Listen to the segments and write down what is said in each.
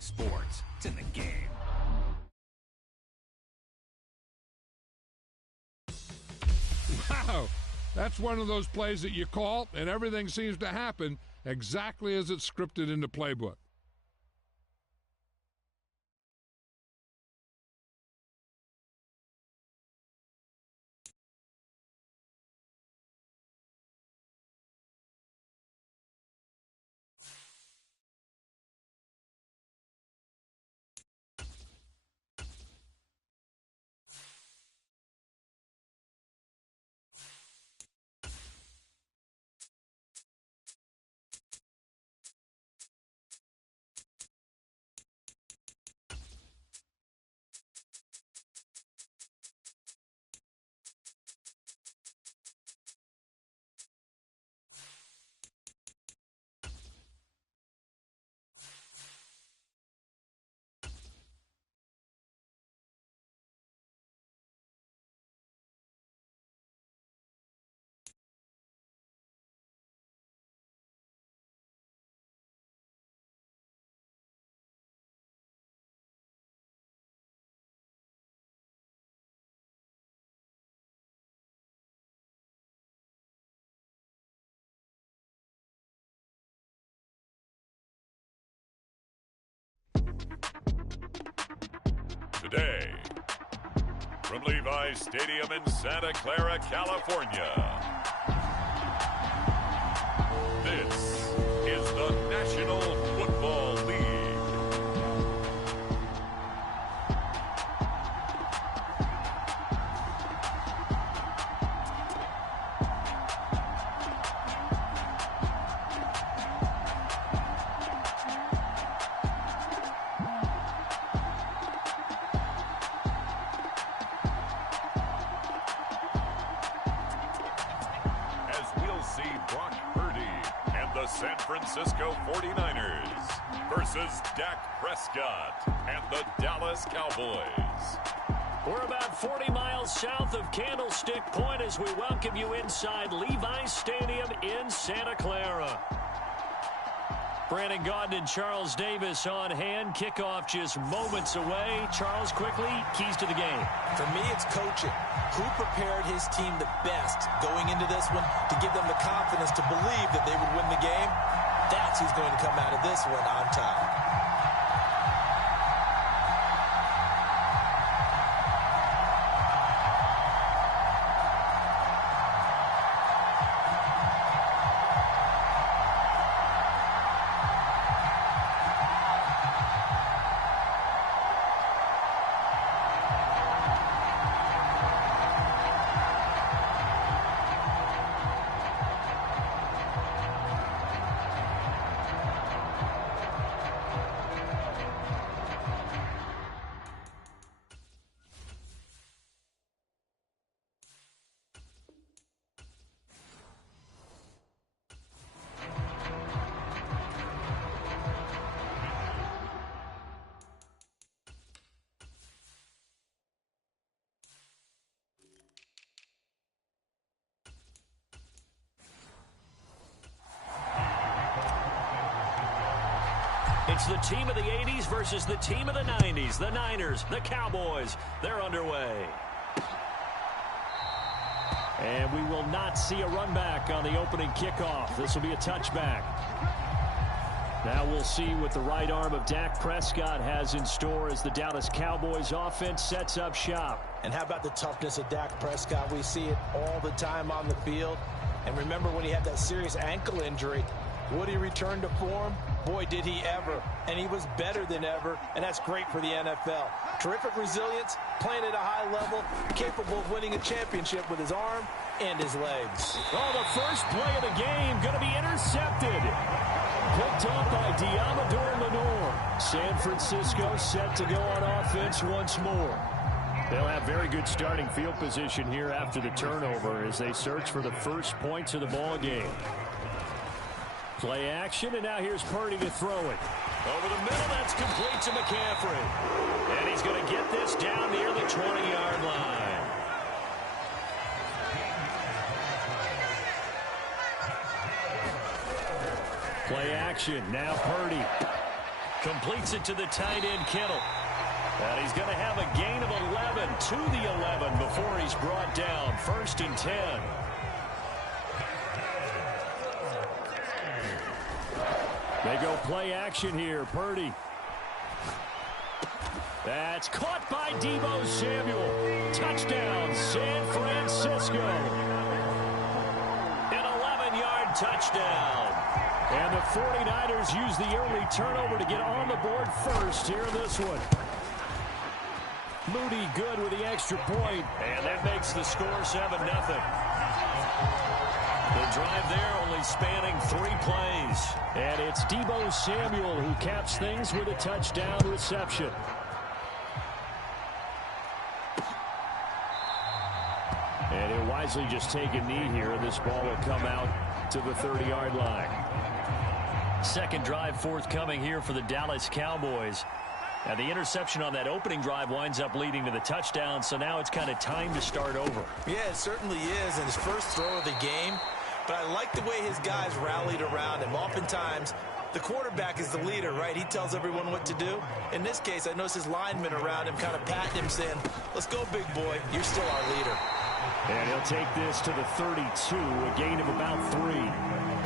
Talking sports. It's in the game. Wow. That's one of those plays that you call, and everything seems to happen exactly as it's scripted in the playbook. Today, from Levi's Stadium in Santa Clara, California, this is the National Football League. San Francisco 49ers versus Dak Prescott and the Dallas Cowboys. We're about 40 miles south of Candlestick Point as we welcome you inside Levi's Stadium in Santa Clara. Brandon Gaudin and Charles Davis on hand. Kickoff just moments away. Charles, quickly, keys to the game. For me, it's coaching. Who prepared his team the best going into this one to give them the confidence to believe that they would win the game? That's who's going to come out of this one on top. It's the team of the 80s versus the team of the 90s. The Niners, the Cowboys, they're underway. And we will not see a run back on the opening kickoff. This will be a touchback. Now we'll see what the right arm of Dak Prescott has in store as the Dallas Cowboys offense sets up shop. And how about the toughness of Dak Prescott? We see it all the time on the field. And remember when he had that serious ankle injury, would he return to form? Boy, did he ever. And he was better than ever, and that's great for the NFL. Terrific resilience, playing at a high level, capable of winning a championship with his arm and his legs. Oh, the first play of the game going to be intercepted. Picked off by Diamador Lenore. San Francisco set to go on offense once more. They'll have very good starting field position here after the turnover as they search for the first points of the ball game. Play action, and now here's Purdy to throw it. Over the middle, that's complete to McCaffrey. And he's going to get this down near the 20-yard line. Play action, now Purdy. Completes it to the tight end, Kittle. And he's going to have a gain of 11 to the 11 before he's brought down. 1st and 10. They go play action here. Purdy. That's caught by Deebo Samuel. Touchdown, San Francisco. An 11-yard touchdown. And the 49ers use the early turnover to get on the board first here in this one. Moody good with the extra point, and that makes the score 7-0. The drive there only spanning 3 plays. And it's Deebo Samuel who caps things with a touchdown reception. And he'll wisely just take a knee here, and this ball will come out to the 30-yard line. Second drive forthcoming here for the Dallas Cowboys. And the interception on that opening drive winds up leading to the touchdown, so now it's kind of time to start over. Yeah, it certainly is in his first throw of the game. But I like the way his guys rallied around him. Oftentimes, the quarterback is the leader, right? He tells everyone what to do. In this case, I noticed his linemen around him kind of patting him, saying, let's go, big boy. You're still our leader. And he'll take this to the 32, a gain of about 3.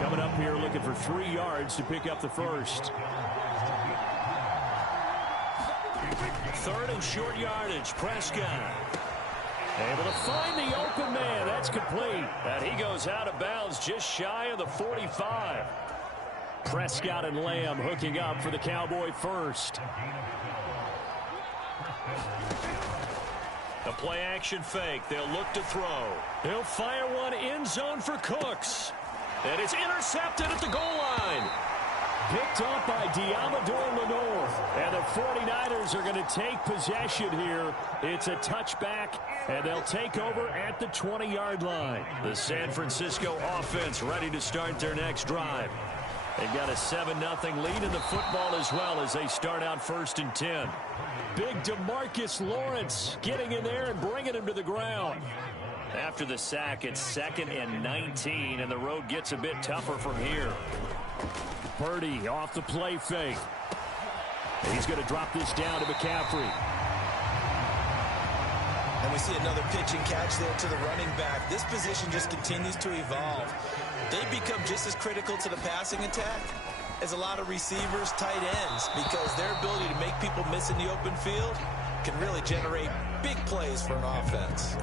Coming up here looking for 3 yards to pick up the first. 3rd and short yardage. Prescott able to find the open man. That's complete. And he goes out of bounds just shy of the 45. Prescott and Lamb hooking up for the Cowboy first. The play action fake. They'll look to throw. He'll fire one end zone for Cooks. And it's intercepted at the goal line. Picked up by Diamador Lenore. And the 49ers are going to take possession here. It's a touchback, and they'll take over at the 20-yard line. The San Francisco offense ready to start their next drive. They've got a 7-0 lead in the football as well as they start out 1st and 10. Big DeMarcus Lawrence getting in there and bringing him to the ground. After the sack, it's 2nd and 19, and the road gets a bit tougher from here. Purdy off the play fake. He's going to drop this down to McCaffrey. And we see another pitch and catch there to the running back. This position just continues to evolve. They become just as critical to the passing attack as a lot of receivers, tight ends, because their ability to make people miss in the open field can really generate big plays for an offense.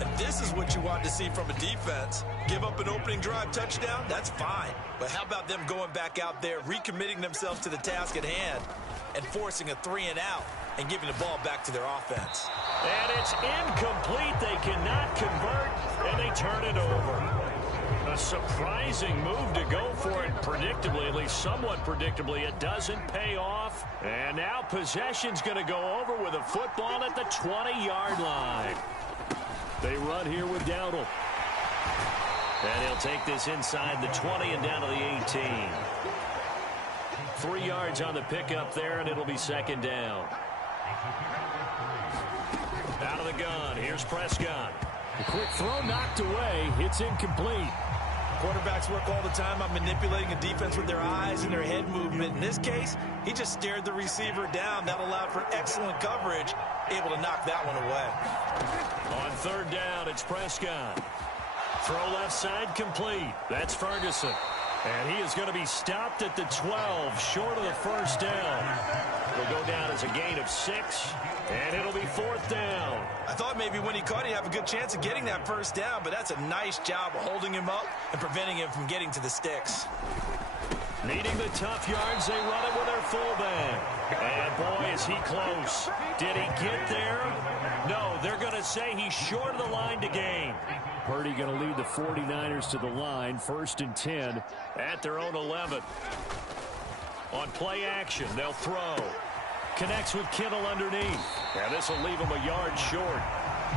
And this is what you want to see from a defense. Give up an opening drive touchdown, that's fine. But how about them going back out there, recommitting themselves to the task at hand, and forcing a 3-and-out and giving the ball back to their offense. And it's incomplete. They cannot convert, and they turn it over. A surprising move to go for it predictably, at least somewhat predictably. It doesn't pay off. And now possession's going to go over with a football at the 20-yard line. They run here with Dowdle. And he'll take this inside the 20 and down to the 18. 3 yards on the pickup there, and it'll be 2nd down. Out of the gun, here's Prescott. A quick throw knocked away. It's incomplete. Quarterbacks work all the time on manipulating a defense with their eyes and their head movement. In this case, he just stared the receiver down. That allowed for excellent coverage, able to knock that one away. On 3rd down, it's Prescott. Throw left side complete. That's Ferguson. And he is going to be stopped at the 12, short of the 1st down. It'll go down as a gain of 6, and it'll be 4th down. I thought maybe when he caught, he'd have a good chance of getting that 1st down, but that's a nice job of holding him up and preventing him from getting to the sticks. Needing the tough yards, they run it with their fullback. And boy, is he close. Did he get there? No, they're going to say he's short of the line to gain. Purdy going to lead the 49ers to the line, 1st and 10 at their own 11. On play action, they'll throw. Connects with Kittle underneath. And this will leave him a yard short.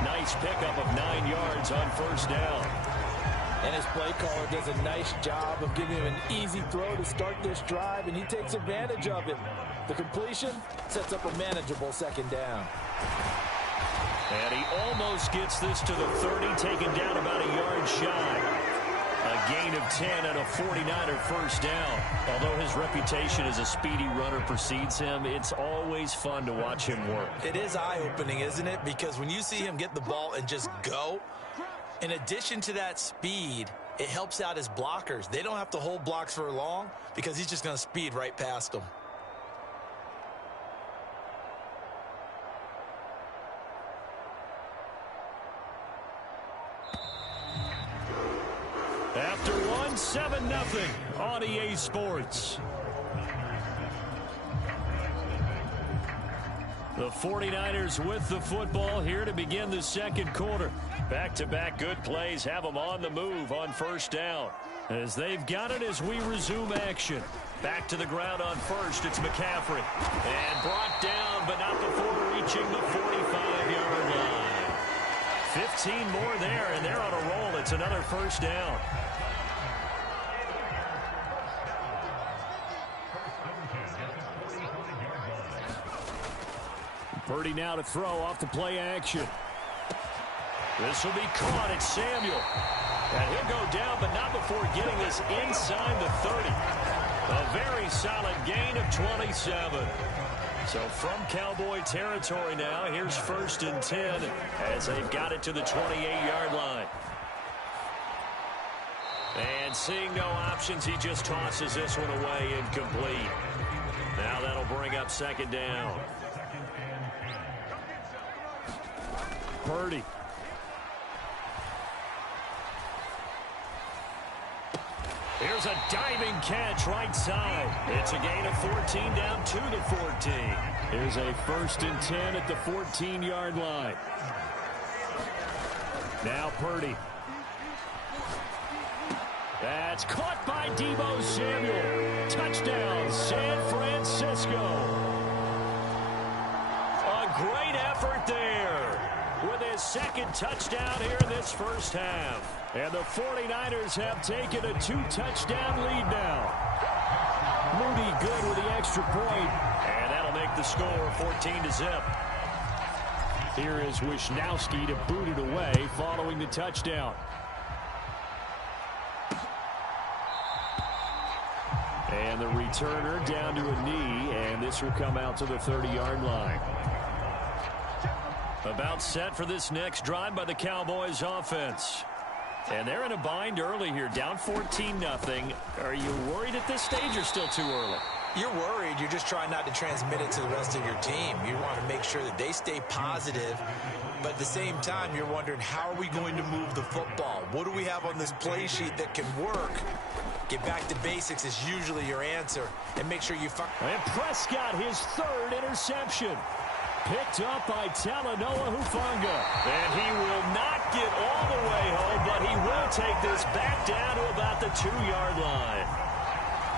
Nice pickup of 9 yards on 1st down. And his play caller does a nice job of giving him an easy throw to start this drive, and he takes advantage of it. The completion sets up a manageable 2nd down. And he almost gets this to the 30, taken down about a yard shy. A gain of 10 and a 49er first down. Although his reputation as a speedy runner precedes him, it's always fun to watch him work. It is eye-opening, isn't it? Because when you see him get the ball and just go, in addition to that speed, it helps out his blockers. They don't have to hold blocks for long because he's just going to speed right past them. After one, 7-0 on EA Sports. The 49ers with the football here to begin the second quarter. Back-to-back good plays have them on the move on first down. As they've got it as we resume action. Back to the ground on first, it's McCaffrey. And brought down, but not before reaching the 45-yard line. 15 more there, and they're on a roll. It's another first down. Purdy now to throw off the play action. This will be caught. It's Samuel. And he'll go down, but not before getting this inside the 30. A very solid gain of 27. So from Cowboy territory now, here's 1st and 10 as they've got it to the 28-yard line. And seeing no options, he just tosses this one away incomplete. Now that'll bring up 2nd down. Purdy. Here's a diving catch right side. It's a gain of 14 down to the 14. Here's a 1st and 10 at the 14-yard line. Now Purdy. That's caught by Deebo Samuel. Touchdown, San Francisco. A great effort there with his 2nd touchdown here in this first half. And the 49ers have taken a 2-touchdown lead now. Moody good with the extra point. And that'll make the score 14-0. Here is Wisnowski to boot it away following the touchdown. And the returner down to a knee, and this will come out to the 30-yard line. About set for this next drive by the Cowboys offense. And they're in a bind early here, down 14-0. Are you worried at this stage or still too early? You're worried. You're just trying not to transmit it to the rest of your team. You want to make sure that they stay positive, but at the same time, you're wondering, how are we going to move the football? What do we have on this play sheet that can work? Get back to basics is usually your answer, and make sure you And Prescott, his 3rd interception. Picked up by Talanoa Hufanga. And he will not get all the way home, but he will take this back down to about the 2-yard line.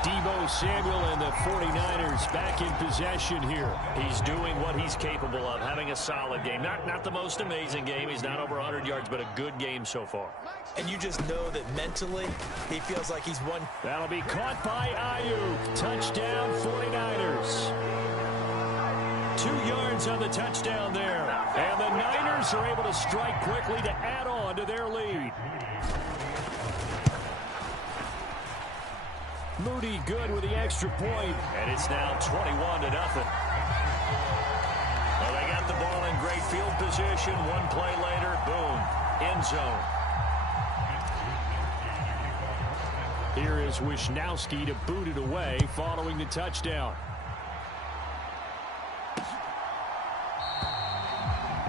Deebo Samuel and the 49ers back in possession here. He's doing what he's capable of, having a solid game. Not the most amazing game. He's not over 100 yards, but a good game so far. And you just know that mentally he feels like he's won. That'll be caught by Ayuk. Touchdown 49ers. 2 yards on the touchdown there. And the Niners are able to strike quickly to add on to their lead. Moody good with the extra point. And it's now 21-0. Well, they got the ball in great field position. One play later, boom, end zone. Here is Wisnowski to boot it away following the touchdown.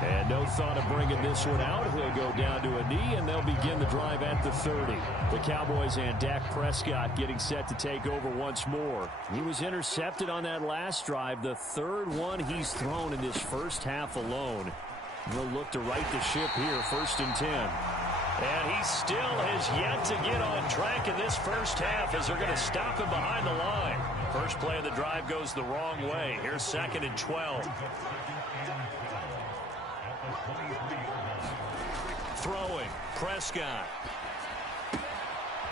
And no thought of bringing this one out. He'll go down to a knee, and they'll begin the drive at the 30. The Cowboys and Dak Prescott getting set to take over once more. He was intercepted on that last drive, the 3rd one he's thrown in this first half alone. He'll look to right the ship here, 1st and 10. And he still has yet to get on track in this first half as they're going to stop him behind the line. First play of the drive goes the wrong way. Here's 2nd and 12. Throwing, Prescott.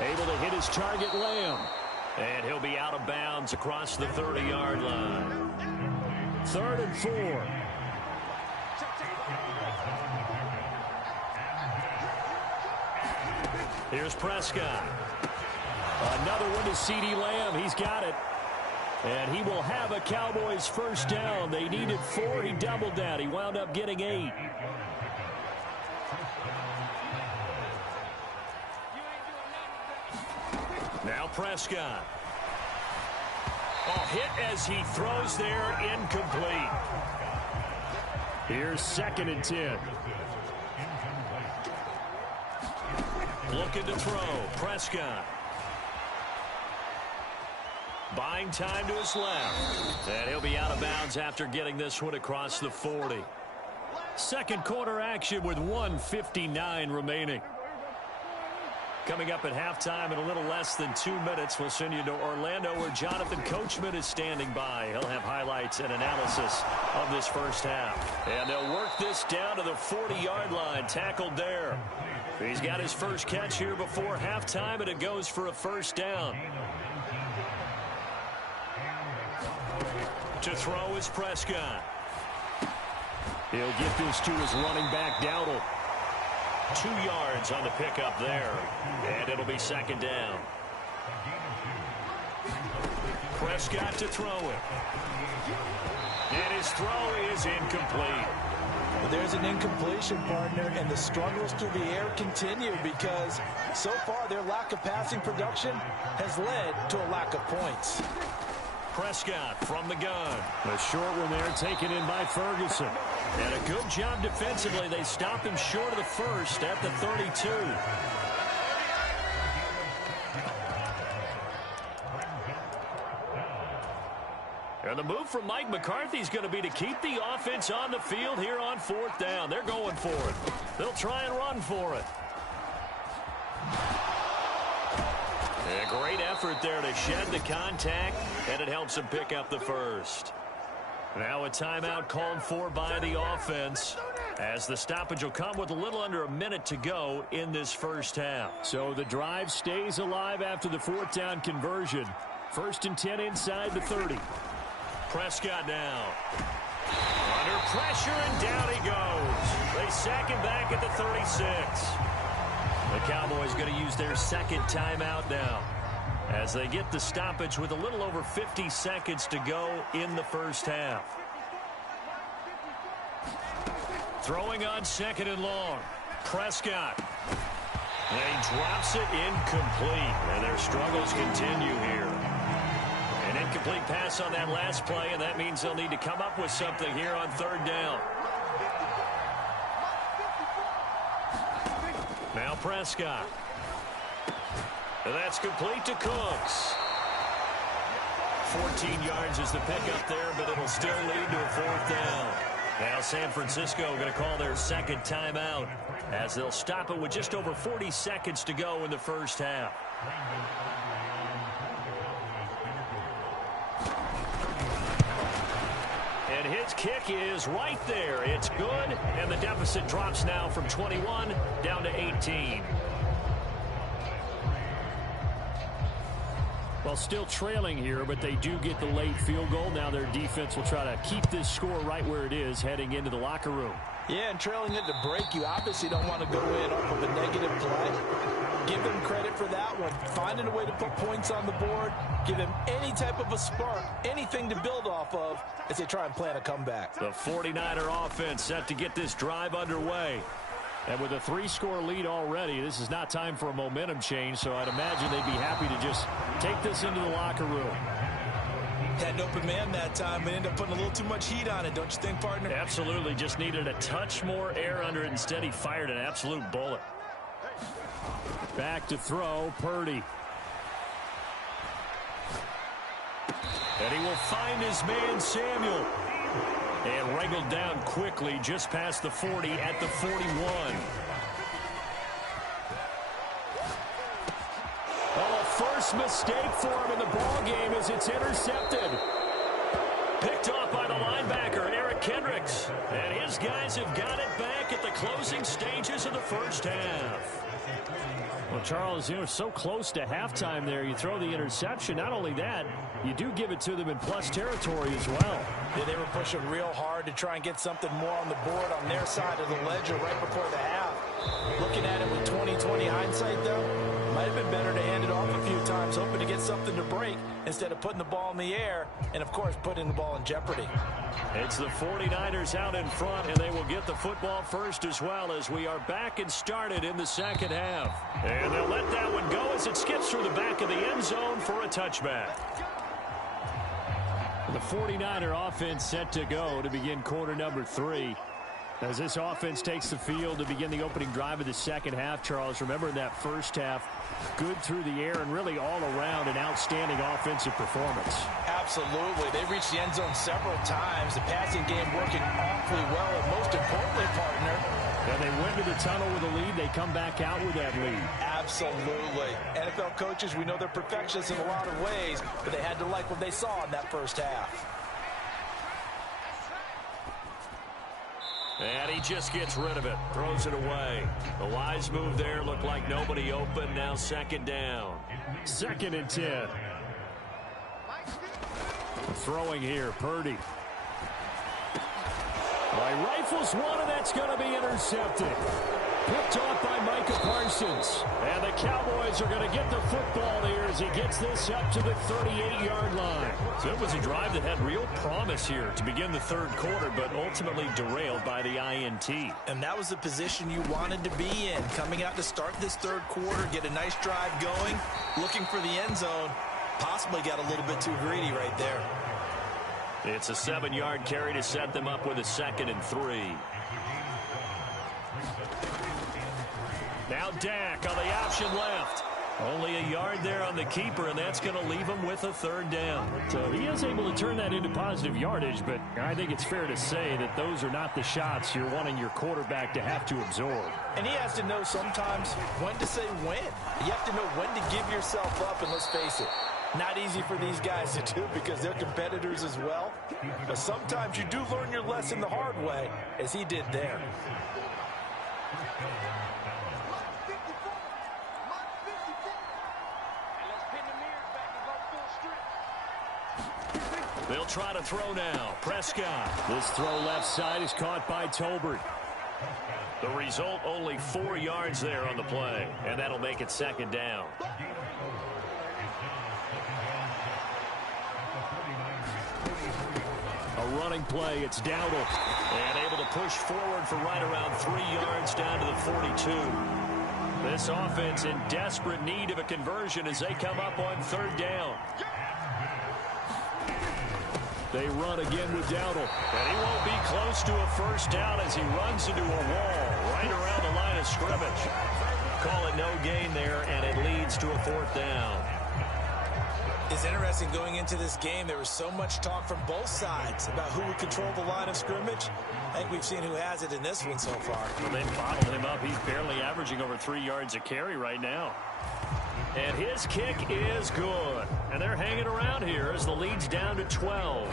Able to hit his target, Lamb. And he'll be out of bounds across the 30-yard line. 3rd and 4. Here's Prescott. Another one to CeeDee Lamb. He's got it. And he will have a Cowboys first down. They needed 4. He doubled that. He wound up getting 8. Now Prescott. Hit as he throws there, incomplete. Here's 2nd and 10. Looking to throw. Prescott. Buying time to his left. And he'll be out of bounds after getting this one across the 40. Second quarter action with 1:59 remaining. Coming up at halftime in a little less than 2 minutes, we'll send you to Orlando where Jonathan Coachman is standing by. He'll have highlights and analysis of this first half. And they'll work this down to the 40-yard line. Tackled there. He's got his first catch here before halftime, and it goes for a first down. To throw is Prescott. He'll get this to his running back, Dowdle. 2 yards on the pickup there. And it'll be 2nd down. Prescott to throw it. And his throw is incomplete. Well, there's an incompletion, partner, and the struggles through the air continue because so far their lack of passing production has led to a lack of points. Prescott from the gun. A short one there taken in by Ferguson. And a good job defensively. They stopped him short of the first at the 32. And the move from Mike McCarthy is going to be to keep the offense on the field here on 4th down. They're going for it. They'll try and run for it. A great effort there to shed the contact, and it helps him pick up the first. Now a timeout called for by the offense, as the stoppage will come with a little under a minute to go in this first half. So the drive stays alive after the 4th down conversion. 1st and 10 inside the 30. Prescott now. Under pressure, and down he goes. They sack him back at the 36. The Cowboys going to use their 2nd timeout now as they get the stoppage with a little over 50 seconds to go in the first half. Throwing on 2nd and long. Prescott. And he drops it incomplete. And their struggles continue here. An incomplete pass on that last play, and that means they'll need to come up with something here on 3rd down. Now Prescott. And that's complete to Cooks. 14 yards is the pickup there, but it'll still lead to a 4th down. Now San Francisco going to call their 2nd timeout as they'll stop it with just over 40 seconds to go in the first half. And his kick is right there. It's good, and the deficit drops now from 21 down to 18. Well, still trailing here, but they do get the late field goal. Now their defense will try to keep this score right where it is heading into the locker room. Yeah, and trailing it to break, you obviously don't want to go in off of a negative play. Give them credit for that one. Finding a way to put points on the board, give them any type of a spark, anything to build off of as they try and plan a comeback. The 49er offense set to get this drive underway. And with a 3-score lead already, this is not time for a momentum change, so I'd imagine they'd be happy to just take this into the locker room. Had an open man that time, but ended up putting a little too much heat on it, don't you think, partner? Absolutely. Just needed a touch more air under it. Instead, he fired an absolute bullet. Back to throw, Purdy. And he will find his man, Samuel. And wrangled down quickly just past the 40 at the 41. Oh, first mistake for him in the ball game as it's intercepted. Picked off by the linebacker, Eric Kendricks. And his guys have got it back at the closing stages of the first half. Well, Charles, you know, so close to halftime there. You throw the interception. Not only that, you do give it to them in plus territory as well. Yeah, they were pushing real hard to try and get something more on the board on their side of the ledger right before the half. Looking at it with 20/20 hindsight, though, might have been better to hand it off a few times, hoping to get something to break instead of putting the ball in the air and, of course, putting the ball in jeopardy. It's the 49ers out in front, and they will get the football first as well as we are back and started in the second half. And they'll let that one go as it skips through the back of the end zone for a touchback. The 49er offense set to go to begin quarter number 3. As this offense takes the field to begin the opening drive of the second half, Charles, remember in that first half, good through the air and really all around an outstanding offensive performance. Absolutely. They reached the end zone several times. The passing game working awfully well, and most importantly, partner, and they went to the tunnel with a lead. They come back out with that lead. Absolutely. NFL coaches, we know they're perfectionists in a lot of ways, but they had to like what they saw in that first half. And he just gets rid of it, throws it away. The wise move there, looked like nobody open. Now second down. 2nd and 10. Throwing here, Purdy. Rifles one, and that's going to be intercepted. Picked off by Micah Parsons. And the Cowboys are going to get the football here as he gets this up to the 38-yard line. So it was a drive that had real promise here to begin the third quarter, but ultimately derailed by the INT. And that was the position you wanted to be in. Coming out to start this third quarter, get a nice drive going, looking for the end zone. Possibly got a little bit too greedy right there. It's a 7-yard carry to set them up with a 2nd and 3. Now Dak on the option left. Only a yard there on the keeper, and that's going to leave him with a 3rd down. So he is able to turn that into positive yardage, but I think it's fair to say that those are not the shots you're wanting your quarterback to have to absorb. And he has to know sometimes when to say when. You have to know when to give yourself up, and let's face it, not easy for these guys to do because they're competitors as well. But sometimes you do learn your lesson the hard way, as he did there. They'll try to throw now. Prescott. This throw left side is caught by Tolbert. The result, only 4 yards there on the play, and that'll make it 2nd down. A running play, it's Dowdle. And able to push forward for right around 3 yards down to the 42. This offense in desperate need of a conversion as they come up on 3rd down. They run again with Dowdle. And he won't be close to a 1st down as he runs into a wall right around the line of scrimmage. Call it no gain there, and it leads to a 4th down. It's interesting going into this game. There was so much talk from both sides about who would control the line of scrimmage. I think we've seen who has it in this one so far. Well, they bottled him up. He's barely averaging over 3 yards a carry right now. And his kick is good. And they're hanging around here as the lead's down to 12.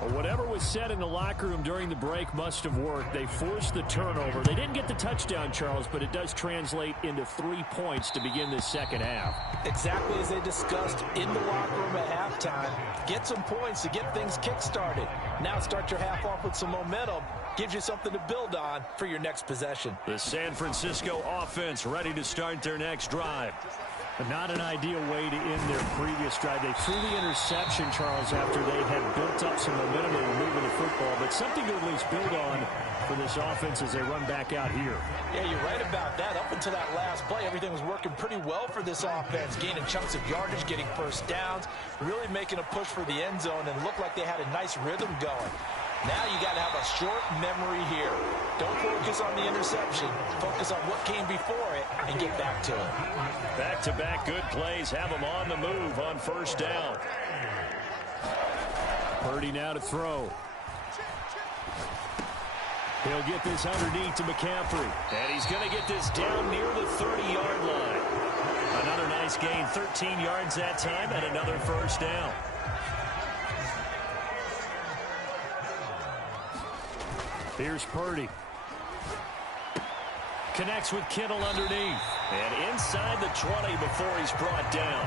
Well, whatever was said in the locker room during the break must have worked. They forced the turnover. They didn't get the touchdown, Charles, but it does translate into 3 points to begin this second half. Exactly as they discussed in the locker room at halftime. Get some points to get things kick-started. Now start your half off with some momentum. Gives you something to build on for your next possession. The San Francisco offense ready to start their next drive. But not an ideal way to end their previous drive. They threw the interception, Charles, after they had built up some momentum and were moving the football. But something to at least build on for this offense as they run back out here. Yeah, you're right about that. Up until that last play, everything was working pretty well for this offense. Gaining chunks of yardage, getting 1st downs, really making a push for the end zone, and looked like they had a nice rhythm going. Now you got to have a short memory here. Don't focus on the interception. Focus on what came before it and get back to it. Back-to-back good plays have them on the move on 1st down. Purdy now to throw. He'll get this underneath to McCaffrey. And he's going to get this down near the 30-yard line. Another nice gain, 13 yards that time, and another 1st down. Here's Purdy. Connects with Kittle underneath. And inside the 20 before he's brought down.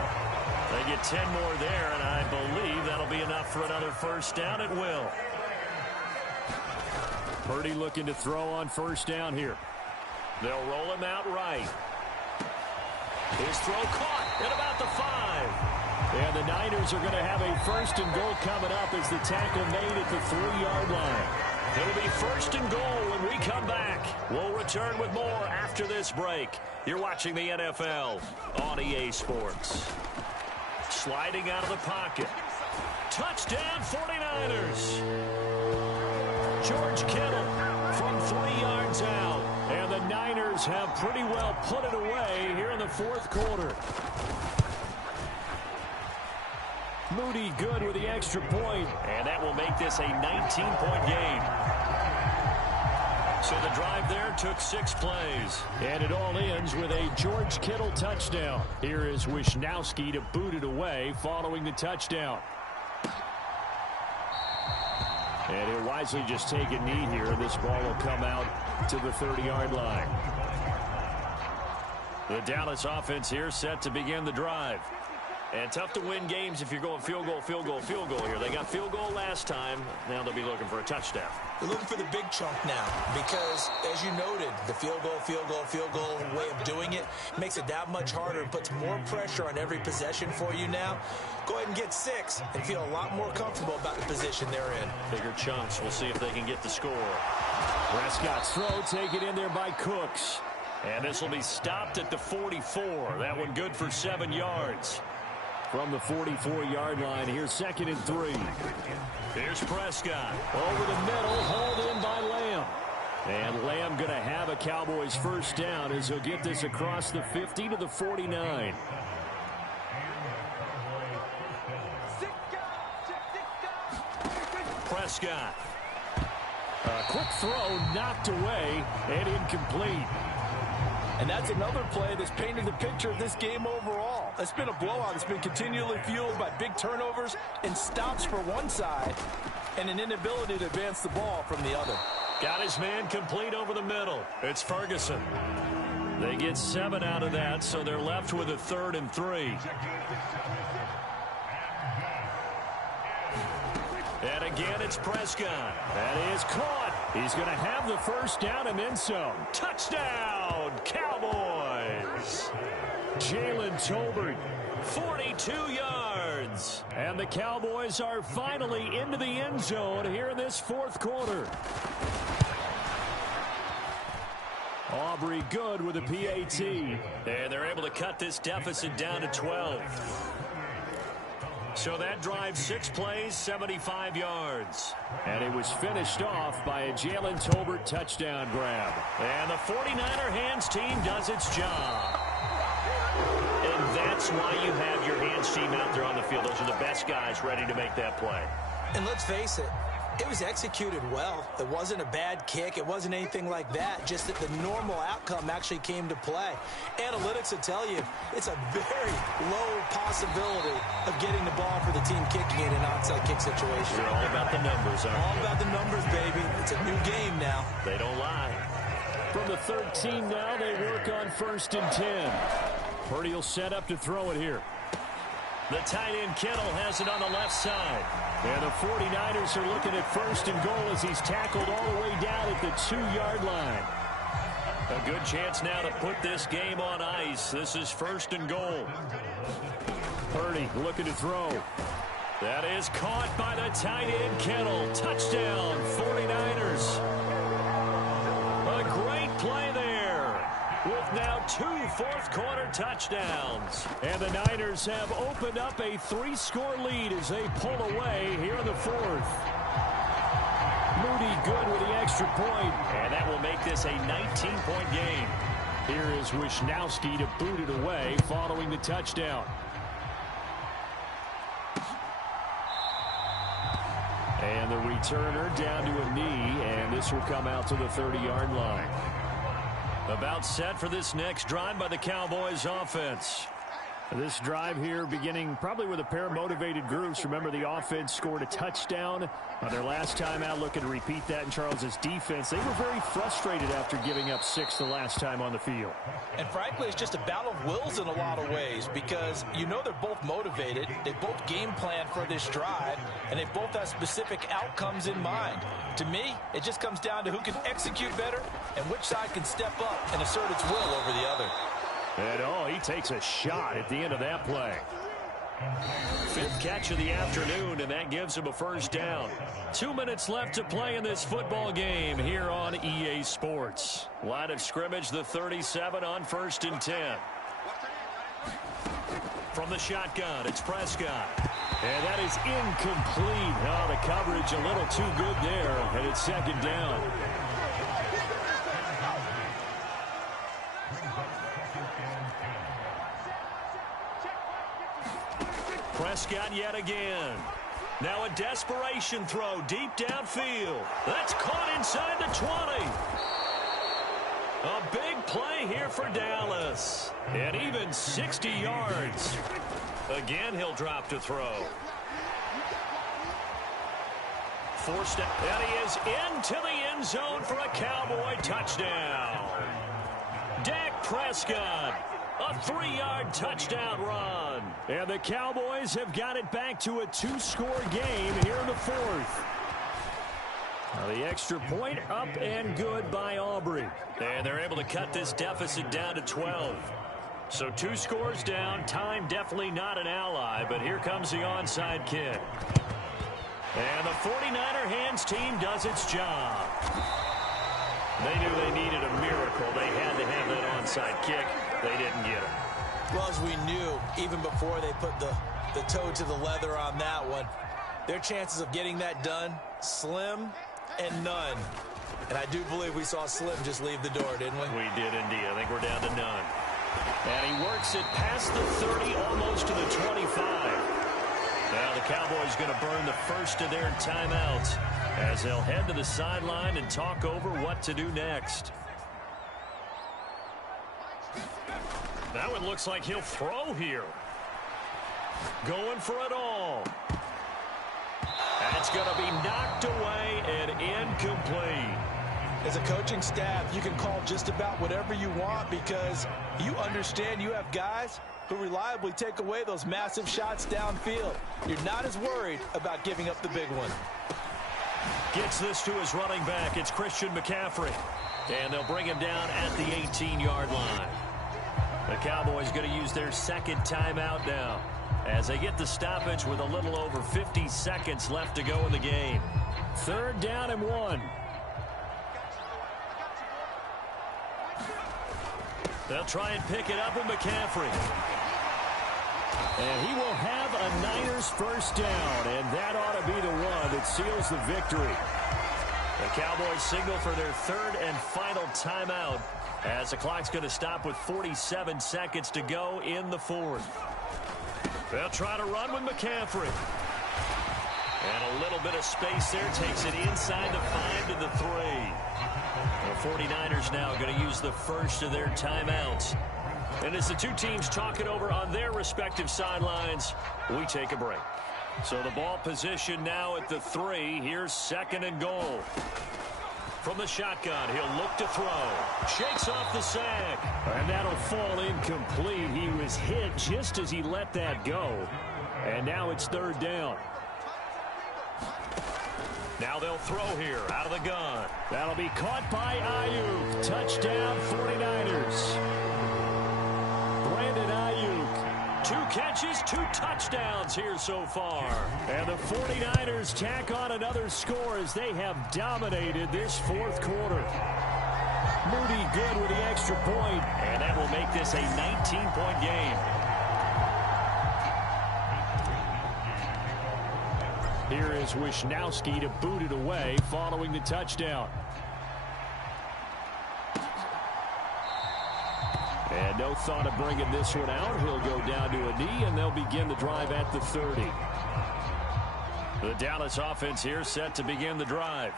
They get 10 more there, and I believe that'll be enough for another 1st down. It will. Purdy looking to throw on first down here. They'll roll him out right. His throw caught at about the 5. And the Niners are going to have a first and goal coming up as the tackle made at the 3-yard line. It'll be first and goal when we come back. We'll return with more after this break. You're watching the NFL on EA Sports. Sliding out of the pocket. Touchdown 49ers. George Kittle from 3 yards out. And the Niners have pretty well put it away here in the fourth quarter. Moody good with the extra point. And that will make this a 19-point game. So the drive there took 6 plays. And it all ends with a George Kittle touchdown. Here is Wisnowski to boot it away following the touchdown. And he'll wisely just take a knee here. This ball will come out to the 30-yard line. The Dallas offense here set to begin the drive. And tough to win games if you're going field goal, field goal, field goal here. They got field goal last time. Now they'll be looking for a touchdown. They're looking for the big chunk now because, as you noted, the field goal way of doing it makes it that much harder and puts more pressure on every possession for you now. Go ahead and get 6 and feel a lot more comfortable about the position they're in. Bigger chunks. We'll see if they can get the score. Prescott's throw taken in there by Cooks. And this will be stopped at the 44. That one good for 7 yards. From the 44-yard line, here's 2nd and 3. Here's Prescott. Over the middle, hauled in by Lamb. And Lamb going to have a Cowboys first down as he'll get this across the 50 to the 49. Prescott. A quick throw knocked away and incomplete. And that's another play that's painted the picture of this game overall. It's been a blowout. It's been continually fueled by big turnovers and stops for one side and an inability to advance the ball from the other. Got his man complete over the middle. It's Ferguson. They get 7 out of that, so they're left with a 3rd and 3. And again, it's Prescott. That is caught. He's going to have the first down and then some. Touchdown, Cowboys. Jalen Tolbert, 42 yards. And the Cowboys are finally into the end zone here in this fourth quarter. Aubrey good with a PAT. And they're able to cut this deficit down to 12. So that drive 6 plays, 75 yards. And it was finished off by a Jalen Tolbert touchdown grab. And the 49er hands team does its job. And that's why you have your hands team out there on the field. Those are the best guys ready to make that play. And let's face it, it was executed well. It wasn't a bad kick. It wasn't anything like that. Just that the normal outcome actually came to play. Analytics will tell you it's a very low possibility of getting the ball for the team kicking in an onside kick situation. They're all about the numbers, aren't they? All about the numbers, baby. It's a new game now. They don't lie. From the 13 now, they work on 1st and 10. Purdy will set up to throw it here. The tight end Kittle has it on the left side. And the 49ers are looking at 1st and goal as he's tackled all the way down at the 2-yard line. A good chance now to put this game on ice. This is 1st and goal. Purdy looking to throw. That is caught by the tight end Kittle. Touchdown, 49ers. A great play there. With now 2 fourth-quarter touchdowns. And the Niners have opened up a 3-score lead as they pull away here in the 4th. Moody good with the extra point. And that will make this a 19-point game. Here is Wisnowski to boot it away following the touchdown. And the returner down to a knee, and this will come out to the 30-yard line. About set for this next drive by the Cowboys offense. This drive here beginning probably with a pair of motivated groups. Remember, the offense scored a touchdown on their last time out, looking to repeat that in Charles's defense. They were very frustrated after giving up 6 the last time on the field. And frankly, it's just a battle of wills in a lot of ways because you know they're both motivated. They both game plan for this drive, and they both have specific outcomes in mind. To me, it just comes down to who can execute better and which side can step up and assert its will over the other. And he takes a shot at the end of that play. 5th catch of the afternoon, and that gives him a first down. 2 minutes left to play in this football game here on EA Sports. Line of scrimmage, the 37 on 1st and 10. From the shotgun, it's Prescott. And that is incomplete. Oh, the coverage a little too good there, and it's 2nd down. Prescott yet again. Now a desperation throw deep downfield. That's caught inside the 20. A big play here for Dallas. And even 60 yards. Again, he'll drop to throw. Forced out, and he is into the end zone for a Cowboy touchdown. Dak Prescott. A 3-yard touchdown run. And the Cowboys have got it back to a 2-score game here in the 4th. Now the extra point up and good by Aubrey. And they're able to cut this deficit down to 12. So 2 scores down. Time definitely not an ally, but here comes the onside kick. And the 49er hands team does its job. They knew they needed a miracle. They had to have that onside kick. They didn't get it. Well, as we knew, even before they put the toe to the leather on that one, their chances of getting that done, slim and none. And I do believe we saw Slim just leave the door, didn't we? We did indeed. I think we're down to none. And he works it past the 30, almost to the 25. Now the Cowboys going to burn the first of their timeouts as they'll head to the sideline and talk over what to do next. That one looks like he'll throw here. Going for it all. That's going to be knocked away and incomplete. As a coaching staff, you can call just about whatever you want because you understand you have guys who reliably take away those massive shots downfield. You're not as worried about giving up the big one. Gets this to his running back. It's Christian McCaffrey. And they'll bring him down at the 18-yard line. The Cowboys going to use their 2nd timeout now as they get the stoppage with a little over 50 seconds left to go in the game. 3rd down and 1. They'll try and pick it up with McCaffrey. And he will have a Niners first down, and that ought to be the one that seals the victory. The Cowboys signal for their 3rd and final timeout as the clock's going to stop with 47 seconds to go in the 4th. They'll try to run with McCaffrey. And a little bit of space there takes it inside the 5 to the 3. The 49ers now going to use the first of their timeouts. And as the two teams talk it over on their respective sidelines, we take a break. So the ball position now at the 3. Here's 2nd and goal. From the shotgun, he'll look to throw. Shakes off the sack. And that'll fall incomplete. He was hit just as he let that go. And now it's 3rd down. Now they'll throw here out of the gun. That'll be caught by Ayuk. Touchdown 49ers. Brandon Ayuk. 2 catches, 2 touchdowns here so far. And the 49ers tack on another score as they have dominated this 4th quarter. Moody good with the extra point, and that will make this a 19-point game. Here is Wisnowski to boot it away following the touchdown. And no thought of bringing this one out. He'll go down to a knee, and they'll begin the drive at the 30. The Dallas offense here set to begin the drive.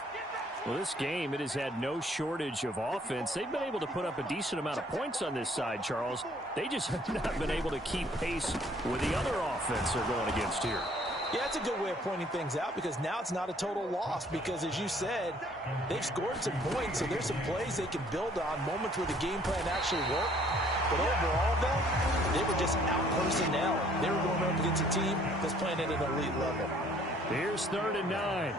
Well, this game, it has had no shortage of offense. They've been able to put up a decent amount of points on this side, Charles. They just have not been able to keep pace with the other offense they're going against here. Yeah, that's a good way of pointing things out because now it's not a total loss because, as you said, they've scored some points, so there's some plays they can build on, moments where the game plan actually worked. But overall, though, they were just out-personnel. They were going up against a team that's playing at an elite level. Here's 3rd and 9.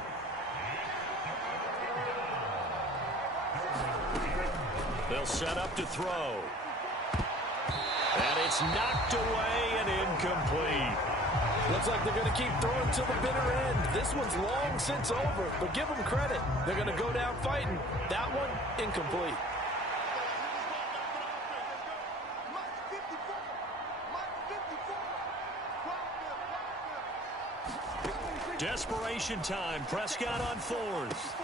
They'll set up to throw. And it's knocked away and incomplete. Looks like they're going to keep throwing till the bitter end. This one's long since over, but give them credit. They're going to go down fighting. That one, incomplete. Desperation time. Prescott on 4th.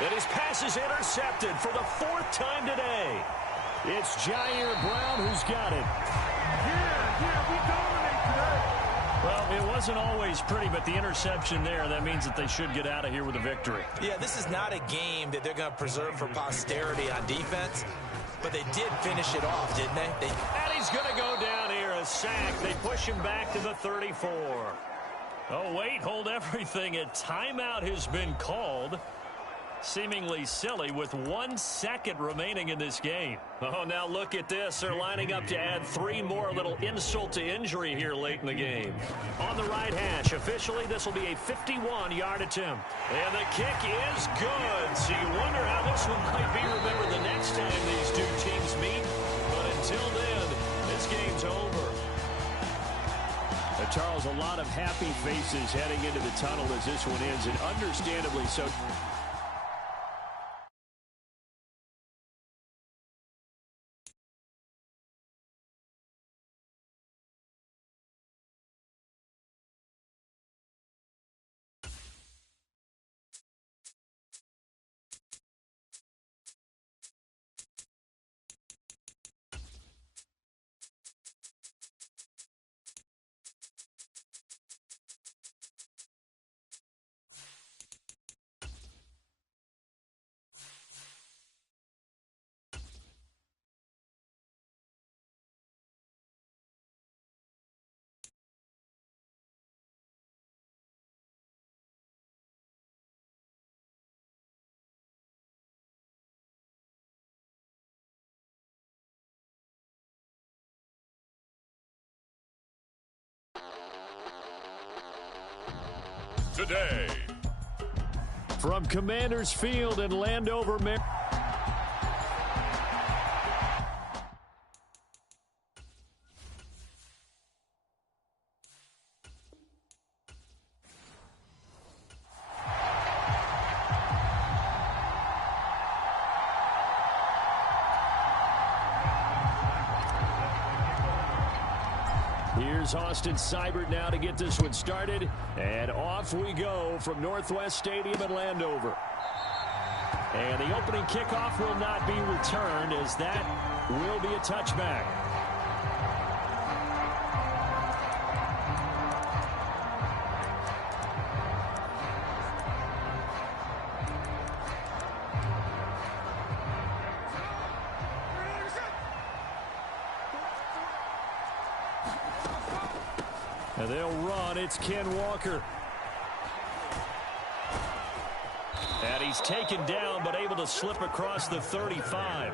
And his pass is intercepted for the 4th time today. It's Jair Brown who's got it. Yeah, we dominate today. Well, it wasn't always pretty, but the interception there, that means that they should get out of here with a victory. Yeah, this is not a game that they're going to preserve for posterity on defense, but they did finish it off, didn't they? And he's going to go down here, a sack. They push him back to the 34. Oh, wait, hold everything. A timeout has been called. Seemingly silly with 1 second remaining in this game. Oh, now look at this. They're lining up to add 3 more. A little insult to injury here late in the game. On the right hash, officially, this will be a 51-yard attempt. And the kick is good. So you wonder how this one might be remembered the next time these two teams meet. But until then, this game's over. Charles, a lot of happy faces heading into the tunnel as this one ends, and understandably so. Today, from Commander's Field in Landover, Maryland. Here's Austin Seibert now to get this one started. And off we go from Northwest Stadium in Landover. And the opening kickoff will not be returned, as that will be a touchback. And they'll run. It's Ken Walker. And he's taken down, but able to slip across the 35.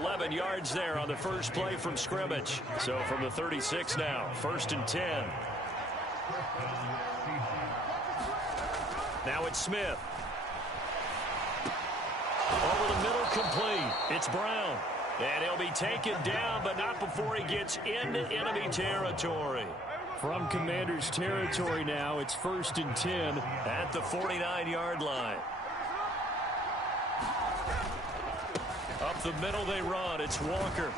11 yards there on the first play from scrimmage. So from the 36 now, 1st and 10. Now it's Smith. Over the middle, complete. It's Brown. And he'll be taken down, but not before he gets into enemy territory. From Commander's territory now, it's 1st and 10 at the 49-yard line. Up the middle they run. It's Walker.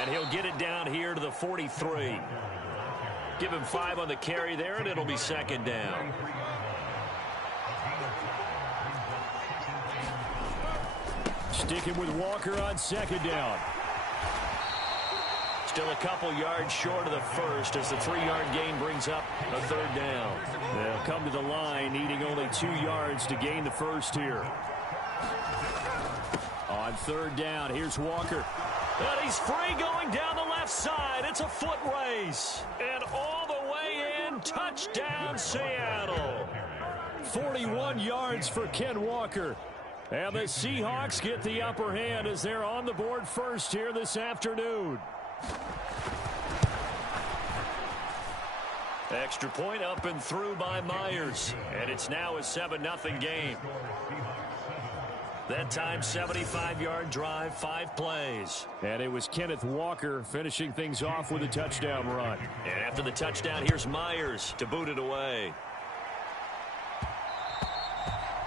And he'll get it down here to the 43. Give him 5 on the carry there, and it'll be 2nd down. Sticking with Walker on 2nd down. Still a couple yards short of the first as the 3-yard gain brings up a third down. They'll come to the line needing only 2 yards to gain the first here. On third down, here's Walker. And he's free going down the left side. It's a foot race. And all the way in, touchdown Seattle. 41 yards for Ken Walker. And the Seahawks get the upper hand as they're on the board first here this afternoon. Extra point up and through by Myers. And it's now a 7-0 game. That time, 75-yard drive, 5 plays. And it was Kenneth Walker finishing things off with a touchdown run. And after the touchdown, here's Myers to boot it away.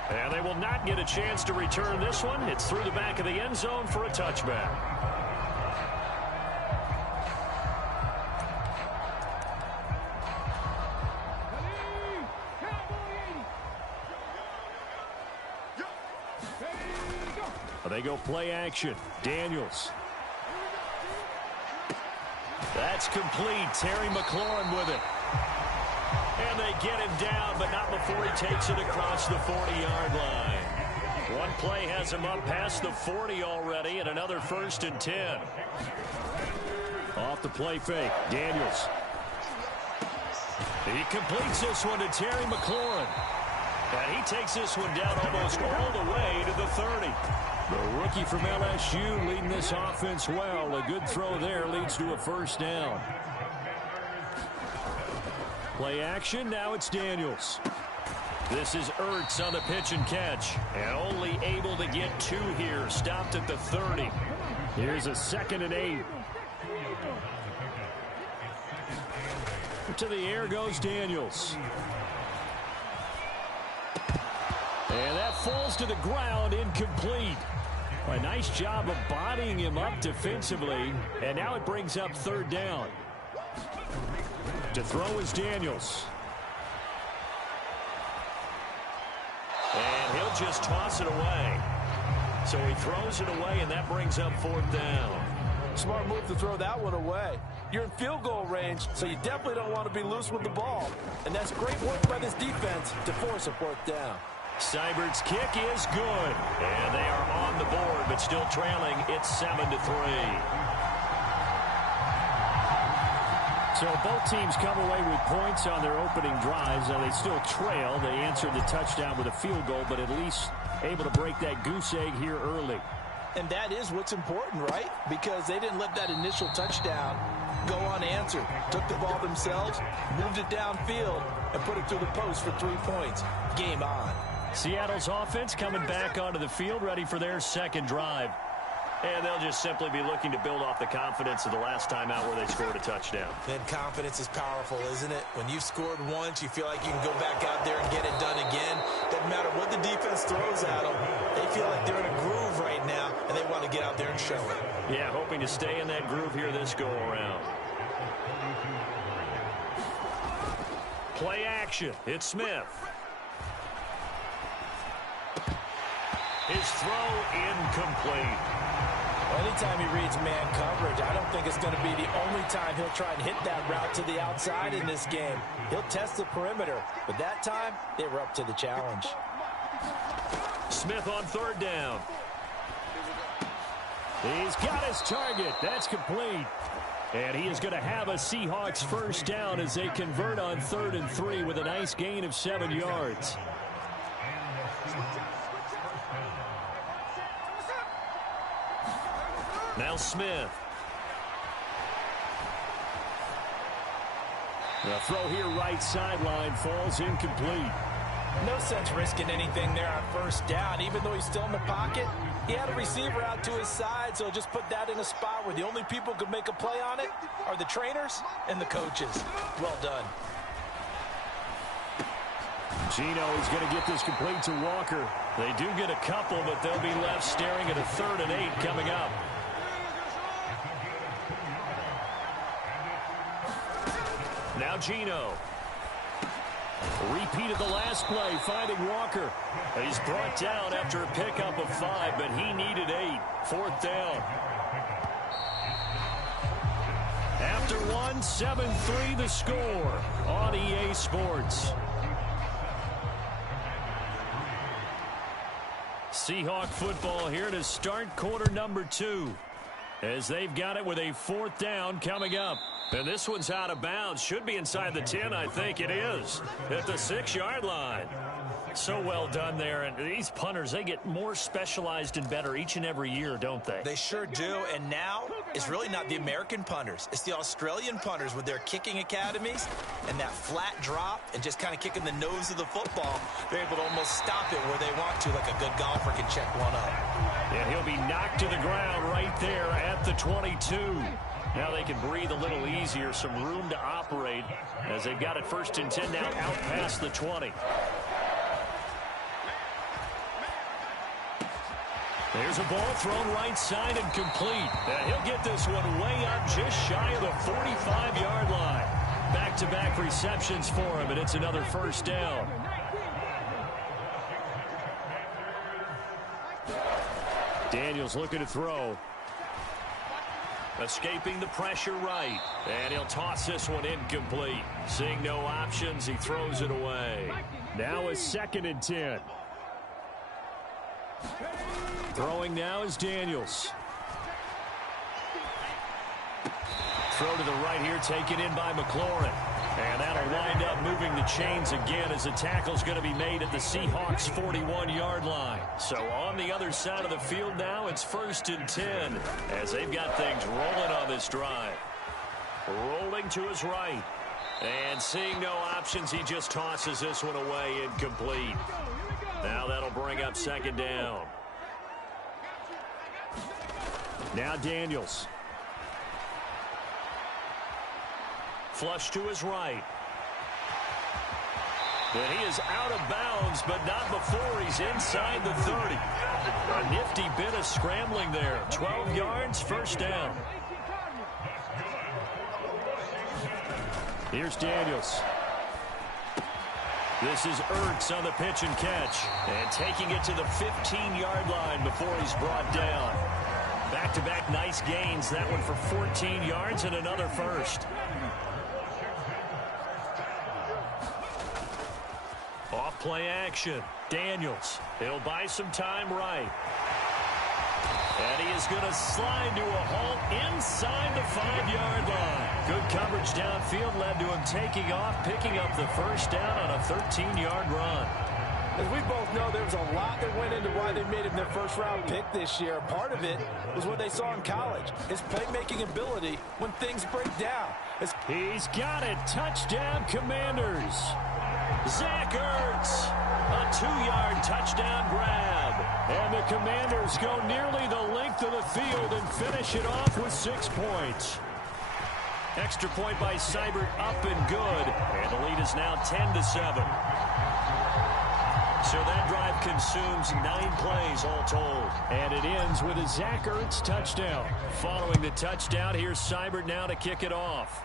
And they will not get a chance to return this one. It's through the back of the end zone for a touchback. They go play action. Daniels. That's complete. Terry McLaurin with it. And they get him down, but not before he takes it across the 40-yard line. One play has him up past the 40 already, and another 1st and 10. Off the play fake. Daniels. He completes this one to Terry McLaurin. And he takes this one down almost all the way to the 30. The rookie from LSU leading this offense well. A good throw there leads to a 1st down. Play action. Now it's Daniels. This is Ertz on the pitch and catch. And only able to get 2 here. Stopped at the 30. Here's a 2nd and 8. To the air goes Daniels. And that falls to the ground, incomplete. A nice job of bodying him up defensively. And now it brings up 3rd down. To throw is Daniels. And he'll just toss it away. So he throws it away, and that brings up 4th down. Smart move to throw that one away. You're in field goal range, so you definitely don't want to be loose with the ball. And that's great work by this defense to force a 4th down. Seibert's kick is good. And they are on the board, but still trailing. It's 7-3. So both teams come away with points on their opening drives. Now they still trail. They answered the touchdown with a field goal, but at least able to break that goose egg here early. And that is what's important, right? Because they didn't let that initial touchdown go unanswered. Took the ball themselves, moved it downfield, and put it through the post for 3 points. Game on. Seattle's offense coming back onto the field, ready for their 2nd drive. And they'll just simply be looking to build off the confidence of the last time out where they scored a touchdown. And confidence is powerful, isn't it? When you've scored once, you feel like you can go back out there and get it done again. Doesn't matter what the defense throws at them. They feel like they're in a groove right now, and they want to get out there and show it. Yeah, hoping to stay in that groove here this go-around. Play action. It's Smith. His throw incomplete. Anytime he reads man coverage, I don't think it's going to be the only time he'll try and hit that route to the outside in this game. He'll test the perimeter, but that time, they were up to the challenge. Smith on 3rd down. He's got his target. That's complete. And he is going to have a Seahawks 1st down as they convert on 3rd and 3 with a nice gain of 7 yards. Now Smith. The throw here right sideline falls incomplete. No sense risking anything there on 1st down. Even though he's still in the pocket, he had a receiver out to his side, so just put that in a spot where the only people who could make a play on it are the trainers and the coaches. Well done. Gino is going to get this complete to Walker. They do get a couple, but they'll be left staring at a 3rd and 8 coming up. Now Gino. Repeat of the last play, finding Walker. He's brought down after a pickup of 5, but he needed 8. 4th down. after one. 7-3 the score on EA Sports. Seahawk football here to start quarter number 2. As they've got it with a 4th down coming up. And this one's out of bounds. Should be inside the 10, I think it is. At the 6-yard line. So well done there. And these punters, they get more specialized and better each and every year, don't they? They sure do. And now it's really not the American punters. It's the Australian punters with their kicking academies and that flat drop and just kind of kicking the nose of the football. They're able to almost stop it where they want to, like a good golfer can check one up. And he'll be knocked to the ground right there at the 22. Now they can breathe a little easier, some room to operate as they've got it 1st and 10 now out past the 20. There's a ball thrown right side and complete. And he'll get this one way up just shy of the 45-yard line. Back-to-back receptions for him, and it's another 1st down. Daniels looking to throw. Escaping the pressure right. And he'll toss this one incomplete. Seeing no options, he throws it away. Now a 2nd and 10. Throwing now is Daniels. Throw to the right here, taken in by McLaurin. And that'll wind up moving the chains again as the tackle's going to be made at the Seahawks' 41-yard line. So on the other side of the field now, it's 1st and 10 as they've got things rolling on this drive. Rolling to his right. And seeing no options, he just tosses this one away incomplete. Now that'll bring up 2nd down. Now Daniels. Flush to his right. And he is out of bounds, but not before he's inside the 30. A nifty bit of scrambling there. 12 yards, 1st down. Here's Daniels. This is Ertz on the pitch and catch. And taking it to the 15-yard line before he's brought down. Back-to-back nice gains. That one for 14 yards and another 1st. Off play action. Daniels. He'll buy some time right. And he is going to slide to a halt inside the 5-yard line. Good coverage downfield led to him taking off, picking up the 1st down on a 13-yard run. As we both know, there was a lot that went into why they made him their 1st-round pick this year. Part of it was what they saw in college, his playmaking ability when things break down. He's got it. Touchdown, Commanders. Zach Ertz, a 2-yard touchdown grab. And the Commanders go nearly the length of the field and finish it off with 6 points. Extra point by Seibert up and good. And the lead is now 10-7. So that drive consumes 9 plays all told. And it ends with a Zach Ertz touchdown. Following the touchdown, here's Seibert now to kick it off.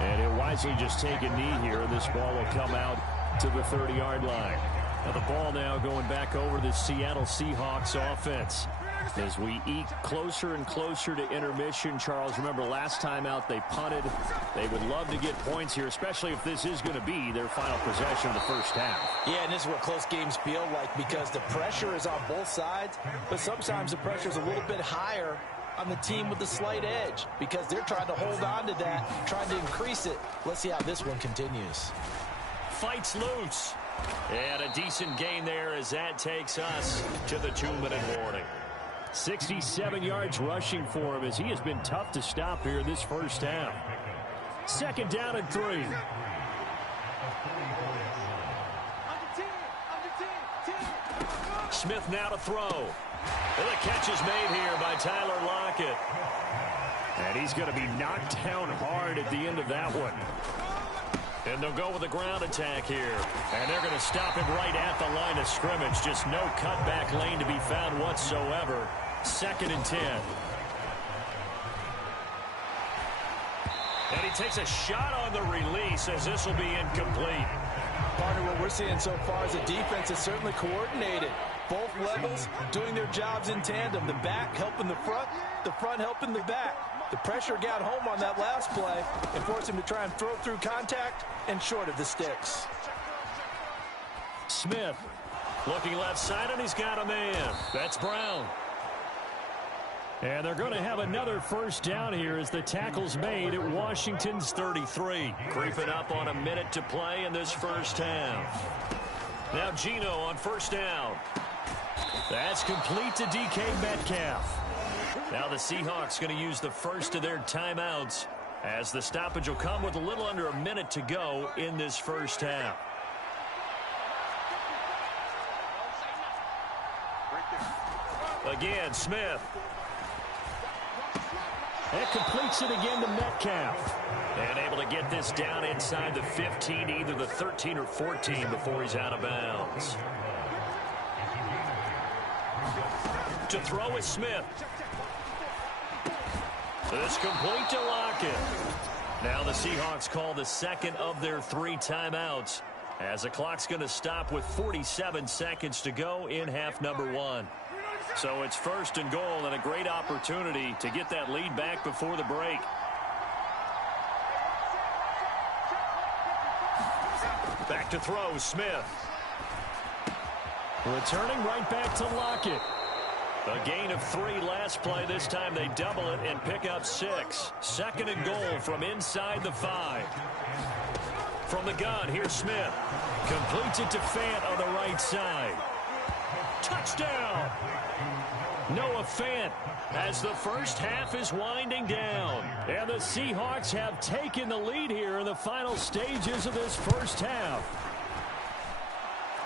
And he'll wisely just take a knee here, and this ball will come out to the 30-yard line. Now the ball now going back over the Seattle Seahawks offense. As we eke closer and closer to intermission, Charles, remember last time out they punted. They would love to get points here, especially if this is going to be their final possession of the 1st half. Yeah, and this is what close games feel like because the pressure is on both sides, but sometimes the pressure is a little bit higher on the team with the slight edge because they're trying to hold on to that, trying to increase it. Let's see how this one continues. Fights loose. And a decent gain there as that takes us to the 2-minute warning. 67 yards rushing for him as he has been tough to stop here this 1st half. 2nd down and 3. Smith now to throw. And the catch is made here by Tyler Lockett. And he's going to be knocked down hard at the end of that one. And they'll go with a ground attack here. And they're going to stop him right at the line of scrimmage. Just no cutback lane to be found whatsoever. 2nd and 10. And he takes a shot on the release as this will be incomplete. Partner, what we're seeing so far is the defense is certainly coordinated. Both levels doing their jobs in tandem. The back helping the front helping the back. The pressure got home on that last play and forced him to try and throw through contact and short of the sticks. Smith looking left side, and he's got a man. That's Brown. And they're going to have another first down here as the tackle's made at Washington's 33. Creeping up on a minute to play in this first half. Now Geno on first down. That's complete to DK Metcalf. Now the Seahawks going to use the first of their timeouts as the stoppage will come with a little under a minute to go in this first half. Again, Smith. That completes it again to Metcalf. And able to get this down inside the 15, either the 13 or 14 before he's out of bounds. To throw is Smith. This complete to Lockett. Now the Seahawks call the second of their 3 timeouts as the clock's going to stop with 47 seconds to go in half number 1. So it's first and goal and a great opportunity to get that lead back before the break. Back to throw, Smith. Returning right back to Lockett. A gain of 3 last play. This time they double it and pick up 6. Second and goal from inside the 5. From the gun, here's Smith. Completes it to Fant on the right side. Touchdown! Noah Fant as the first half is winding down. And the Seahawks have taken the lead here in the final stages of this first half.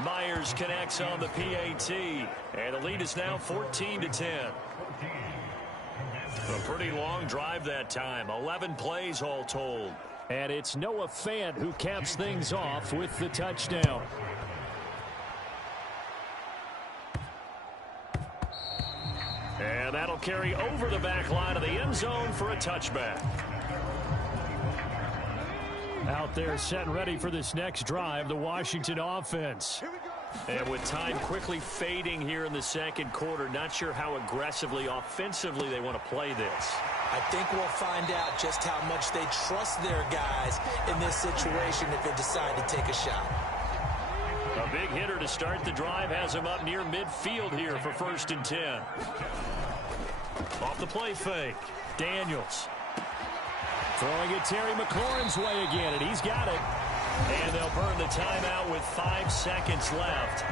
Myers connects on the PAT. And the lead is now 14-10. A pretty long drive that time. 11 plays all told. And it's Noah Fant who caps things off with the touchdown. And that'll carry over the back line of the end zone for a touchback. Out there set and ready for this next drive, the Washington offense. And with time quickly fading here in the second quarter, not sure how aggressively, offensively they want to play this. I think we'll find out just how much they trust their guys in this situation if they decide to take a shot. A big hitter to start the drive has him up near midfield here for 1st and 10. Off the play fake, Daniels. Throwing it Terry McLaurin's way again, and he's got it. And they'll burn the timeout with 5 seconds left.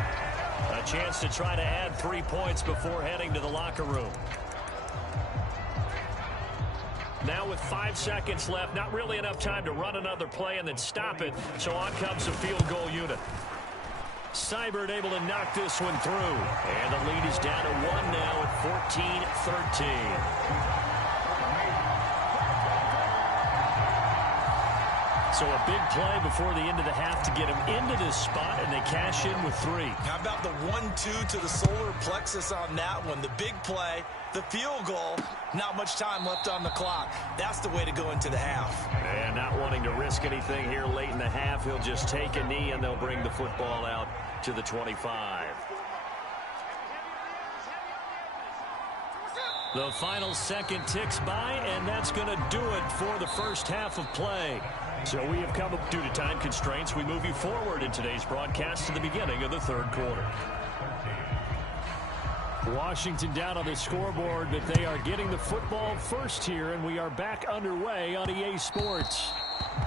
A chance to try to add 3 points before heading to the locker room. Now with 5 seconds left, not really enough time to run another play and then stop it. So on comes the field goal unit. Seibert able to knock this one through. And the lead is down to 1 now at 14-13. So a big play before the end of the half to get him into this spot, and they cash in with 3. How about the 1-2 to the solar plexus on that one? The big play, the field goal, not much time left on the clock. That's the way to go into the half. And not wanting to risk anything here late in the half, he'll just take a knee, and they'll bring the football out to the 25. The final second ticks by, and that's going to do it for the first half of play. So we have come up due to time constraints. We move you forward in today's broadcast to the beginning of the third quarter. Washington down on the scoreboard, but they are getting the football first here, and we are back underway on EA Sports.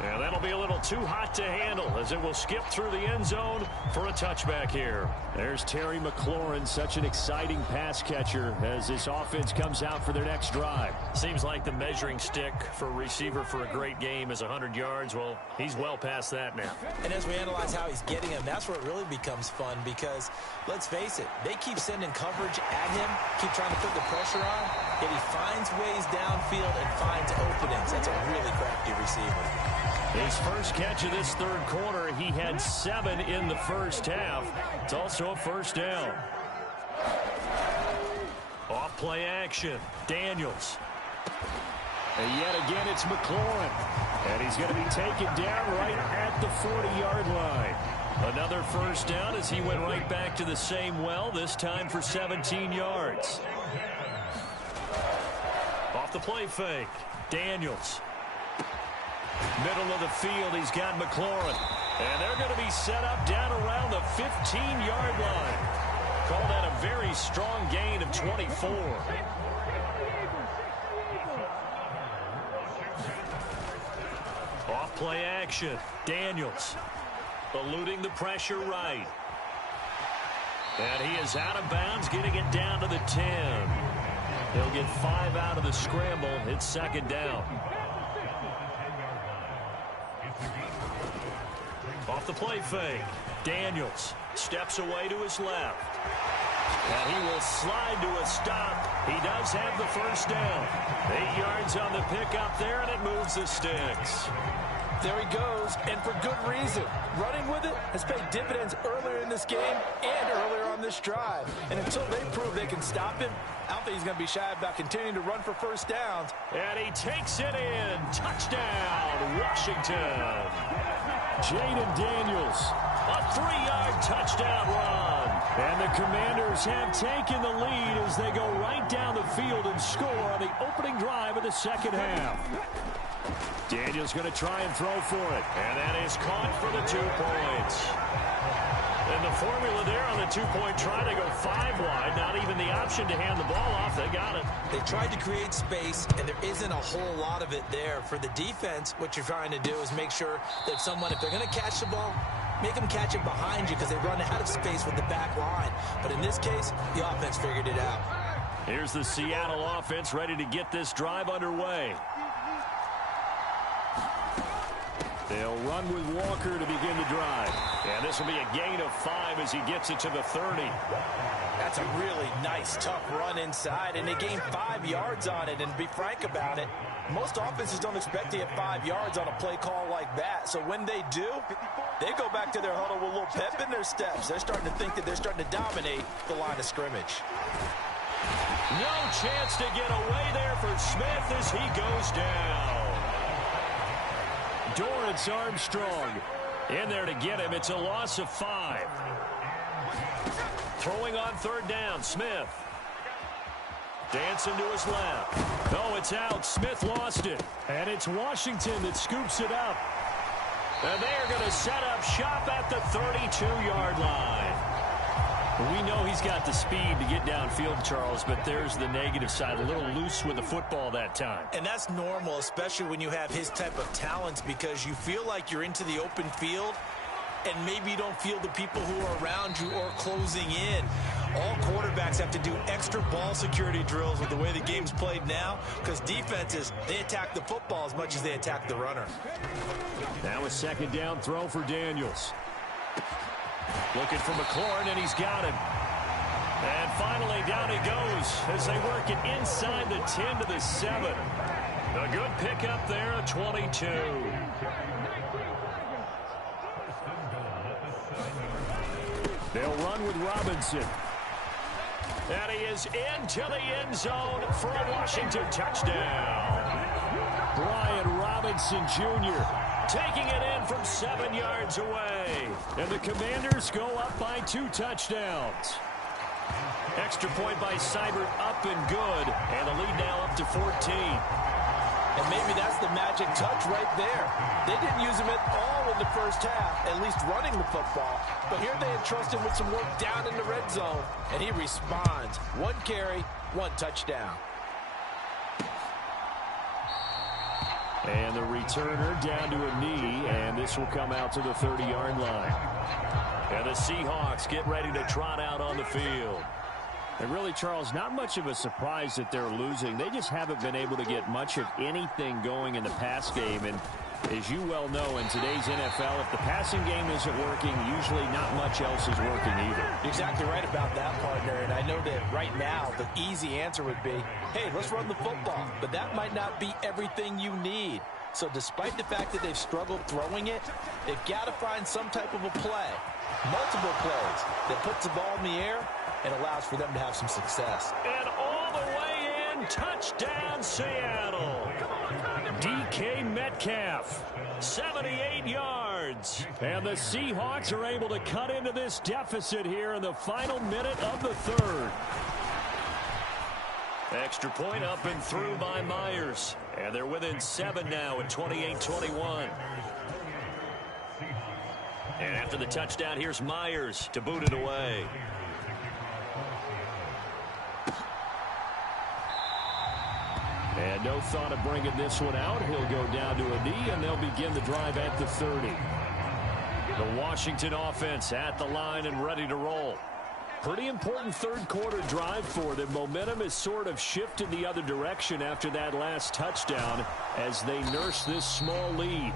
And that'll be a little too hot to handle as it will skip through the end zone for a touchback here. There's Terry McLaurin, such an exciting pass catcher as this offense comes out for their next drive. Seems like the measuring stick for a receiver for a great game is 100 yards. Well, he's well past that now. And as we analyze how he's getting them, that's where it really becomes fun because, let's face it, they keep sending coverage at him, keep trying to put the pressure on, yet he finds ways downfield and finds openings. That's a really crafty receiver. His first catch of this third quarter, he had 7 in the first half. It's also a first down. Off play action, Daniels. And yet again, it's McLaurin. And he's going to be taken down right at the 40-yard line. Another first down as he went right back to the same well, this time for 17 yards. Off the play fake, Daniels. Middle of the field, he's got McLaurin. And they're going to be set up down around the 15-yard line. Call that a very strong gain of 24. Off play action, Daniels. Eluding the pressure right. And he is out of bounds, getting it down to the 10. He'll get 5 out of the scramble. It's second down. Off the play fake, Daniels steps away to his left. And he will slide to a stop. He does have the first down. 8 yards on the pickup there, and it moves the sticks. There he goes, and for good reason. Running with it has paid dividends earlier in this game and earlier on this drive. And until they prove they can stop him, I don't think he's going to be shy about continuing to run for first downs. And he takes it in. Touchdown, Washington. Jaden Daniels, a 3-yard touchdown run. And the Commanders have taken the lead as they go right down the field and score on the opening drive of the second half. Daniels going to try and throw for it. And that is caught for the 2 points. And the formula there on the 2-point try, they go 5 wide. Not even the option to hand the ball off. They got it. They tried to create space, and there isn't a whole lot of it there. For the defense, what you're trying to do is make sure that someone, if they're going to catch the ball, make them catch it behind you because they run out of space with the back line. But in this case, the offense figured it out. Here's the Seattle offense ready to get this drive underway. They'll run with Walker to begin the drive. And this will be a gain of 5 as he gets it to the 30. That's a really nice, tough run inside, and they gain 5 yards on it. And to be frank about it, most offenses don't expect to get 5 yards on a play call like that. So when they do, they go back to their huddle with a little pep in their steps. They're starting to think that they're starting to dominate the line of scrimmage. No chance to get away there for Smith as he goes down. Dorrance Armstrong in there to get him. It's a loss of 5. Throwing on third down, Smith. Dancing to his left. No, it's out. Smith lost it. And it's Washington that scoops it up. And they are going to set up shop at the 32-yard line. We know he's got the speed to get downfield, Charles, but there's the negative side. A little loose with the football that time. And that's normal, especially when you have his type of talents, because you feel like you're into the open field and maybe you don't feel the people who are around you or closing in. All quarterbacks have to do extra ball security drills with the way the game's played now, because defenses, they attack the football as much as they attack the runner. Now a second down throw for Daniels. Looking for McLaurin, and he's got him. And finally, down he goes as they work it inside the 10 to the 7. A good pickup there, a 22. They'll run with Robinson. And he is into the end zone for a Washington touchdown. Brian Robinson Jr. taking it in from 7 yards away. And the Commanders go up by 2 touchdowns. Extra point by Seibert up and good. And the lead now up to 14. And maybe that's the magic touch right there. They didn't use him at all in the first half, at least running the football. But here they entrust him with some work down in the red zone. And he responds. 1 carry, 1 touchdown. And the returner down to a knee, and this will come out to the 30-yard line. And the Seahawks get ready to trot out on the field. And really, Charles, not much of a surprise that they're losing. They just haven't been able to get much of anything going in the pass game. And as you well know, in today's NFL, if the passing game isn't working, usually not much else is working either. You're exactly right about that, partner. And I know that right now the easy answer would be, hey, let's run the football. But that might not be everything you need. So despite the fact that they've struggled throwing it, they've got to find some type of a play, multiple plays, that puts the ball in the air and allows for them to have some success. And all the way in, Touchdown, Seattle. DK Metcalf, 78 yards. And the Seahawks are able to cut into this deficit here in the final minute of the third. Extra point up and through by Myers. And they're within 7 now at 28-21. And after the touchdown, here's Myers to boot it away. And no thought of bringing this one out. He'll go down to a knee, and they'll begin the drive at the 30. The Washington offense at the line and ready to roll. Pretty important third quarter drive for them. Momentum has sort of shifted the other direction after that last touchdown as they nurse this small lead.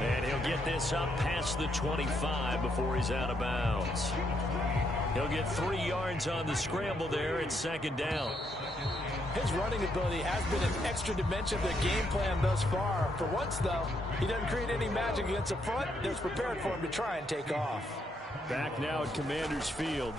And he'll get this up past the 25 before he's out of bounds. He'll get 3 yards on the scramble there at second down. His running ability has been an extra dimension of their game plan thus far. For once, though, he doesn't create any magic against the front that's prepared for him to try and take off. Back now at Commanders Field.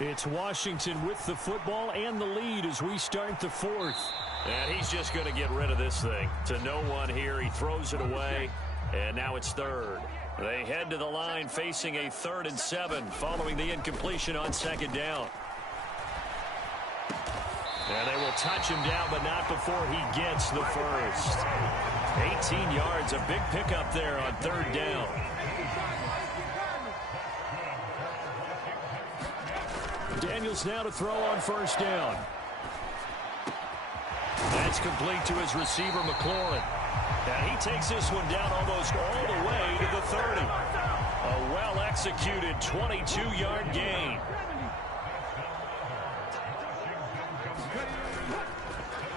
It's Washington with the football and the lead as we start the fourth. And he's just going to get rid of this thing. To no one here. He throws it away. And now it's third. They head to the line facing a 3rd and 7 following the incompletion on second down. And they will touch him down, but not before he gets the first. 18 yards, a big pickup there on 3rd down. Daniels now to throw on 1st down. That's complete to his receiver, McLaurin. And he takes this one down almost all the way to the 30. A well-executed 22-yard gain.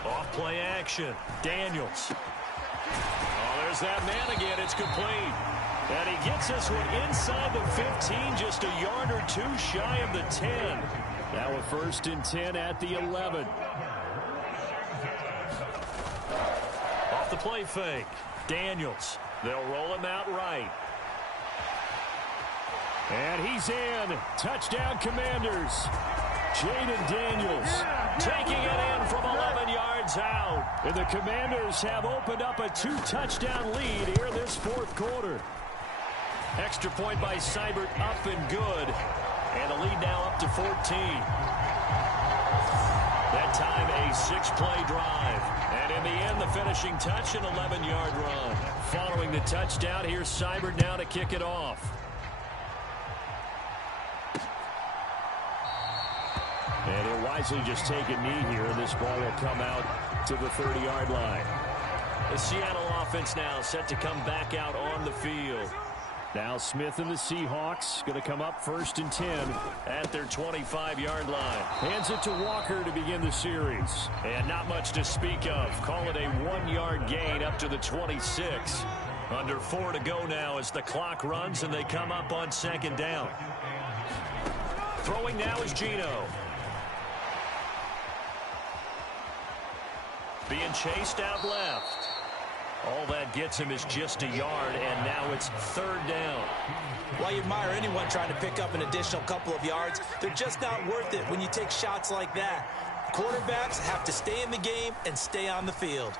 Off play action. Daniels. Oh, there's that man again. It's complete. And he gets this one inside the 15, just a yard or 2 shy of the 10. Now a 1st and 10 at the 11. Off the play fake. Daniels. They'll roll him out right. And he's in. Touchdown, Commanders. Jaden Daniels taking it in from 11 yards out. And the Commanders have opened up a 2-touchdown lead here in this 4th quarter. Extra point by Seibert up and good. And the lead now up to 14. That time a 6-play drive. And in the end, the finishing touch, an 11-yard run. Following the touchdown, here's Seibert now to kick it off. And he'll wisely just take a knee here, and this ball will come out to the 30-yard line. The Seattle offense now set to come back out on the field. Now Smith and the Seahawks going to come up 1st and 10 at their 25-yard line. Hands it to Walker to begin the series. And not much to speak of. Call it a 1-yard gain up to the 26. Under 4 to go now as the clock runs and they come up on 2nd down. Throwing now is Geno. Being chased out left. All that gets him is just a yard, and now it's 3rd down. While you admire anyone trying to pick up an additional couple of yards, they're just not worth it when you take shots like that. Quarterbacks have to stay in the game and stay on the field.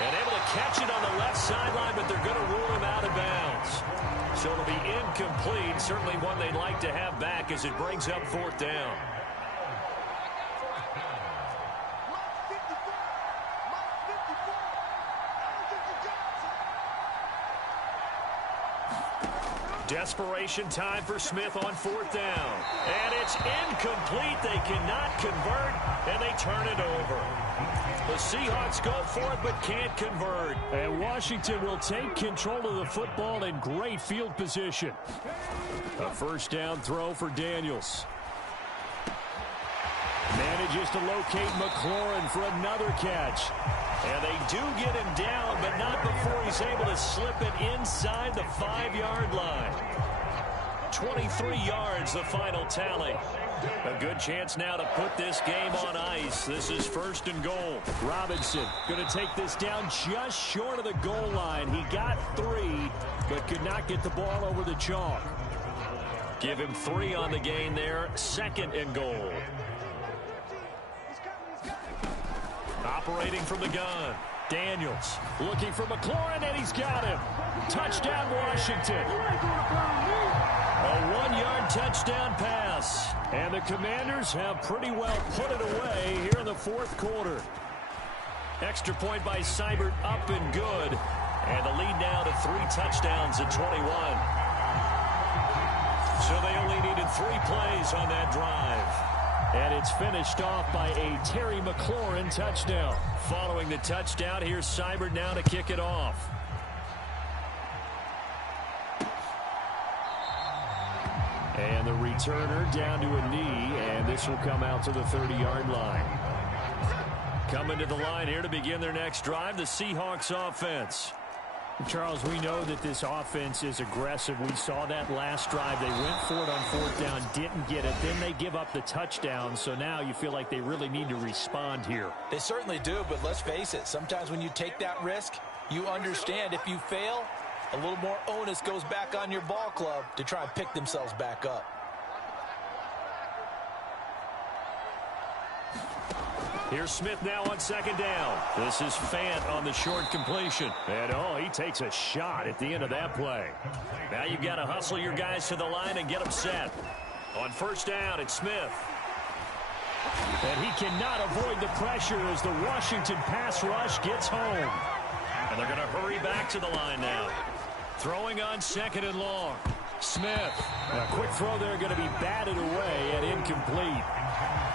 And able to catch it on the left sideline, but they're going to rule him out of bounds. So it'll be incomplete, certainly one they'd like to have back as it brings up 4th down. Desperation time for Smith on 4th down. And it's incomplete. They cannot convert, and they turn it over. The Seahawks go for it but can't convert. And Washington will take control of the football in great field position. A 1st down throw for Daniels. Manages to locate McLaurin for another catch. And they do get him down, but not before he's able to slip it inside the 5-yard line. 23 yards, the final tally. A good chance now to put this game on ice. This is 1st and goal. Robinson going to take this down just short of the goal line. He got 3, but could not get the ball over the chalk. Give him 3 on the gain there. 2nd and goal. Operating from the gun. Daniels looking for McLaurin, and he's got him. Touchdown, Washington. A 1-yard touchdown pass. And the Commanders have pretty well put it away here in the fourth quarter. Extra point by Seibert, up and good. And the lead now to 3 touchdowns at 21. So they only needed 3 plays on that drive. And it's finished off by a Terry McLaurin touchdown. Following the touchdown, here's Seibert now to kick it off. And the returner down to a knee, and this will come out to the 30-yard line. Coming to the line here to begin their next drive, the Seahawks offense. Charles, we know that this offense is aggressive. We saw that last drive. They went for it on 4th down, didn't get it. Then they give up the touchdown. So now you feel like they really need to respond here. They certainly do, but let's face it. Sometimes when you take that risk, you understand if you fail, a little more onus goes back on your ball club to try and pick themselves back up. Here's Smith now on 2nd down. This is Fant on the short completion. And, he takes a shot at the end of that play. Now you've got to hustle your guys to the line and get them set. On 1st down, it's Smith. And he cannot avoid the pressure as the Washington pass rush gets home. And they're going to hurry back to the line now. Throwing on 2nd and long. Smith. A quick throw there going to be batted away and incomplete.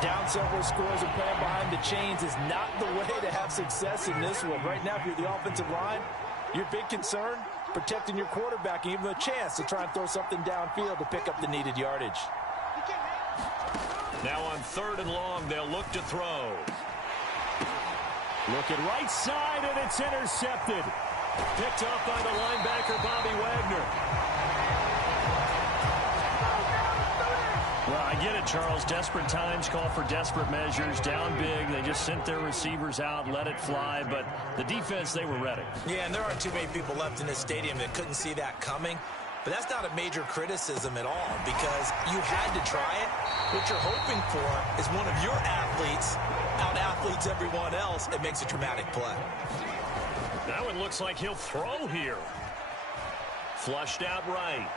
Down several scores and playing behind the chains is not the way to have success in this one. Right now, if you're the offensive line, your big concern, protecting your quarterback and give him a chance to try and throw something downfield to pick up the needed yardage. Now on 3rd and long, they'll look to throw. Looking right side, and it's intercepted. Picked off by the linebacker, Bobby Wagner. Well, I get it, Charles. Desperate times call for desperate measures. Down big. They just sent their receivers out, let it fly. But the defense, they were ready. Yeah, and there aren't too many people left in this stadium that couldn't see that coming. But that's not a major criticism at all because you had to try it. What you're hoping for is one of your athletes out-athletes everyone else and makes a dramatic play. That one looks like he'll throw here. Flushed out right.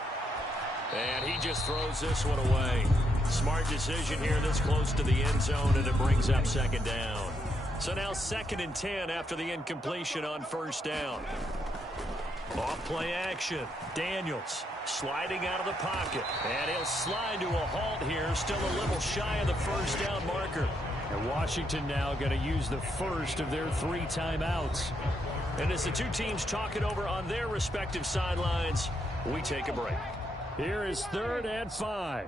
And he just throws this one away. Smart decision here this close to the end zone, and it brings up 2nd down. So now 2nd and 10 after the incompletion on 1st down. Off play action. Daniels sliding out of the pocket. And he'll slide to a halt here, still a little shy of the 1st down marker. And Washington now going to use the first of their 3 timeouts. And as the 2 teams talk it over on their respective sidelines, we take a break. Here is 3rd and 5.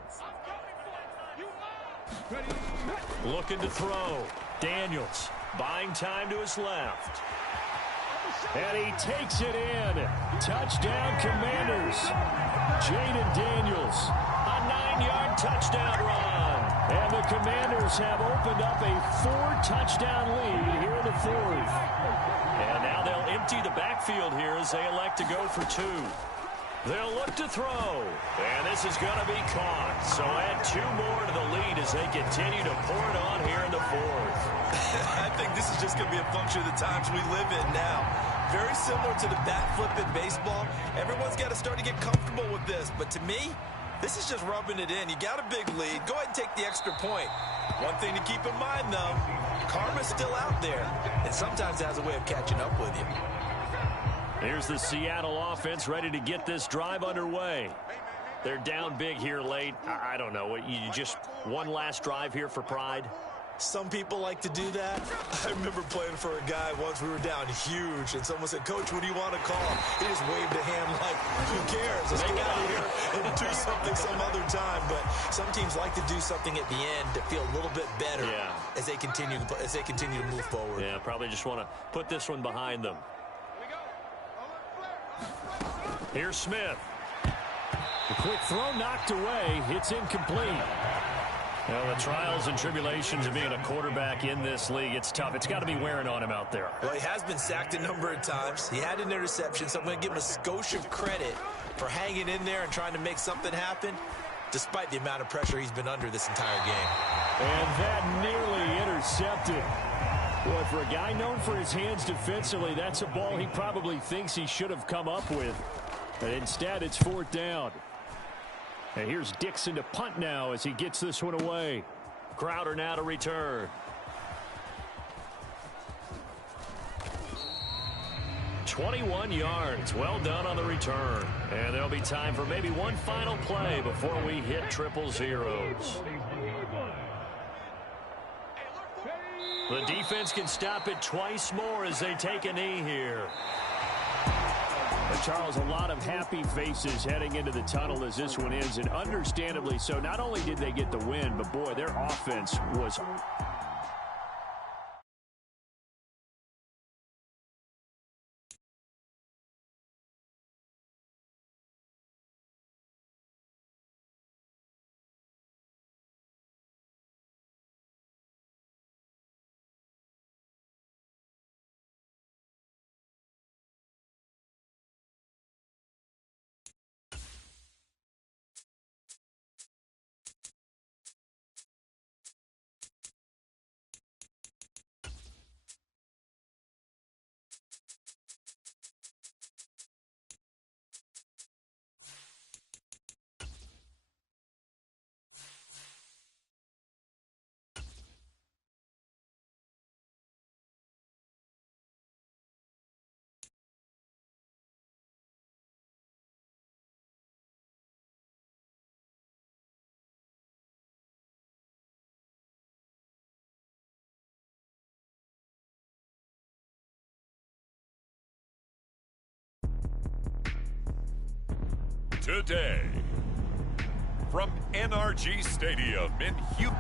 Looking to throw. Daniels buying time to his left. And he takes it in. Touchdown, Commanders. Jaden Daniels. A 9-yard touchdown run. And the Commanders have opened up a 4-touchdown lead here in the 4th. And now they'll empty the backfield here as they elect to go for 2. They'll look to throw. And this is going to be caught. So add 2 more to the lead as they continue to pour it on here in the 4th. I think this is just going to be a function of the times we live in now. Very similar to the bat flip in baseball. Everyone's got to start to get comfortable with this. But to me, this is just rubbing it in. You got a big lead. Go ahead and take the extra point. One thing to keep in mind, though, karma's still out there. And sometimes it has a way of catching up with you. Here's the Seattle offense ready to get this drive underway. They're down big here late. I don't know. You just one last drive here for pride? Some people like to do that. I remember playing for a guy once. We were down huge, and someone said, "Coach, what do you want to call?" He just waved a hand like, "Who cares? Let's get out of here and do something some other time." But some teams like to do something at the end to feel a little bit better as they continue to move forward. Yeah, probably just want to put this one behind them. Here's Smith. The quick throw knocked away. It's incomplete. Well, the trials and tribulations of being a quarterback in this league, it's tough. It's got to be wearing on him out there. Well, he has been sacked a number of times. He had an interception, so I'm going to give him a skosh of credit for hanging in there and trying to make something happen, despite the amount of pressure he's been under this entire game. And that nearly intercepted. Boy, for a guy known for his hands defensively, that's a ball he probably thinks he should have come up with. But instead, it's 4th down. And here's Dixon to punt now as he gets this one away. Crowder now to return. 21 yards. Well done on the return. And there'll be time for maybe one final play before we hit triple zeros. The defense can stop it twice more as they take a knee here. But Charles, a lot of happy faces heading into the tunnel as this one ends, and understandably so. Not only did they get the win, but boy, their offense was... Today, from NRG Stadium in Houston.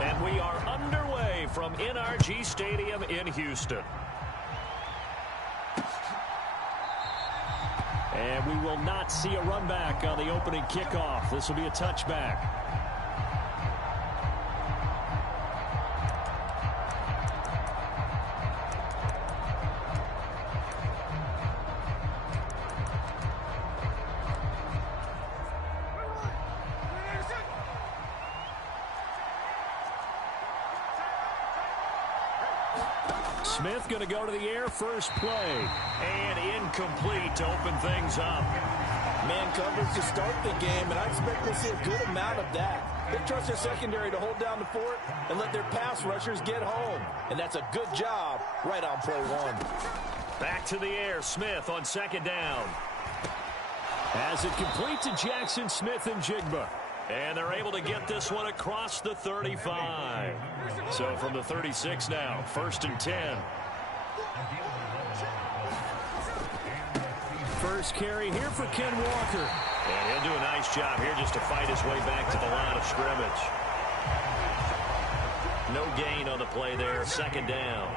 And we are underway from NRG Stadium in Houston. And we will not see a run back on the opening kickoff. This will be a touchback. Smith going to go to the air, first play. And incomplete to open things up. Man coverage to start the game, and I expect we'll see a good amount of that. They trust their secondary to hold down the fort and let their pass rushers get home. And that's a good job right on play one. Back to the air, Smith on second down. As it complete to Jackson Smith and Jigba. And they're able to get this one across the 35. So from the 36 now, 1st and 10. First carry here for Ken Walker. And he'll do a nice job here just to fight his way back to the line of scrimmage. No gain on the play there, 2nd down.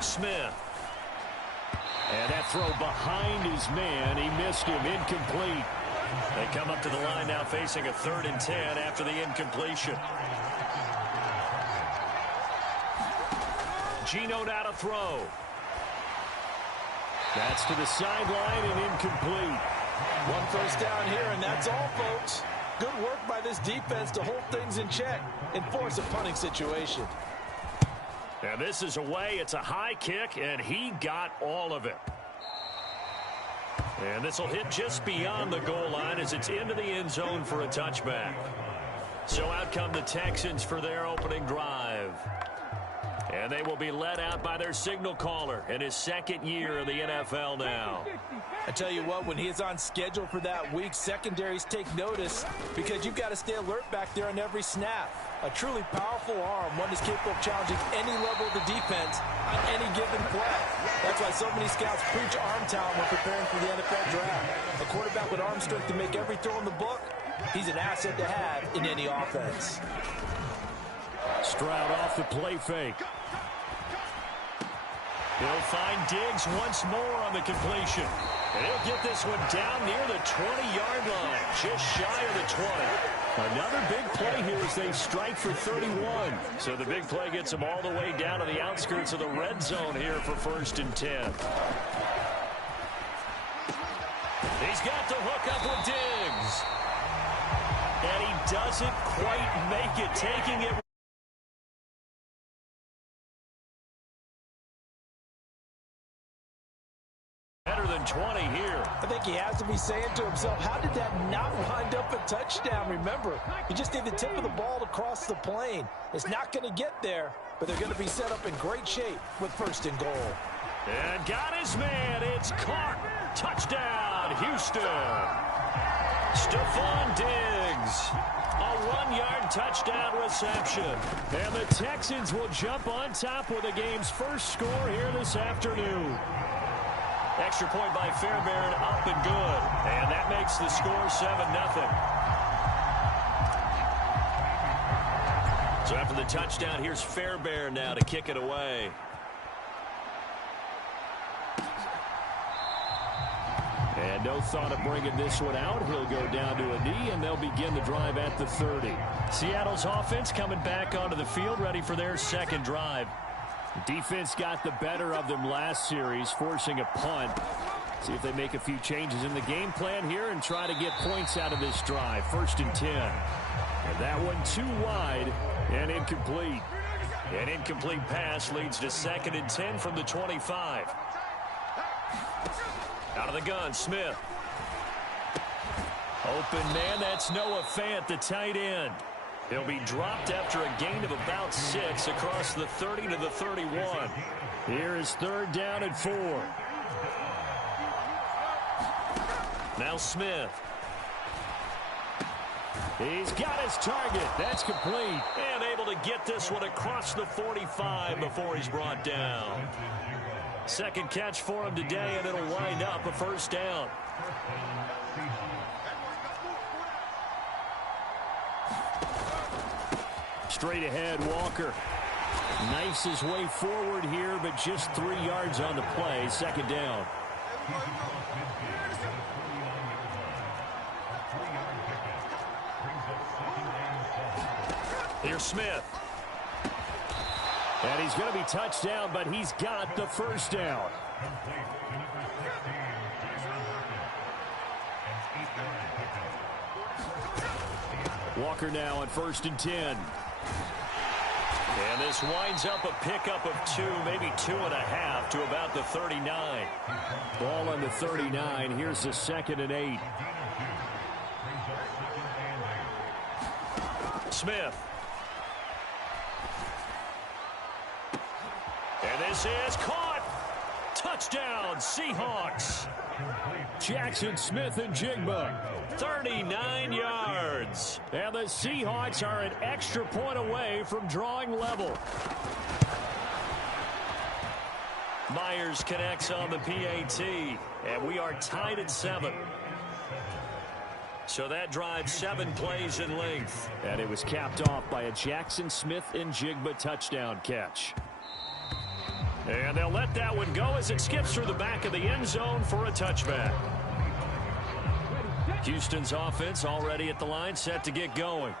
Smith. And that throw behind his man. He missed him. Incomplete. They come up to the line now facing a 3rd and 10 after the incompletion. Gino now to throw. That's to the sideline and incomplete. 1 first down here, and that's all, folks. Good work by this defense to hold things in check and force a punting situation. And this is away. It's a high kick, and he got all of it. And this will hit just beyond the goal line as it's into the end zone for a touchback. So out come the Texans for their opening drive. And they will be led out by their signal caller in his 2nd year in the NFL now. I tell you what, when he is on schedule for that week, secondaries take notice because you've got to stay alert back there on every snap. A truly powerful arm, one that's capable of challenging any level of the defense on any given play. That's why so many scouts preach arm talent when preparing for the NFL draft. A quarterback with arm strength to make every throw in the book, he's an asset to have in any offense. Stroud off the play fake. He'll find Diggs once more on the completion. And he'll get this one down near the 20-yard line, just shy of the 20. Another big play here as they strike for 31. So the big play gets them all the way down to the outskirts of the red zone here for 1st and 10. He's got the hook up with Diggs. And he doesn't quite make it, taking it. Better than 20 here. I think he has to be saying to himself, how did that not wind up a touchdown? Remember, you just need the tip of the ball to cross the plane. It's not going to get there, but they're going to be set up in great shape with 1st and goal. And got his man. It's caught. Touchdown, Houston. Stephon Diggs. A 1-yard touchdown reception. And the Texans will jump on top with the game's first score here this afternoon. Extra point by Fairbairn, up and good. And that makes the score 7-0. So after the touchdown, here's Fairbairn now to kick it away. And no thought of bringing this one out. He'll go down to a knee, and they'll begin the drive at the 30. Seattle's offense coming back onto the field, ready for their second drive. Defense got the better of them last series, forcing a punt. See if they make a few changes in the game plan here and try to get points out of this drive. 1st and 10. And that one too wide and incomplete. An incomplete pass leads to 2nd and 10 from the 25. Out of the gun, Smith. Open man, that's Noah Fant, the tight end. He'll be dropped after a gain of about 6 across the 30 to the 31. Here is 3rd down and 4. Now Smith. He's got his target. That's complete. And able to get this one across the 45 before he's brought down. Second catch for him today, and it'll wind up a 1st down. Straight ahead, Walker knifes his way forward here, but just 3 yards on the play. 2nd down. Here's Smith. And he's going to be touched down, but he's got the 1st down. Walker now on 1st and 10. And this winds up a pickup of 2, maybe 2.5 to about the 39. Ball on the 39. Here's the 2nd and 8. Smith. And this is caught. Touchdown, Seahawks. Jackson, Smith, and Jigba. 39 yards. And the Seahawks are an extra point away from drawing level. Myers connects on the PAT. And we are tied at 7. So that drives 7 plays in length. And it was capped off by a Jackson, Smith, and Jigba touchdown catch. And they'll let that one go as it skips through the back of the end zone for a touchback. Houston's offense already at the line, set to get going.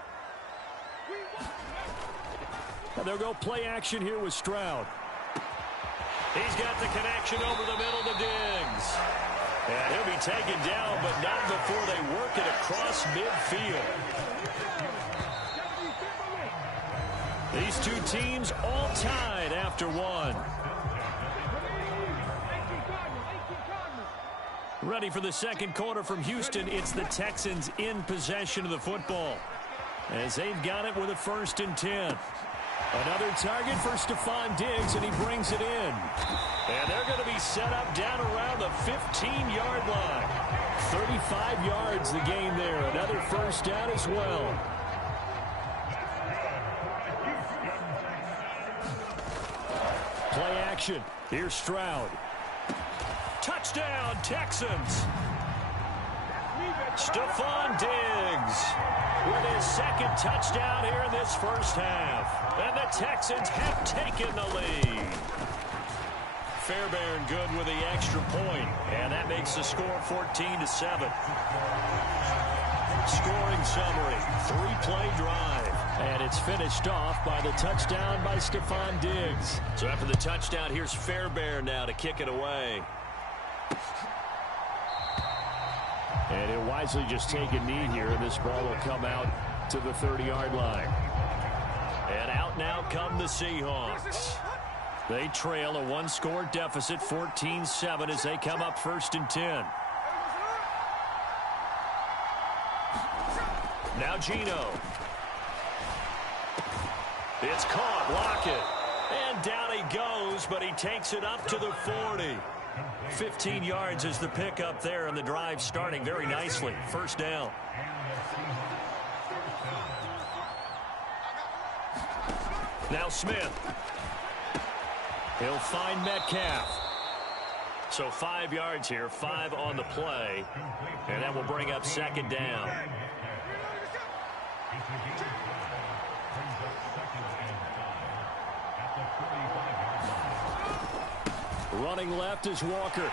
And they'll go play action here with Stroud. He's got the connection over the middle to Diggs. And he'll be taken down, but not before they work it across midfield. These two teams all tied after 1. Ready for the second quarter from Houston. It's the Texans in possession of the football, as they've got it with a 1st and 10. Another target for Stephon Diggs, and he brings it in. And they're going to be set up down around the 15-yard line. 35 yards the gain there. Another 1st down as well. Play action. Here's Stroud. Touchdown, Texans. Stephon Diggs with his 2nd touchdown here in this 1st half. And the Texans have taken the lead. Fairbairn good with the extra point, and that makes the score 14-7. Scoring summary, 3-play drive. And it's finished off by the touchdown by Stephon Diggs. So after the touchdown, here's Fairbairn now to kick it away. And he'll wisely just take a knee here, and this ball will come out to the 30-yard line. And out now come the Seahawks. They trail a one-score deficit, 14-7, as they come up 1st and 10. Now Geno. It's caught. Lockett. And down he goes, but he takes it up to the 40. 15 yards is the pickup there, and the drive starting very nicely. 1st down. Now Smith. He'll find Metcalf. So 5 yards here, 5 on the play, and that will bring up 2nd down. Running left is Walker.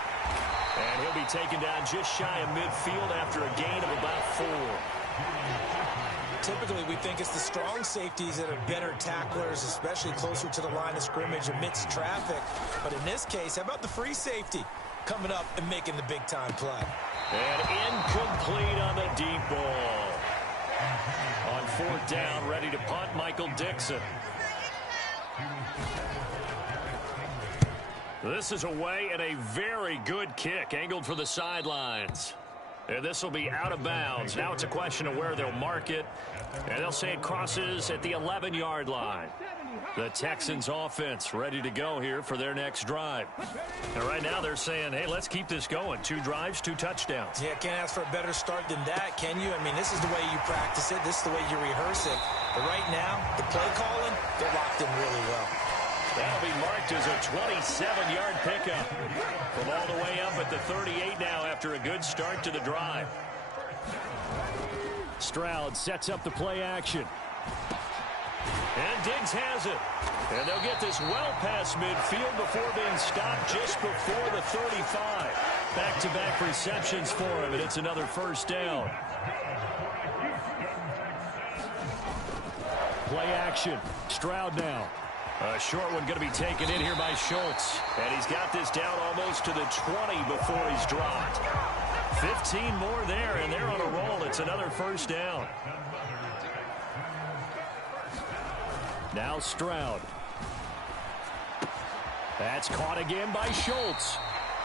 And he'll be taken down just shy of midfield after a gain of about 4. Typically, we think it's the strong safeties that are better tacklers, especially closer to the line of scrimmage amidst traffic. But in this case, how about the free safety coming up and making the big-time play? And incomplete on the deep ball. On 4th down, ready to punt, Michael Dixon. This is away and a very good kick, angled for the sidelines. And this will be out of bounds. Now it's a question of where they'll mark it. And they'll say it crosses at the 11-yard line. The Texans offense ready to go here for their next drive. And right now they're saying, hey, let's keep this going. 2 drives, 2 touchdowns. Yeah, can't ask for a better start than that, can you? I mean, this is the way you practice it. This is the way you rehearse it. But right now, the play calling, they're locked in really well. That'll be marked as a 27-yard pickup. From all the way up at the 38 now after a good start to the drive. Stroud sets up the play action. And Diggs has it. And they'll get this well past midfield before being stopped just before the 35. Back-to-back receptions for him, and it's another 1st down. Play action. Stroud now. A short one going to be taken in here by Schultz. And he's got this down almost to the 20 before he's dropped. 15 more there, and they're on a roll. It's another 1st down. Now Stroud. That's caught again by Schultz.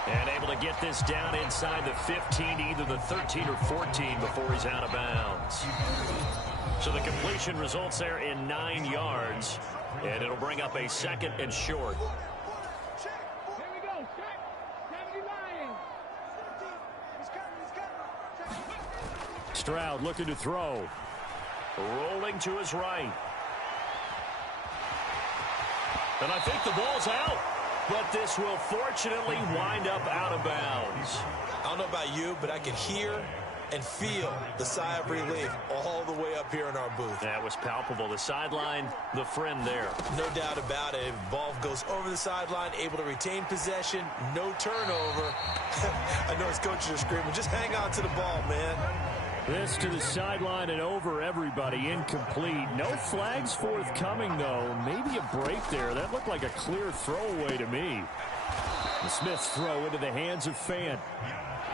And able to get this down inside the 15, either the 13 or 14 before he's out of bounds. So the completion results there in 9 yards. And it'll bring up a 2nd and short. Stroud looking to throw. Rolling to his right. And I think the ball's out. But this will fortunately wind up out of bounds. I don't know about you, but I can hear and feel the sigh of relief all the way up here in our booth. That was palpable. The sideline, the friend there. No doubt about it. Ball goes over the sideline, able to retain possession, no turnover. I know his coaches are screaming, just hang on to the ball, man. This to the sideline and over everybody. Incomplete. No flags forthcoming, though. Maybe a break there. That looked like a clear throwaway to me. The Smith throw into the hands of Fant.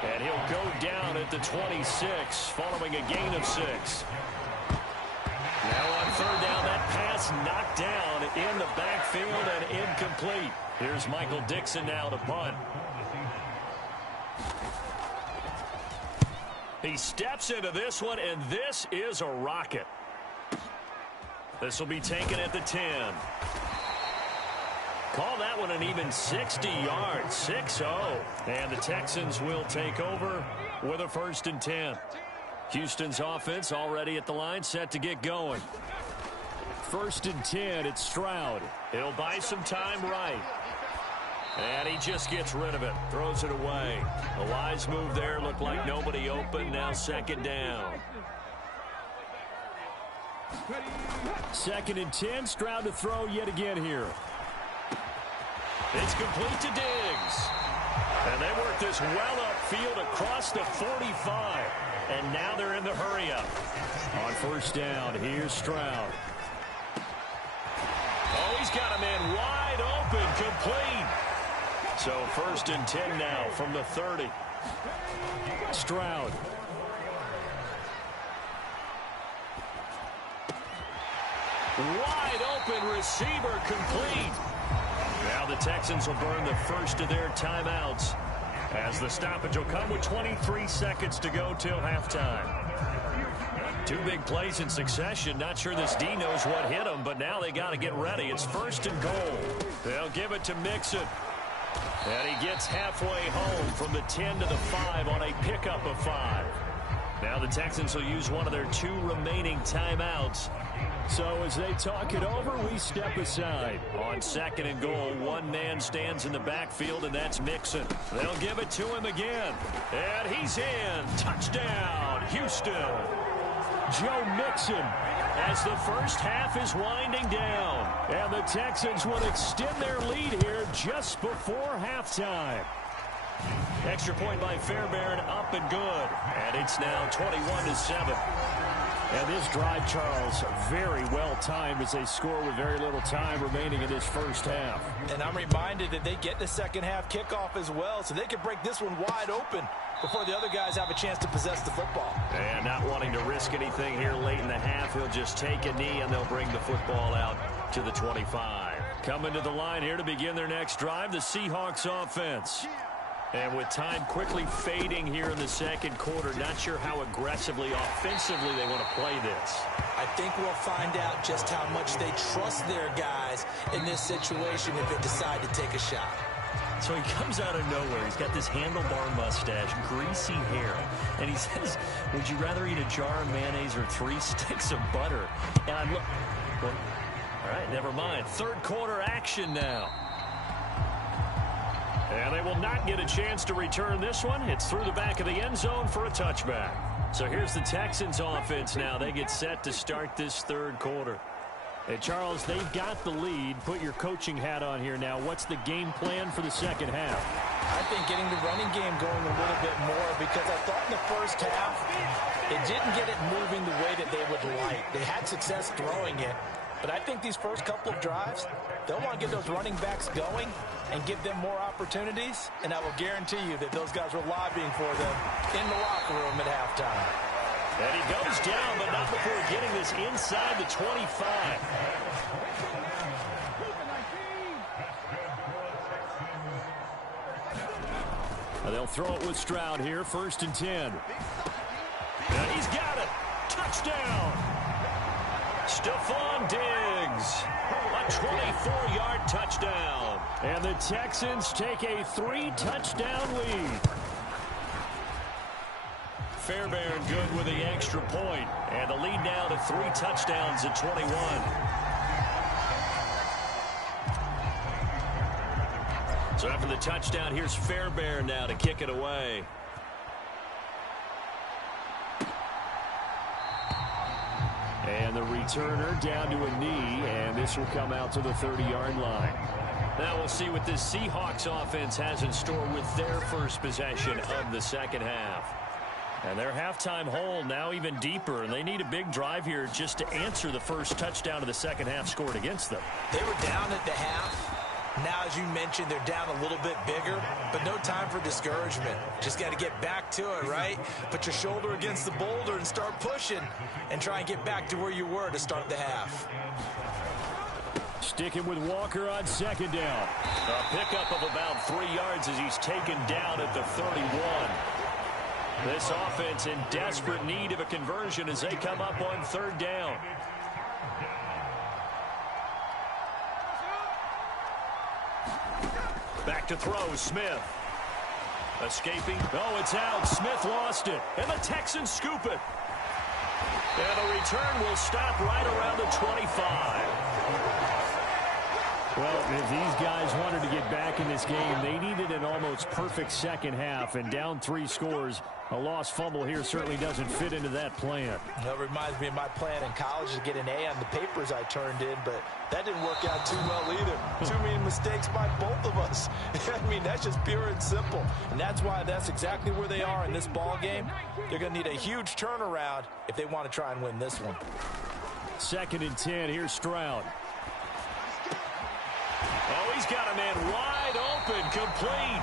And he'll go down at the 26, following a gain of 6. Now on 3rd down, that pass knocked down in the backfield and incomplete. Here's Michael Dixon now to punt. He steps into this one, and this is a rocket. This will be taken at the 10. Call that one an even 60 yards, 6-0. And the Texans will take over with a 1st and 10. Houston's offense already at the line, set to get going. 1st and 10, it's Stroud. He'll buy some time right. And he just gets rid of it, throws it away. A wise move there, looked like nobody open, now 2nd down. 2nd and 10, Stroud to throw yet again here. It's complete to Diggs. And they work this well upfield across the 45. And now they're in the hurry-up. On first down, here's Stroud. Oh, he's got a man wide open, complete. So 1st and 10 now from the 30. Stroud. Wide open receiver, complete. Now the Texans will burn the first of their timeouts as the stoppage will come with 23 seconds to go till halftime. 2 big plays in succession. Not sure this D knows what hit him, but now they got to get ready. It's 1st and goal. They'll give it to Mixon. And he gets halfway home from the 10 to the 5 on a pickup of 5. Now the Texans will use one of their 2 remaining timeouts. So as they talk it over, we step aside. On 2nd and goal, 1 man stands in the backfield, and that's Mixon. They'll give it to him again. And he's in. Touchdown, Houston. Joe Mixon as the first half is winding down. And the Texans will extend their lead here just before halftime. Extra point by Fairbairn, up and good. And it's now 21-7. And this drive, Charles, very well timed as they score with very little time remaining in this first half. And I'm reminded that they get the second half kickoff as well, so they can break this one wide open before the other guys have a chance to possess the football. And not wanting to risk anything here late in the half, he'll just take a knee and they'll bring the football out to the 25. Coming to the line here to begin their next drive, the Seahawks offense. And with time quickly fading here in the second quarter, not sure how aggressively, offensively they want to play this. I think we'll find out just how much they trust their guys in this situation if they decide to take a shot. So he comes out of nowhere. He's got this handlebar mustache, greasy hair. And he says, would you rather eat a jar of mayonnaise or 3 sticks of butter? And I'm looking, well, all right, never mind. Third quarter action now. And they will not get a chance to return this one. It's through the back of the end zone for a touchback. So here's the Texans offense now. They get set to start this third quarter. Hey, Charles, they've got the lead. Put your coaching hat on here now. What's the game plan for the second half? I think getting the running game going a little bit more, because I thought in the first half it didn't get it moving the way that they would like. They had success throwing it, but I think these first couple of drives, they'll want to get those running backs going and give them more opportunities, and I will guarantee you that those guys were lobbying for them in the locker room at halftime. And he goes down, but not before getting this inside the 25. They'll throw it with Stroud here, 1st and 10. And he's got it. Touchdown. Stephon Diggs. A 24-yard touchdown. And the Texans take a 3-touchdown lead. Fairbairn good with the extra point. And the lead now to 3 touchdowns at 21. So after the touchdown, here's Fairbairn now to kick it away. And the returner down to a knee, and this will come out to the 30-yard line. Now we'll see what this Seahawks offense has in store with their first possession of the second half. And their halftime hole now even deeper, and they need a big drive here just to answer the first touchdown of the second half scored against them. They were down at the half. Now, as you mentioned, they're down a little bit bigger, but no time for discouragement. Just got to get back to it, right? Put your shoulder against the boulder and start pushing and try and get back to where you were to start the half. Sticking with Walker on second down. A pickup of about 3 yards as he's taken down at the 31. This offense in desperate need of a conversion as they come up on third down. Back to throw, Smith. Escaping. Oh, it's out. Smith lost it. And the Texans scoop it. And the return will stop right around the 25. Well, if these guys wanted to get back in this game, they needed an almost perfect second half, and down 3 scores. A lost fumble here certainly doesn't fit into that plan. That reminds me of my plan in college to get an A on the papers I turned in, but that didn't work out too well either. Too many mistakes by both of us. I mean, that's just pure and simple. And that's why that's exactly where they are in this ball game. They're going to need a huge turnaround if they want to try and win this one. 2nd and 10. Here's Stroud. Oh, he's got a man wide open, complete.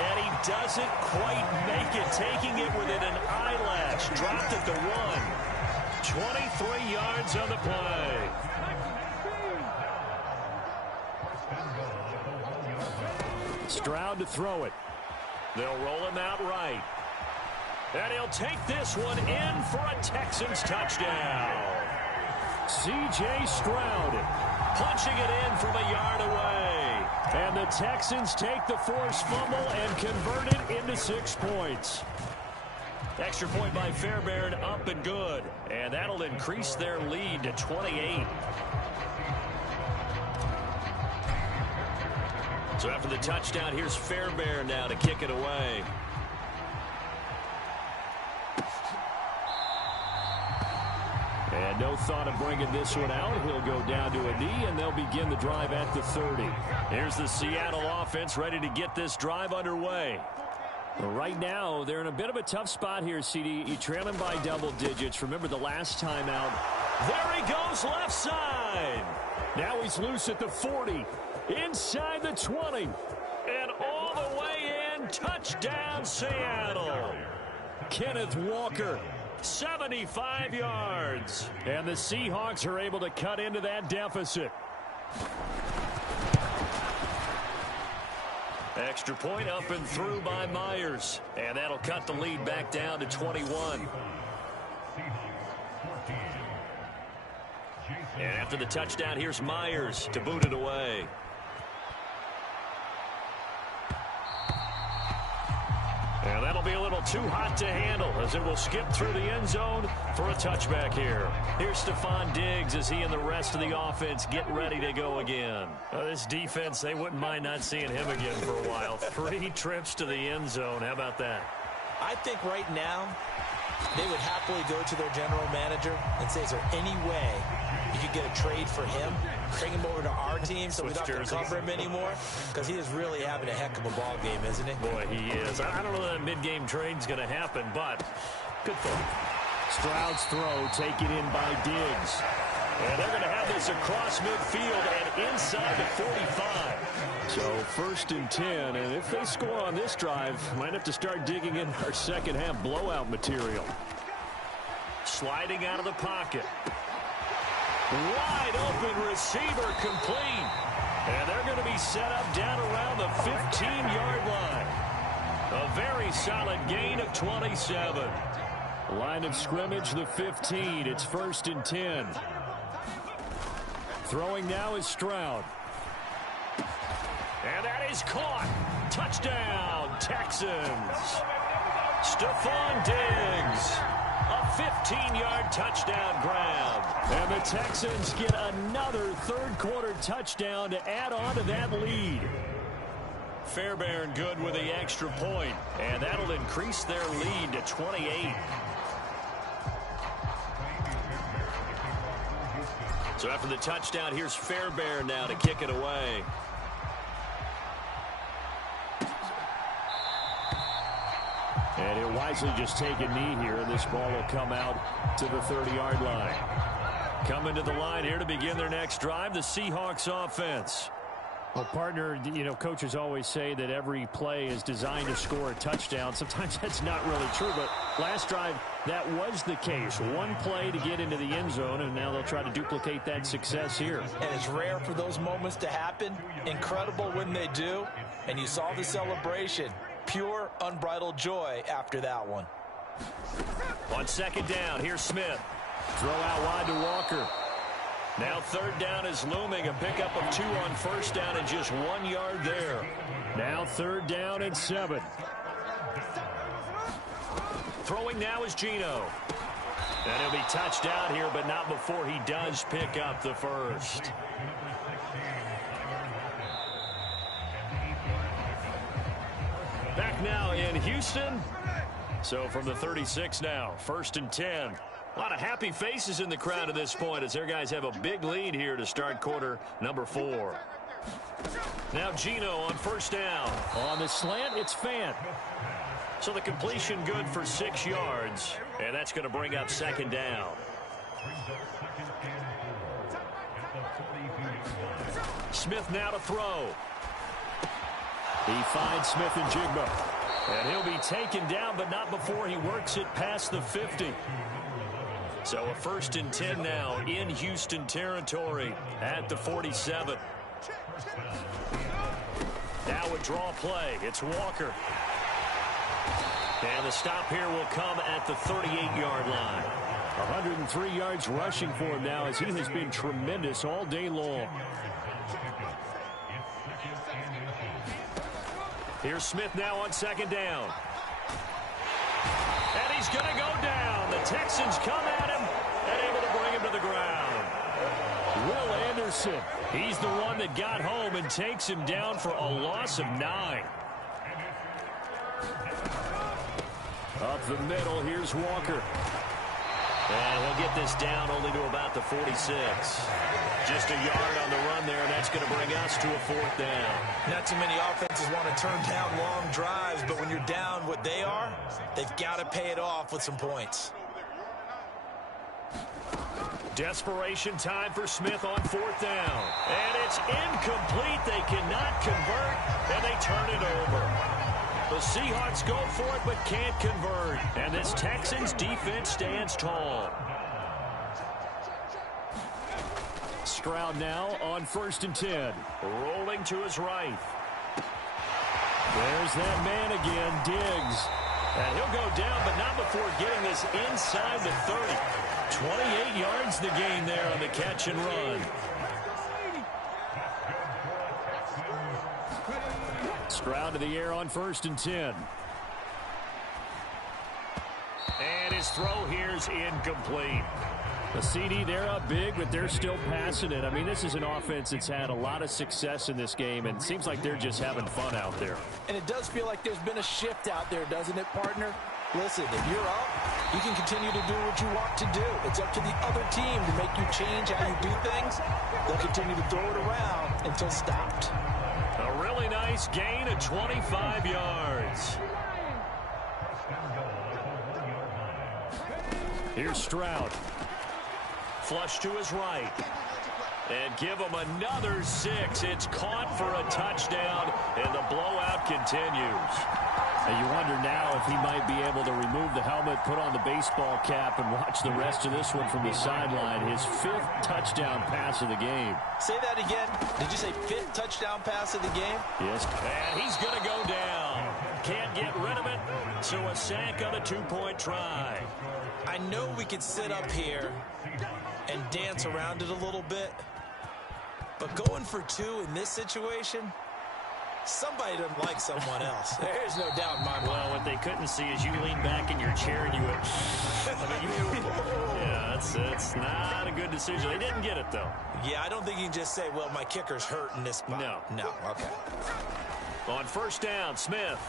And he doesn't quite make it, taking it within an eyelash. Dropped it to 1. 23 yards on the play. Stroud to throw it. They'll roll him out right. And he'll take this one in for a Texans touchdown. C.J. Stroud punching it in from a yard away. And the Texans take the forced fumble and convert it into 6 points. Extra point by Fairbairn, up and good. And that'll increase their lead to 28. So after the touchdown, here's Fairbairn now to kick it away. And no thought of bringing this one out. He'll go down to a knee, and they'll begin the drive at the 30. Here's the Seattle offense ready to get this drive underway. Well, right now, they're in a bit of a tough spot here, CD. You trail them by double digits. Remember the last time out. There he goes, left side. Now he's loose at the 40. Inside the 20. And all the way in. Touchdown, Seattle. Kenneth Walker. 75 yards. And the Seahawks are able to cut into that deficit. Extra point up and through by Myers. And that'll cut the lead back down to 21. And after the touchdown, here's Myers to boot it away. And that'll be a little too hot to handle as it will skip through the end zone for a touchback here. Here's Stephon Diggs as he and the rest of the offense get ready to go again. This defense, they wouldn't mind not seeing him again for a while. 3 trips to the end zone. How about that? I think right now they would happily go to their general manager and say, is there any way you could get a trade for him? Bring him over to our team so we don't have to cover him anymore, because he is really having a heck of a ball game, isn't he? Boy, he is. I don't know that mid-game trade's going to happen, but good for him. Stroud's throw taken in by Diggs. And they're going to have this across midfield and inside the 45. So 1st and 10, and if they score on this drive, might have to start digging in our second half blowout material. Sliding out of the pocket. Wide open receiver complete. And they're going to be set up down around the 15-yard line. A very solid gain of 27. Line of scrimmage, the 15. It's 1st and 10. Throwing now is Stroud. And that is caught. Touchdown, Texans. Stephon Diggs. A 15-yard touchdown grab. And the Texans get another third-quarter touchdown to add on to that lead. Fairbairn good with the extra point. And that'll increase their lead to 28. So after the touchdown, here's Fairbairn now to kick it away. And he'll wisely just take a knee here, and this ball will come out to the 30-yard line. Coming to the line here to begin their next drive, the Seahawks offense. Well, partner, you know, coaches always say that every play is designed to score a touchdown. Sometimes that's not really true, but last drive, that was the case. One play to get into the end zone, and now they'll try to duplicate that success here. And it's rare for those moments to happen. Incredible when they do. And you saw the celebration. Pure, unbridled joy after that one. On 2nd down, here's Smith. Throw out wide to Walker. Now 3rd down is looming. A pickup of 2 on 1st down and just 1 yard there. Now 3rd down and 7. Throwing now is Geno. And he'll be touched out here, but not before he does pick up the first. back now in Houston. So from the 36 now, 1st and 10. A lot of happy faces in the crowd at this point as their guys have a big lead here to start quarter number 4. Now Gino on 1st down. On the slant, it's Fant. So the completion good for 6 yards, and that's going to bring up 2nd down. Smith now to throw. He finds Smith and Jigba. And he'll be taken down, but not before he works it past the 50. So a 1st and 10 now in Houston territory at the 47. Now a draw play. It's Walker. And the stop here will come at the 38-yard line. 103 yards rushing for him now as he has been tremendous all day long. Here's Smith now on 2nd down. And he's going to go down. The Texans come at him and able to bring him to the ground. Will Anderson, he's the one that got home and takes him down for a loss of 9. Up the middle, here's Walker. And he'll get this down only to about the 46. Just a yard on the run there, and that's going to bring us to a 4th down. Not too many offenses want to turn down long drives, but when you're down what they are, they've got to pay it off with some points. Desperation time for Smith on 4th down. And it's incomplete. They cannot convert, and they turn it over. The Seahawks go for it but can't convert. And this Texans defense stands tall. Stroud now on 1st and 10. Rolling to his right. There's that man again, Diggs. And he'll go down, but not before getting this inside the 30. 28 yards the gain there on the catch and run. Stroud to the air on 1st and 10. And his throw here's incomplete. The CD, they're up big, but they're still passing it. I mean, this is an offense that's had a lot of success in this game, and it seems like they're just having fun out there. And it does feel like there's been a shift out there, doesn't it, partner? Listen, if you're up, you can continue to do what you want to do. It's up to the other team to make you change how you do things. They'll continue to throw it around until stopped. A really nice gain of 25 yards. Here's Stroud. Flush to his right. And give him another 6. It's caught for a touchdown, and the blowout continues. And you wonder now if he might be able to remove the helmet, put on the baseball cap, and watch the rest of this one from the sideline. His 5th touchdown pass of the game. Say that again. Did you say 5th touchdown pass of the game? Yes. And he's going to go down. Can't get rid of it, so a sack on a 2-point try. I know we could sit up here and dance around it a little bit, but going for 2 in this situation, somebody doesn't like someone else. There's no doubt in my mind. Well, what they couldn't see is you leaned back in your chair and you went, yeah, it's not a good decision. They didn't get it, though. Yeah, I don't think you can just say, well, my kicker's hurt in this spot. No. No, okay. On 1st down, Smith.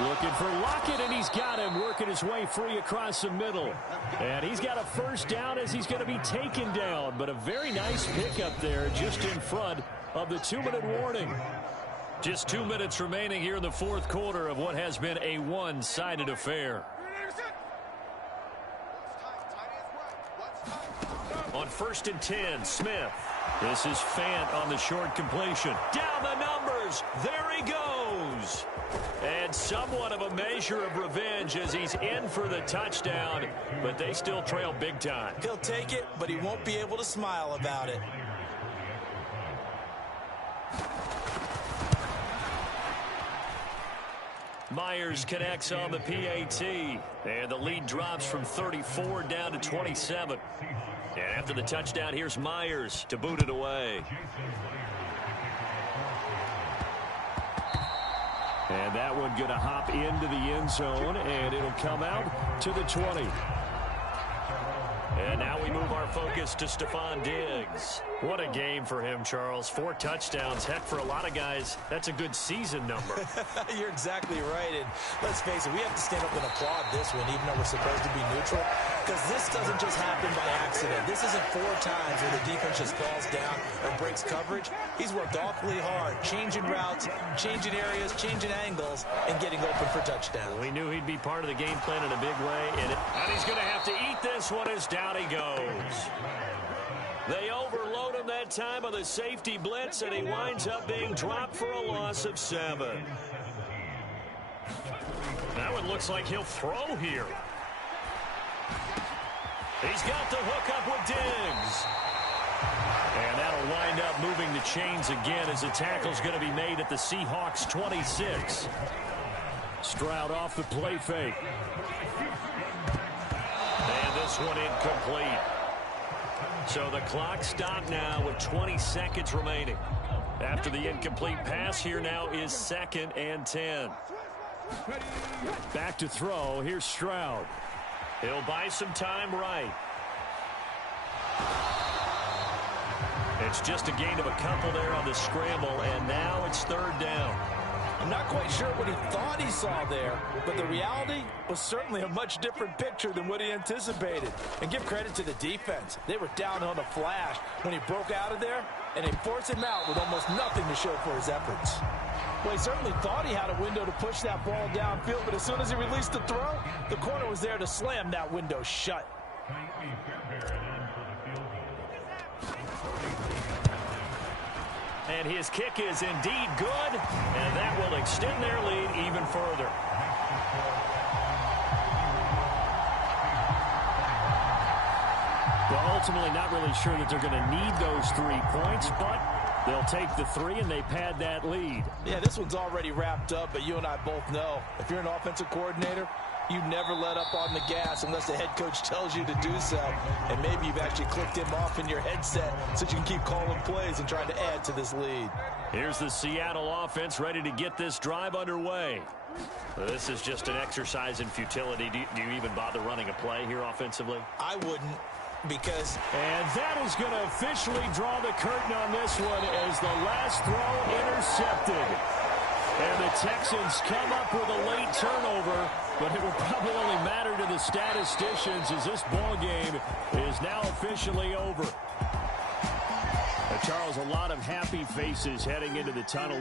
Looking for Lockett, and he's got him working his way free across the middle. And he's got a 1st down as he's going to be taken down. But a very nice pickup there just in front of the 2-minute warning. Just 2 minutes remaining here in the 4th quarter of what has been a one-sided affair. On 1st and 10, Smith. This is Fant on the short completion. Down the numbers. There he goes. And somewhat of a measure of revenge as he's in for the touchdown, but they still trail big time. He'll take it, but he won't be able to smile about it. Myers connects on the PAT, and the lead drops from 34 down to 27. And after the touchdown, here's Myers to boot it away. And that one going to hop into the end zone, and it'll come out to the 20. And now we move our focus to Stephon Diggs. What a game for him, Charles. 4 touchdowns. Heck, for a lot of guys, that's a good season number. You're exactly right. And let's face it, we have to stand up and applaud this one, even though we're supposed to be neutral, because this doesn't just happen by accident. This isn't 4 times where the defense just falls down or breaks coverage. He's worked awfully hard, changing routes, changing areas, changing angles, and getting open for touchdowns. We knew he'd be part of the game plan in a big way, and he's going to have to eat this one as down he goes. They overload him that time on the safety blitz, and he winds up being dropped for a loss of 7. That one looks like he'll throw here. He's got the hook up with Diggs. And that'll wind up moving the chains again as the tackle's going to be made at the Seahawks 26. Stroud off the play fake. And this one incomplete. So the clock stopped now with 20 seconds remaining. After the incomplete pass, here now is 2nd and 10. Back to throw. Here's Stroud. He'll buy some time right. It's just a gain of a couple there on the scramble, and now it's 3rd down. I'm not quite sure what he thought he saw there, but the reality was certainly a much different picture than what he anticipated. And give credit to the defense. They were down on a flash when he broke out of there, and they forced him out with almost nothing to show for his efforts. Well, he certainly thought he had a window to push that ball downfield, but as soon as he released the throw, the corner was there to slam that window shut. And his kick is indeed good, and that will extend their lead even further. Well, ultimately not really sure that they're going to need those 3 points, but they'll take the 3 and they pad that lead. Yeah, this one's already wrapped up, but you and I both know if you're an offensive coordinator, you never let up on the gas unless the head coach tells you to do so. And maybe you've actually clicked him off in your headset so you can keep calling plays and trying to add to this lead. Here's the Seattle offense ready to get this drive underway. This is just an exercise in futility. Do you even bother running a play here offensively? I wouldn't, because... And that is going to officially draw the curtain on this one as the last throw intercepted. And the Texans come up with a late turnover, but it will probably only matter to the statisticians as this ball game is now officially over. Charles, a lot of happy faces heading into the tunnel.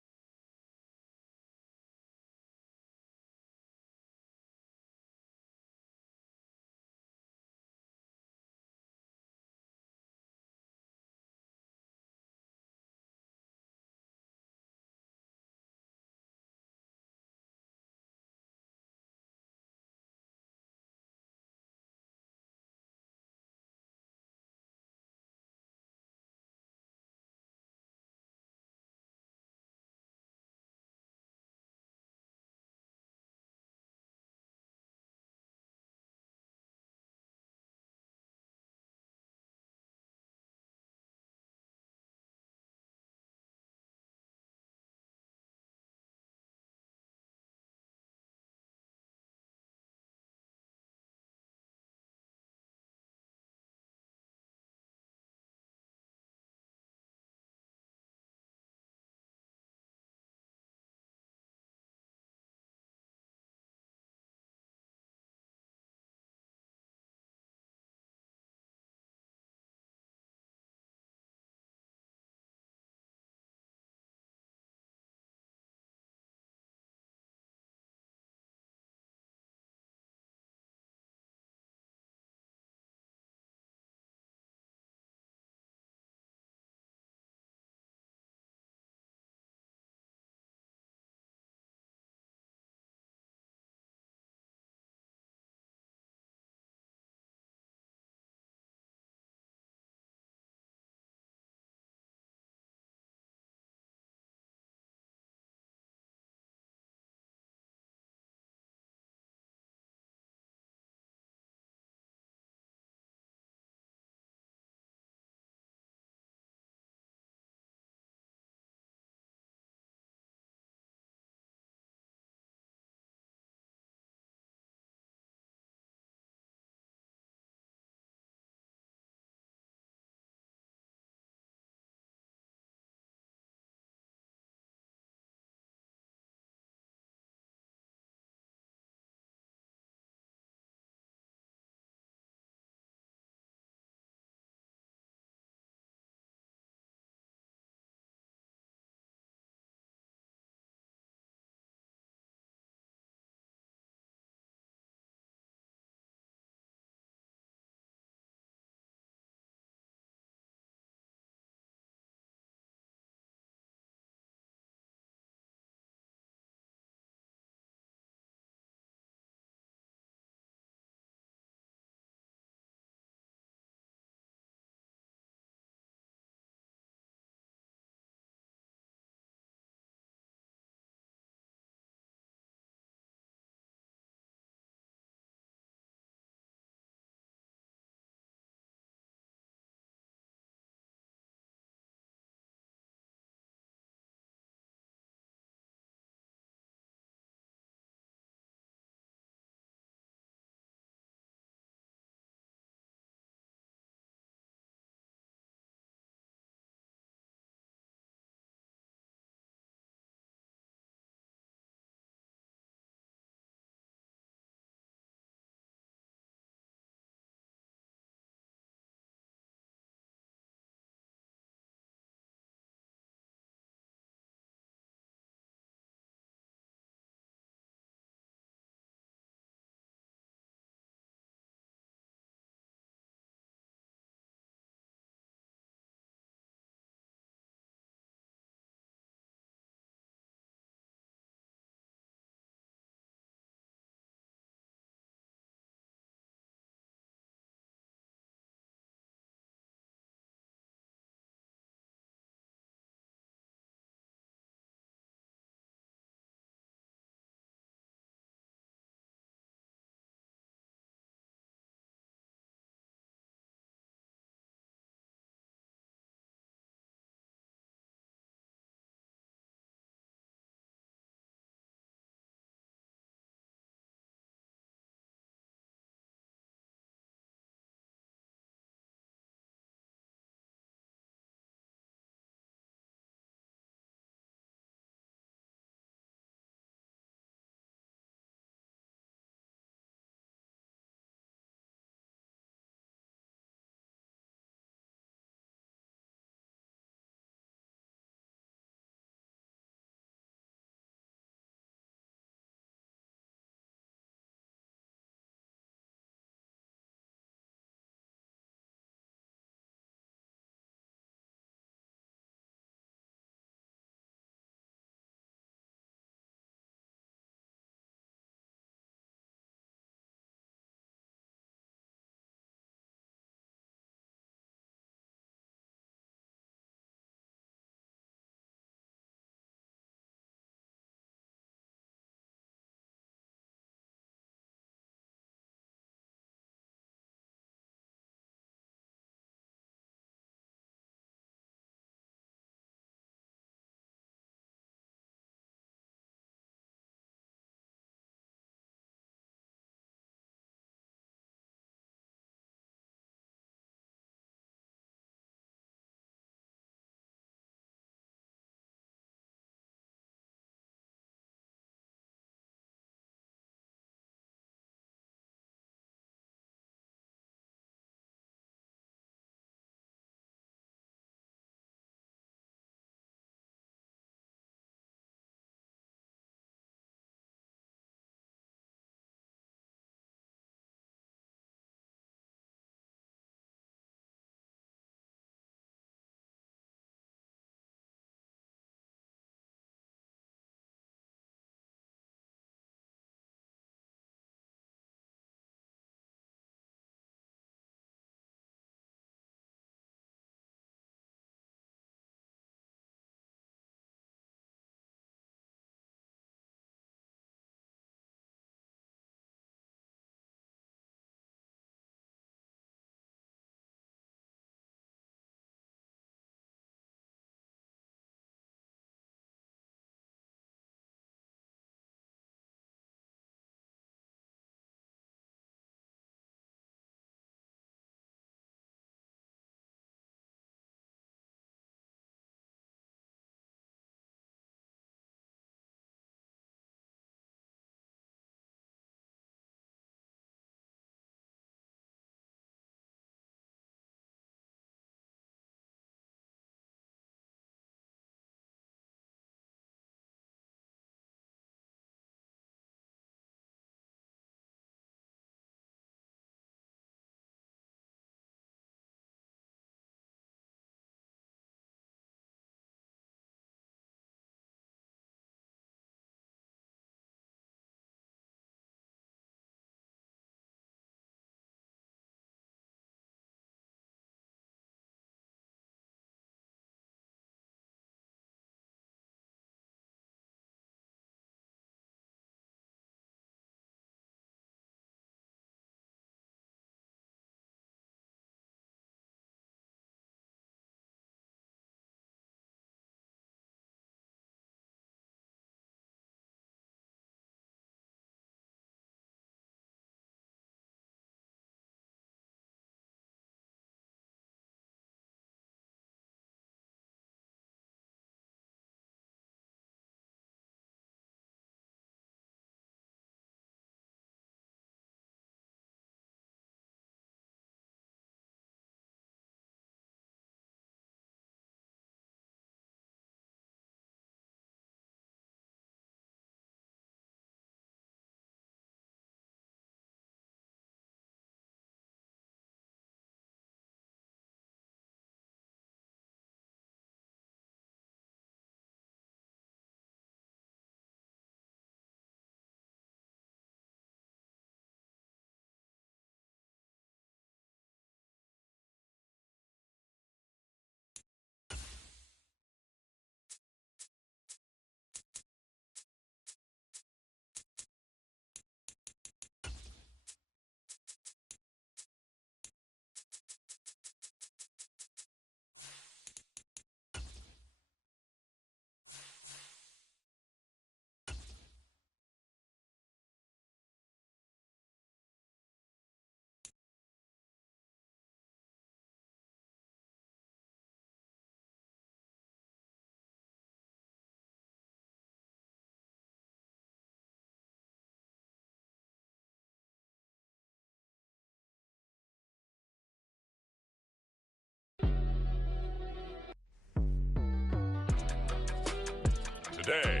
today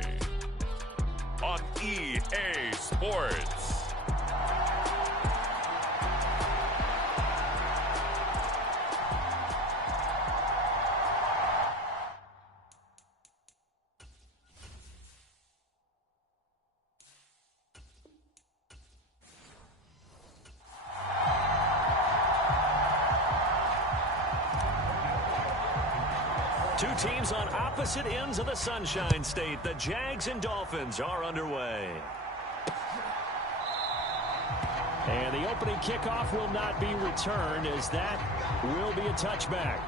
on EA Sports. Two teams on opposite ends of the Sunshine State. The Jags and Dolphins are underway. And the opening kickoff will not be returned, as that will be a touchback.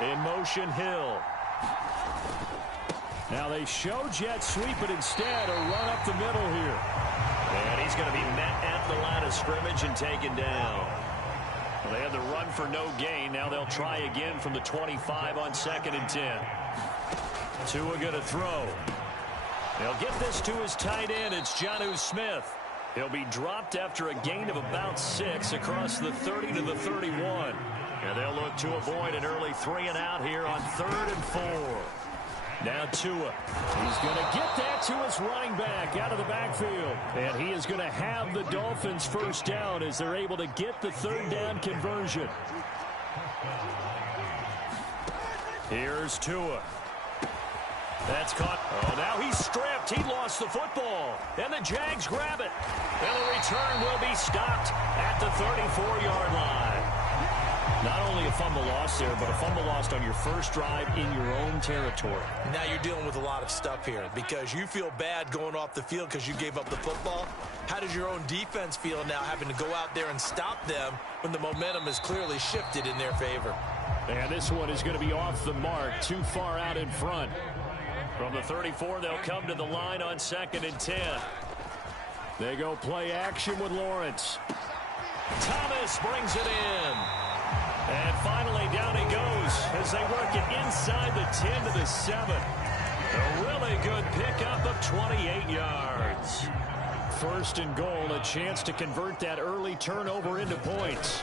In motion, Hill. Now they show jet sweep, but instead a run up the middle here. And he's going to be met at the line of scrimmage and taken down. Well, they had the run for no gain. Now they'll try again from the 25 on 2nd and 10. Tua going to throw. They'll get this to his tight end. It's Jonnu Smith. He'll be dropped after a gain of about 6 across the 30 to the 31. And they'll look to avoid an early 3 and out here on 3rd and 4. Now Tua. He's going to get that to his running back out of the backfield. And he is going to have the Dolphins first down as they're able to get the 3rd down conversion. Here's Tua. That's caught. Oh, now he's stripped. He lost the football. And the Jags grab it. And the return will be stopped at the 34-yard line. Not only a fumble loss there, but a fumble lost on your first drive in your own territory. Now you're dealing with a lot of stuff here because you feel bad going off the field because you gave up the football. How does your own defense feel now having to go out there and stop them when the momentum is clearly shifted in their favor? And this one is going to be off the mark, too far out in front. From the 34, they'll come to the line on 2nd and 10. They go play action with Lawrence. Thomas brings it in. And finally, down he goes as they work it inside the 10 to the 7. A really good pickup of 28 yards. 1st and goal, a chance to convert that early turnover into points.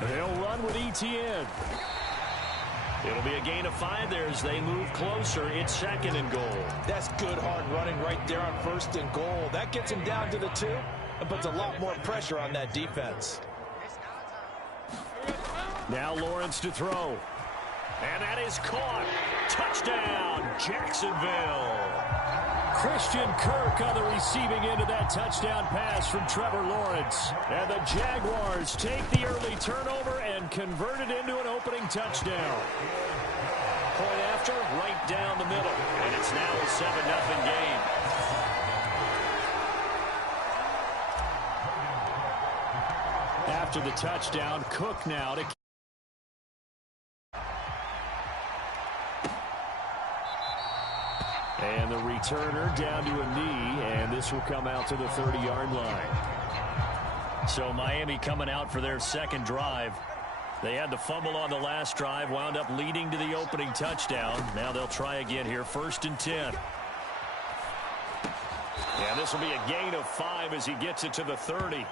They'll run with ETN. It'll be a gain of 5 there as they move closer. It's 2nd and goal. That's good hard running right there on 1st and goal. That gets him down to the 2 and puts a lot more pressure on that defense. Now Lawrence to throw. And that is caught. Touchdown, Jacksonville. Christian Kirk on the receiving end of that touchdown pass from Trevor Lawrence. And the Jaguars take the early turnover and convert it into an opening touchdown. Point after, right down the middle. And it's now a 7-0 game. After the touchdown, Cook now to... And the returner down to a knee, and this will come out to the 30-yard line. So Miami coming out for their 2nd drive. They had the fumble on the last drive, wound up leading to the opening touchdown. Now they'll try again here, 1st and 10. And this will be a gain of 5 as he gets it to the 30.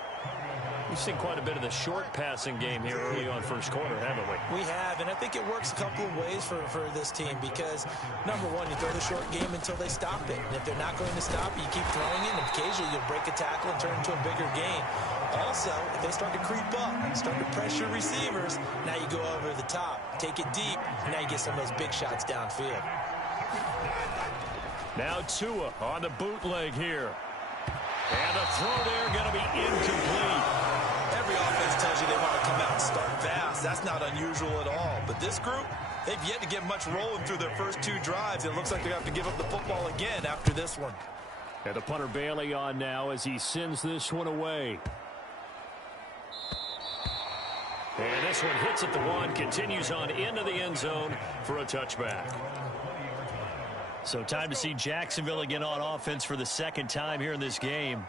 We've seen quite a bit of the short passing game here early on 1st quarter, haven't we? We have, and I think it works a couple of ways for this team because, number one, you throw the short game until they stop it. And if they're not going to stop it, you keep throwing it, and occasionally you'll break a tackle and turn it into a bigger gain. Also, if they start to creep up, start to pressure receivers, now you go over the top, take it deep, and now you get some of those big shots downfield. Now Tua on the bootleg here. And the throw there going to be incomplete. Every offense tells you they want to come out and start fast. That's not unusual at all. But this group, they've yet to get much rolling through their first 2 drives. It looks like they're going to have to give up the football again after this one. And the punter Bailey on now as he sends this one away. And this one hits at the 1, continues on into the end zone for a touchback. So time to see Jacksonville again on offense for the 2nd time here in this game.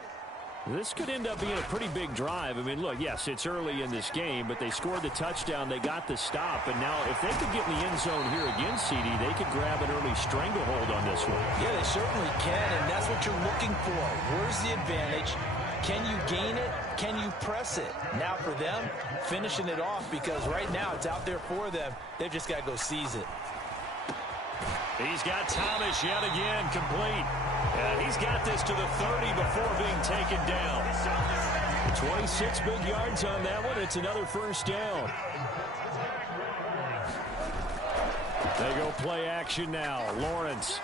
This could end up being a pretty big drive. I mean, look, yes, it's early in this game, but they scored the touchdown. They got the stop. And now if they could get in the end zone here again, CD, they could grab an early stranglehold on this one. Yeah, they certainly can, and that's what you're looking for. Where's the advantage? Can you gain it? Can you press it? Now for them, finishing it off, because right now it's out there for them. They've just got to go seize it. He's got Thomas yet again, complete. And he's got this to the 30 before being taken down. 26 big yards on that one. It's another first down. They go play action now. Lawrence.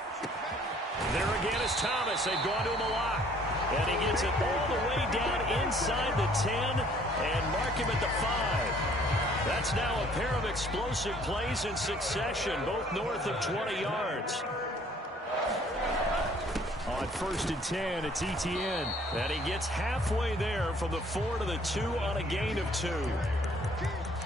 There again is Thomas. They've gone to him a lot. And he gets it all the way down inside the 10 and mark him at the 5. That's now a pair of explosive plays in succession, both north of 20 yards. On 1st and 10, it's Etienne. And he gets halfway there from the 4 to the 2 on a gain of 2.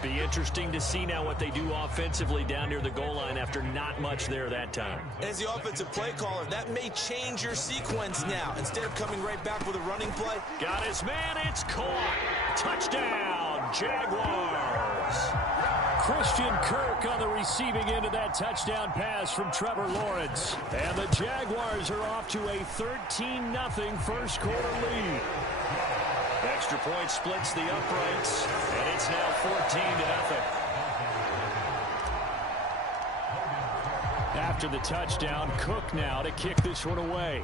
Be interesting to see now what they do offensively down near the goal line after not much there that time. As the offensive play caller, that may change your sequence now. Instead of coming right back with a running play. Got his man, it's caught. Touchdown, Jaguars. Christian Kirk on the receiving end of that touchdown pass from Trevor Lawrence. And the Jaguars are off to a 13-0 first quarter lead. Extra point splits the uprights, and it's now 14-0. After the touchdown, Cook now to kick this one away.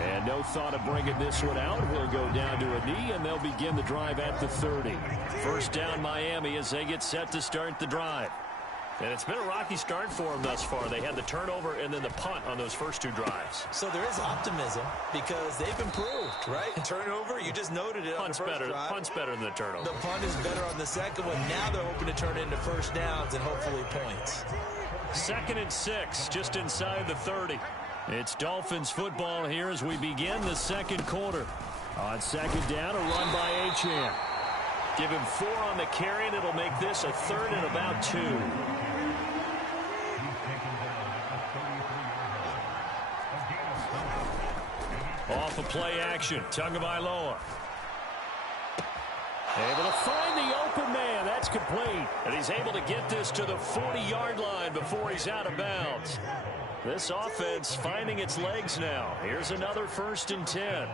And no thought of bringing this one out. He'll go down to a knee, and they'll begin the drive at the 30. First down, Miami, as they get set to start the drive. And it's been a rocky start for them thus far. They had the turnover and then the punt on those first 2 drives. So there is optimism because they've improved, right? Turnover, you just noted it on the first drive. Punt's better than the turnover. The punt is better on the second one. Now they're hoping to turn it into first downs and hopefully points. 2nd and 6, just inside the 30. It's Dolphins football here as we begin the second quarter. On 2nd down, a run by Achane. Give him 4 on the carry, and it'll make this a 3rd and about 2. Off of play action, Tagovailoa. Able to find the open man. That's complete. And he's able to get this to the 40-yard line before he's out of bounds. This offense finding its legs now. Here's another 1st and 10.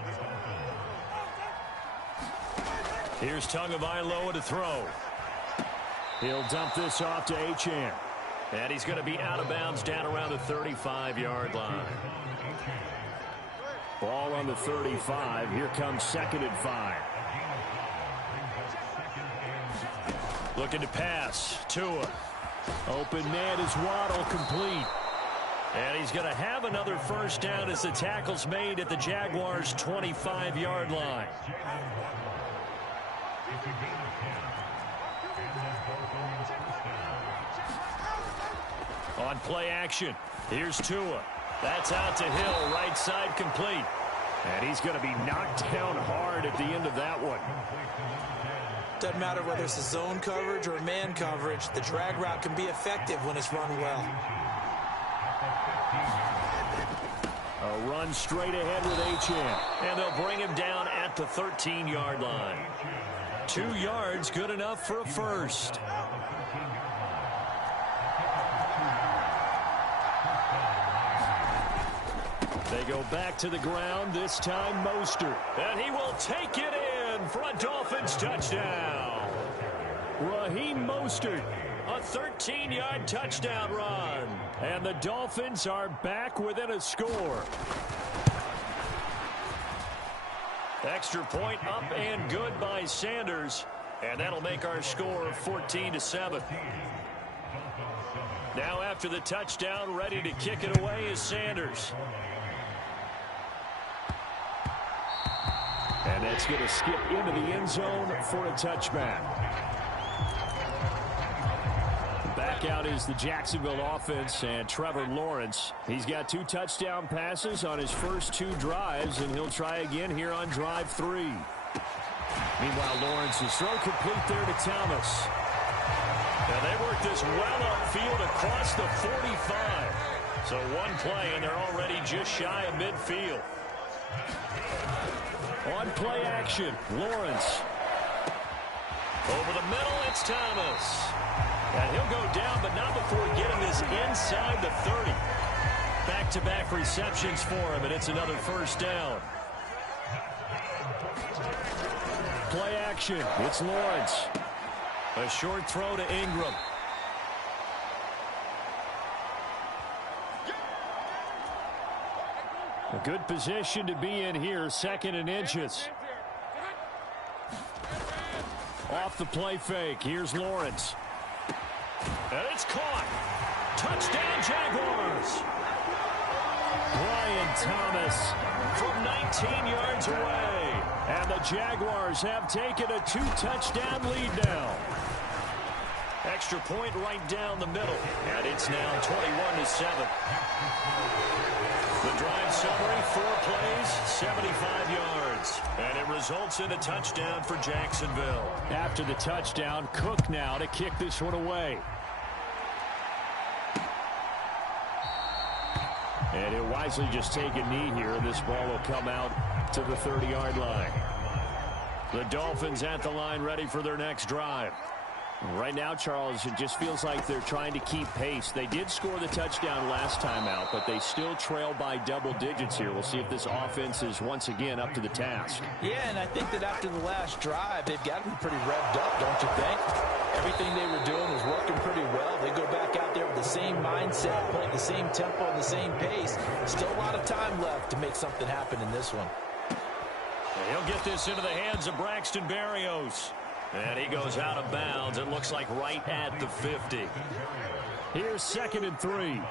Here's Tagovailoa to throw. He'll dump this off to Achane. And he's going to be out of bounds down around the 35-yard line. Ball on the 35. Here comes 2nd and 5. Looking to pass. Tua. Open man is Waddle, complete. And he's going to have another first down as the tackle's made at the Jaguars' 25-yard line. On play action, here's Tua. That's out to Hill, right side complete. And he's going to be knocked down hard at the end of that one. Doesn't matter whether it's a zone coverage or man coverage, the drag route can be effective when it's run well. A run straight ahead with Achane. And they'll bring him down at the 13-yard line. 2 yards, good enough for a first. They go back to the ground, this time Mostert. And he will take it in for a Dolphins touchdown. Raheem Mostert, a 13-yard touchdown run. And the Dolphins are back within a score. Extra point up and good by Sanders. And that'll make our score 14-7. Now after the touchdown, ready to kick it away is Sanders. And that's going to skip into the end zone for a touchback. Back out is the Jacksonville offense and Trevor Lawrence. He's got 2 touchdown passes on his first 2 drives, and he'll try again here on drive 3. Meanwhile, Lawrence's throw complete there to Thomas. Now they work this well upfield across the 45. So one play, and they're already just shy of midfield. On play action, Lawrence. Over the middle, it's Thomas. And he'll go down, but not before getting this inside the 30. Back-to-back receptions for him, and it's another first down. Play action, it's Lawrence. A short throw to Ingram. A good position to be in here, 2nd and inches. Off the play fake, here's Lawrence. And it's caught. Touchdown, Jaguars. Brian Thomas from 19 yards away. And the Jaguars have taken a 2-touchdown lead now. Extra point right down the middle. And it's now 21-7. The drive summary, 4 plays, 75 yards. And it results in a touchdown for Jacksonville. After the touchdown, Cook now to kick this one away. And he'll wisely just take a knee here, and this ball will come out to the 30-yard line. The Dolphins at the line, ready for their next drive. Right now, Charles, it just feels like they're trying to keep pace. They did score the touchdown last time out, but they still trail by double digits here. We'll see if this offense is once again up to the task. Yeah, and I think that after the last drive, they've got to be pretty revved up, don't you think? Everything they were doing was working pretty well. They go back out there with the same mindset, playing the same tempo and the same pace. Still a lot of time left to make something happen in this one. And he'll get this into the hands of Braxton Berrios. And he goes out of bounds. It looks like right at the 50. Here's 2nd and 3.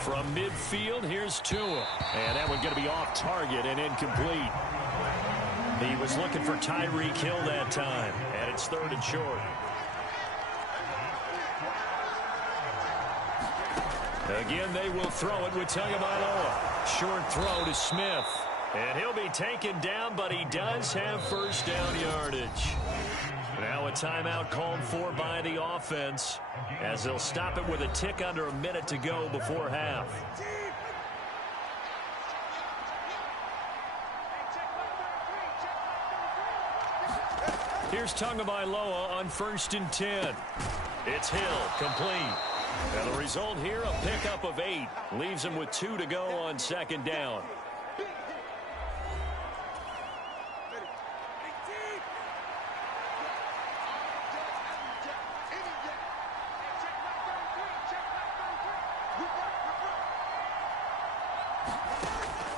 From midfield, here's Tua. And that one's going to be off target and incomplete. He was looking for Tyreek Hill that time. And it's 3rd and short. Again, they will throw it with Tagovailoa. Short throw to Smith. And he'll be taken down, but he does have first down yardage. Now a timeout called for by the offense, as they'll stop it with a tick under a minute to go before half. Here's Tagovailoa on 1st and 10. It's Hill, complete. And the result here, a pickup of 8. Leaves him with 2 to go on 2nd down.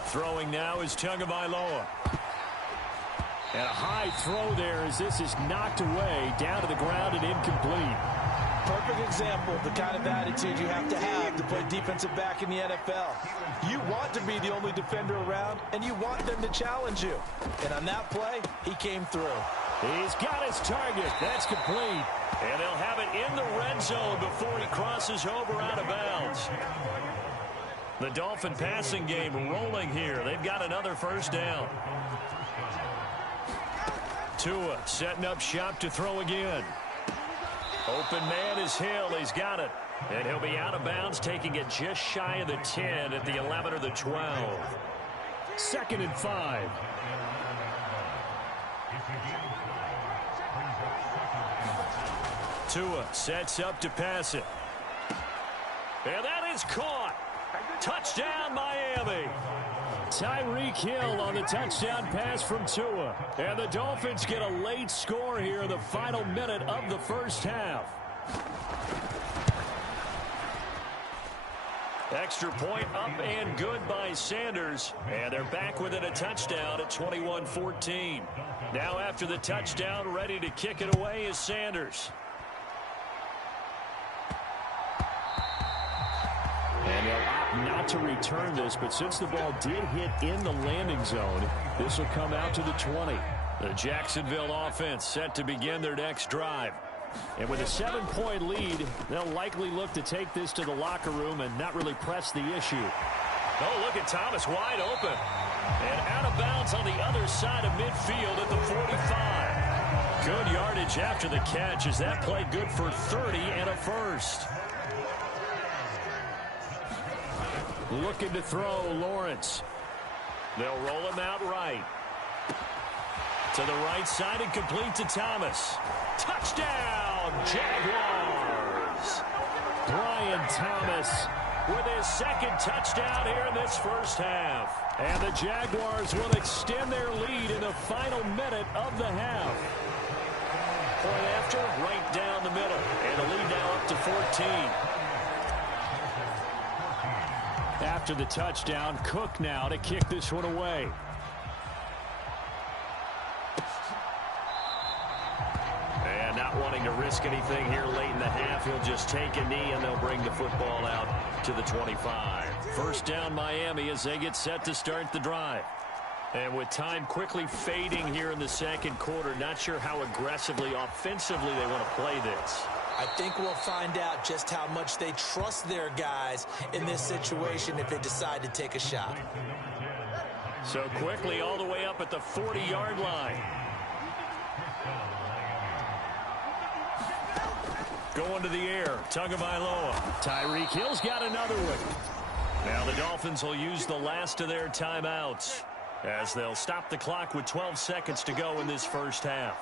Throwing now is Tagovailoa. And a high throw there as this is knocked away, down to the ground and incomplete. Perfect example of the kind of attitude you have to play defensive back in the NFL. You want to be the only defender around, and you want them to challenge you. And on that play, he came through. He's got his target. That's complete. And they'll have it in the red zone before he crosses over out of bounds. The Dolphin passing game rolling here. They've got another first down. Tua setting up shop to throw again. Open man is Hill. He's got it. And he'll be out of bounds, taking it just shy of the 10 at the 11 or the 12. 2nd and 5. Tua sets up to pass it. And that is caught. Touchdown, Miami. Tyreek Hill on the touchdown pass from Tua. And the Dolphins get a late score here in the final minute of the first half. Extra point up and good by Sanders. And they're back within a touchdown at 21-14. Now after the touchdown, ready to kick it away is Sanders. And they'll opt not to return this, but since the ball did hit in the landing zone, this will come out to the 20. The Jacksonville offense set to begin their next drive. And with a 7-point lead, they'll likely look to take this to the locker room and not really press the issue. Oh, look at Thomas wide open. And out of bounds on the other side of midfield at the 45. Good yardage after the catch as that play good for 30 and a first. Looking to throw, Lawrence. They'll roll him out right. To the right side and complete to Thomas. Touchdown, Jaguars! Brian Thomas with his second touchdown here in this first half. And the Jaguars will extend their lead in the final minute of the half. Point after, right down the middle. And the lead now up to 14. After the touchdown, Cook now to kick this one away. And not wanting to risk anything here late in the half, he'll just take a knee and they'll bring the football out to the 25. First down Miami as they get set to start the drive. And with time quickly fading here in the second quarter, not sure how aggressively, offensively they want to play this. I think we'll find out just how much they trust their guys in this situation if they decide to take a shot. So quickly all the way up at the 40-yard line. Going to the air, Tagovailoa. Tyreek Hill's got another one. Now the Dolphins will use the last of their timeouts as they'll stop the clock with 12 seconds to go in this first half.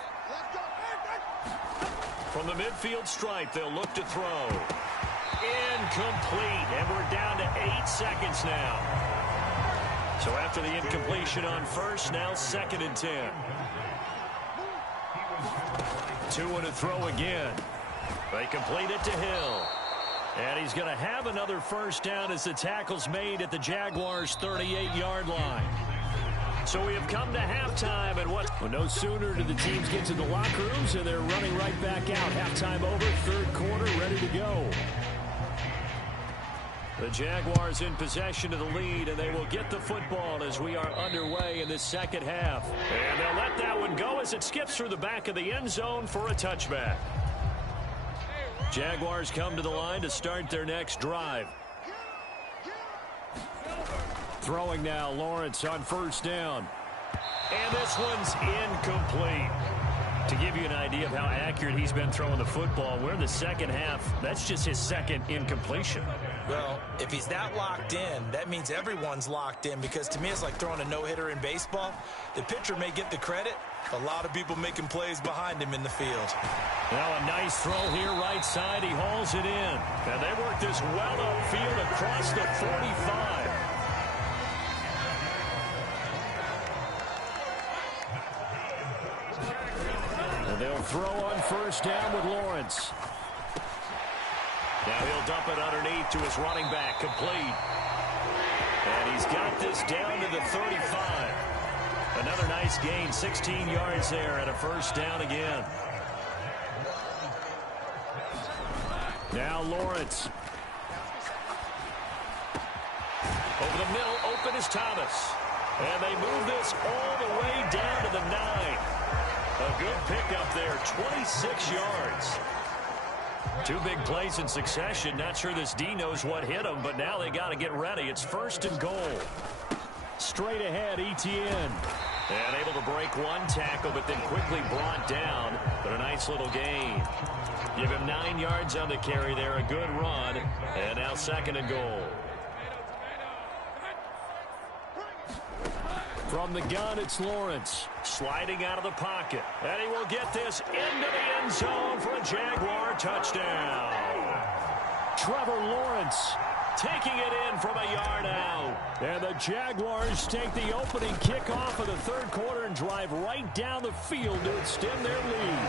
From the midfield stripe, they'll look to throw. Incomplete, and we're down to 8 seconds now. So after the incompletion on first, now 2nd and 10. 2 and a throw again. They complete it to Hill. And he's going to have another first down as the tackle's made at the Jaguars' 38-yard line. So we have come to halftime, and no sooner do the teams get to the locker rooms, and they're running right back out. Halftime over, third quarter, ready to go. The Jaguars in possession of the lead, and they will get the football as we are underway in this second half. And they'll let that one go as it skips through the back of the end zone for a touchback. Jaguars come to the line to start their next drive. Throwing now, Lawrence on first down. And this one's incomplete. To give you an idea of how accurate he's been throwing the football, we're in the second half. That's just his second incompletion. Well, if he's that locked in, that means everyone's locked in, because to me it's like throwing a no-hitter in baseball. The pitcher may get the credit. A lot of people making plays behind him in the field. Now a nice throw here right side. He hauls it in. And they work this well upfield across the 45. They'll throw on first down with Lawrence. Now he'll dump it underneath to his running back, complete. And he's got this down to the 35. Another nice gain, 16 yards there, and a first down again. Now Lawrence. Over the middle, open is Thomas. And they move this all the way down to the 9. A good pickup there, 26 yards. 2 big plays in succession. Not sure this D knows what hit him, but now they got to get ready. It's 1st and goal. Straight ahead, Etienne. And able to break one tackle, but then quickly brought down. But a nice little gain. Give him 9 yards on the carry there. A good run. And now 2nd and goal. From the gun, it's Lawrence. Sliding out of the pocket. And he will get this into the end zone for a Jaguar touchdown. Trevor Lawrence taking it in from a yard out. And the Jaguars take the opening kickoff of the third quarter and drive right down the field to extend their lead.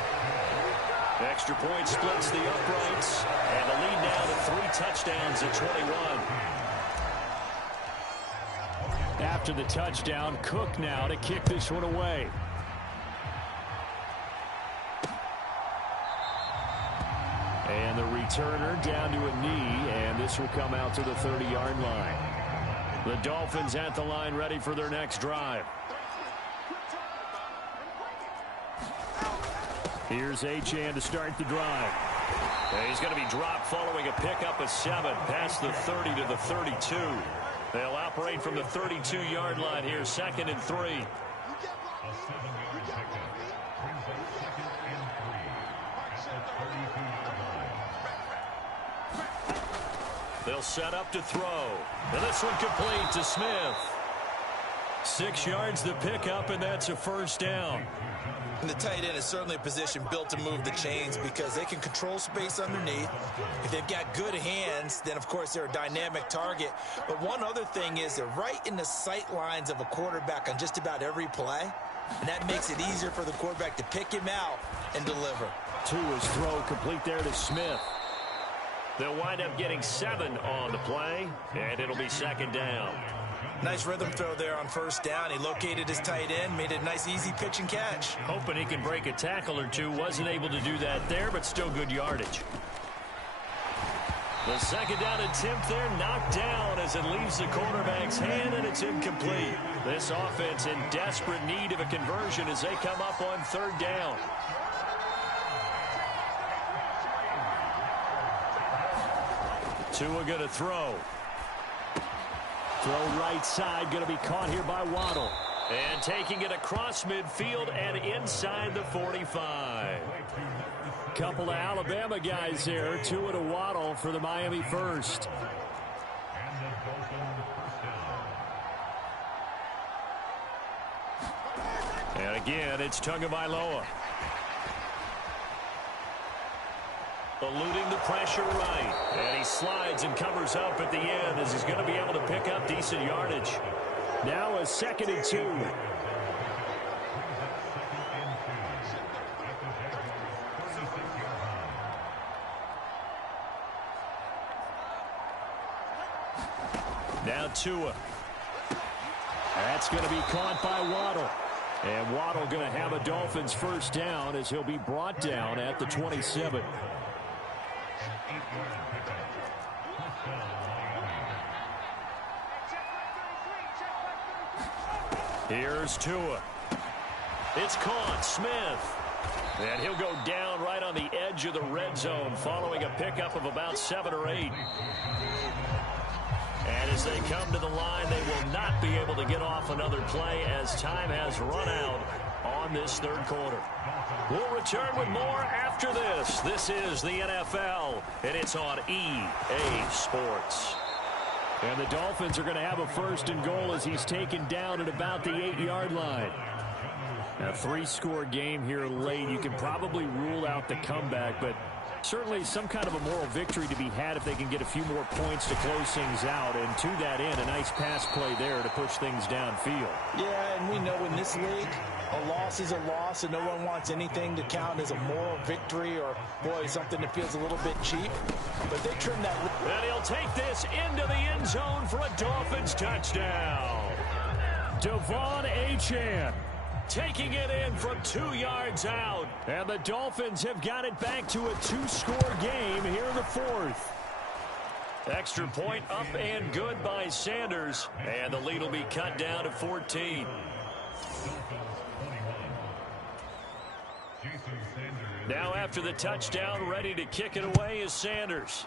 Extra point splits the uprights. And the lead now to 3 touchdowns at 21. After the touchdown, Cook now to kick this one away. And the returner down to a knee, and this will come out to the 30-yard line. The Dolphins at the line ready for their next drive. Here's Achane to start the drive. And he's going to be dropped following a pickup of 7 past the 30 to the 32. They'll operate from the 32-yard line here, 2nd and 3. They'll set up to throw. And this one complete to Smith. 6 yards to pick up, and that's a first down. And the tight end is certainly a position built to move the chains because they can control space underneath. If they've got good hands, then, of course, they're a dynamic target. But one other thing is they're right in the sight lines of a quarterback on just about every play. And that makes it easier for the quarterback to pick him out and deliver. Tua's throw complete there to Smith. They'll wind up getting 7 on the play, and it'll be second down. Nice rhythm throw there on first down. He located his tight end, made it a nice, easy pitch and catch. Hoping he can break a tackle or two. Wasn't able to do that there, but still good yardage. The second down attempt there knocked down as it leaves the quarterback's hand, and it's incomplete. This offense in desperate need of a conversion as they come up on third down. Tua going to throw. Throw right side, going to be caught here by Waddle. And taking it across midfield and inside the 45. Couple of Alabama guys there. Tua to Waddle for the Miami first. And again, it's Tagovailoa. Eluding the pressure right. And he slides and covers up at the end as he's going to be able to pick up decent yardage. Now a 2nd and 2. Now Tua. That's going to be caught by Waddle. And Waddle going to have a Dolphins first down as he'll be brought down at the 27. Here's Tua. It's caught. Smith. And he'll go down right on the edge of the red zone following a pickup of about 7 or 8. And as they come to the line, they will not be able to get off another play as time has run out on this third quarter. We'll return with more after this. This is the NFL, and it's on EA Sports. And the Dolphins are going to have a 1st and goal as he's taken down at about the 8-yard line. A 3-score game here late. You can probably rule out the comeback, but certainly some kind of a moral victory to be had if they can get a few more points to close things out. And to that end, a nice pass play there to push things downfield. Yeah, and we know in this league, a loss is a loss, and no one wants anything to count as a moral victory or, boy, something that feels a little bit cheap. But they trim that. And he'll take this into the end zone for a Dolphins touchdown. Devon Achane taking it in from 2 yards out. And the Dolphins have got it back to a 2-score game here in the 4th. Extra point up and good by Sanders. And the lead will be cut down to 14. Now after the touchdown, ready to kick it away is Sanders.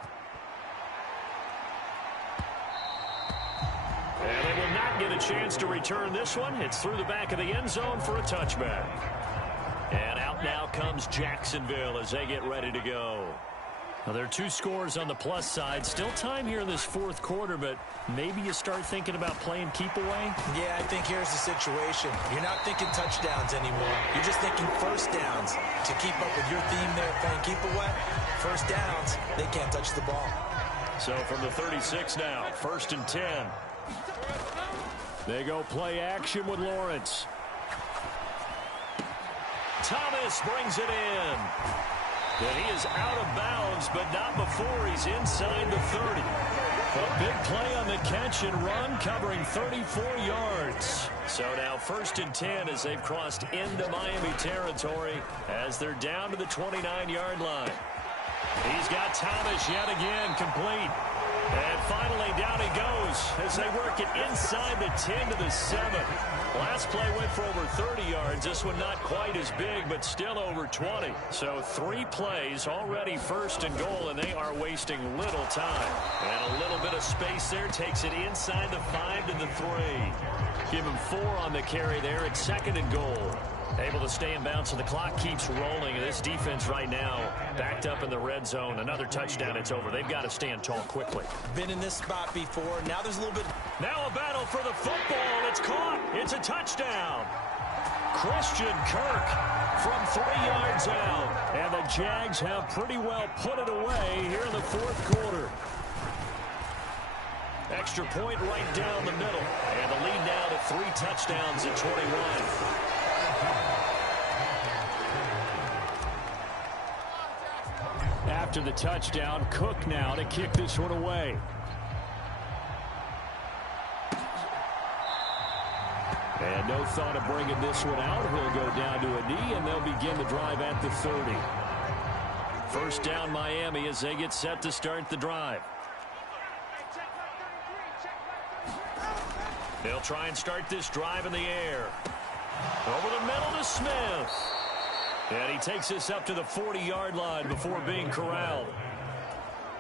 And they will not get a chance to return this one. It's through the back of the end zone for a touchback. And out now comes Jacksonville as they get ready to go. Now, there are 2 scores on the plus side. Still time here in this 4th quarter, but maybe you start thinking about playing keep away? Yeah, I think here's the situation. You're not thinking touchdowns anymore. You're just thinking first downs. To keep up with your theme there, playing keep away, first downs, they can't touch the ball. So from the 36 now, 1st and 10. They go play action with Lawrence. Thomas brings it in. And he is out of bounds, but not before he's inside the 30. A big play on the catch and run, covering 34 yards. So now 1st and 10 as they've crossed into Miami territory as they're down to the 29-yard line. He's got Thomas yet again, complete. And finally down he goes as they work it inside the 10 to the 7. Last play went for over 30 yards. This one not quite as big, but still over 20. So 3 plays already 1st and goal, and they are wasting little time. And a little bit of space there takes it inside the 5 to the 3. Give him 4 on the carry there at 2nd and goal. Able to stay in bounds, so the clock keeps rolling. This defense right now backed up in the red zone. Another touchdown, it's over. They've got to stand tall quickly. Been in this spot before. Now there's a little bit. Now a battle for the football. It's caught. It's a touchdown. Christian Kirk from 3 yards out. And the Jags have pretty well put it away here in the fourth quarter. Extra point right down the middle. And the lead now to 3 touchdowns at 21. After the touchdown, Cook now to kick this one away. And no thought of bringing this one out. He'll go down to a knee, and they'll begin the drive at the 30. First down, Miami, as they get set to start the drive. They'll try and start this drive in the air. Over the middle to Smith. And he takes this up to the 40-yard line before being corralled.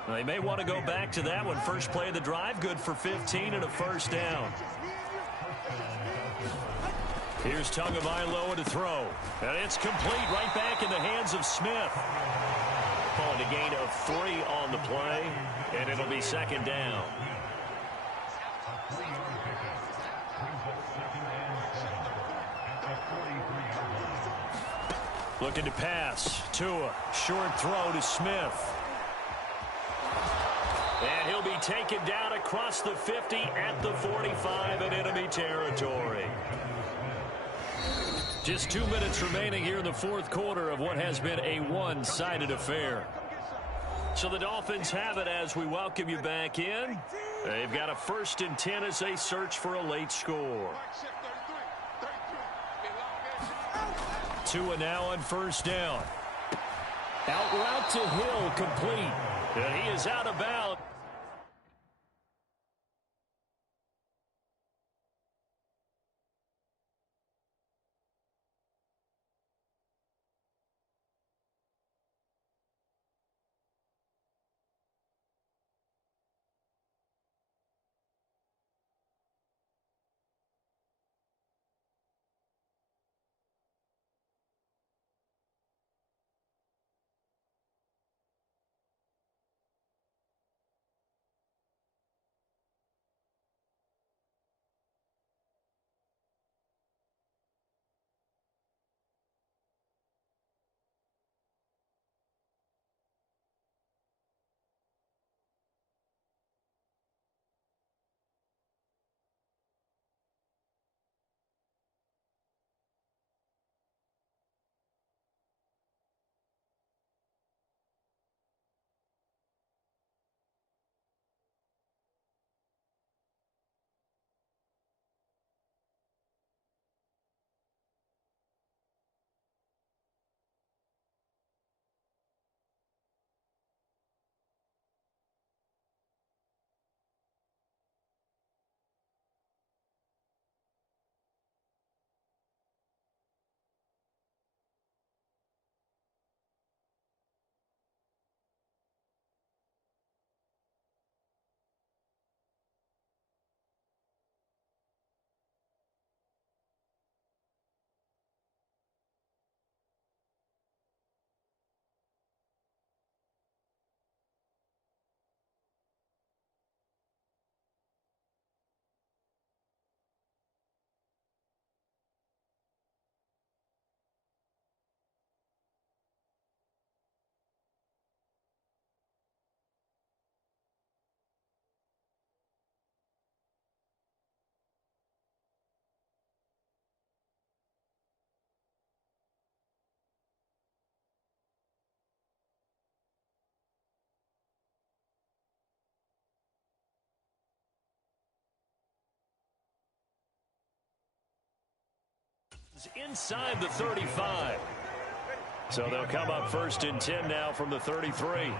Now, they may want to go back to that one. First play of the drive, good for 15 and a first down. Here's Tagovailoa to throw. And it's complete right back in the hands of Smith. Calling a gain of 3 on the play, and it'll be second down. Looking to pass. Tua. Short throw to Smith. And he'll be taken down across the 50 at the 45 in enemy territory. Just 2 minutes remaining here in the fourth quarter of what has been a one-sided affair. So the Dolphins have it as we welcome you back in. They've got a 1st and 10 as they search for a late score. Tua now on first down. Out route to Hill, complete. And he is out of bounds. Inside the 35. So they'll come up 1st and 10 now from the 33.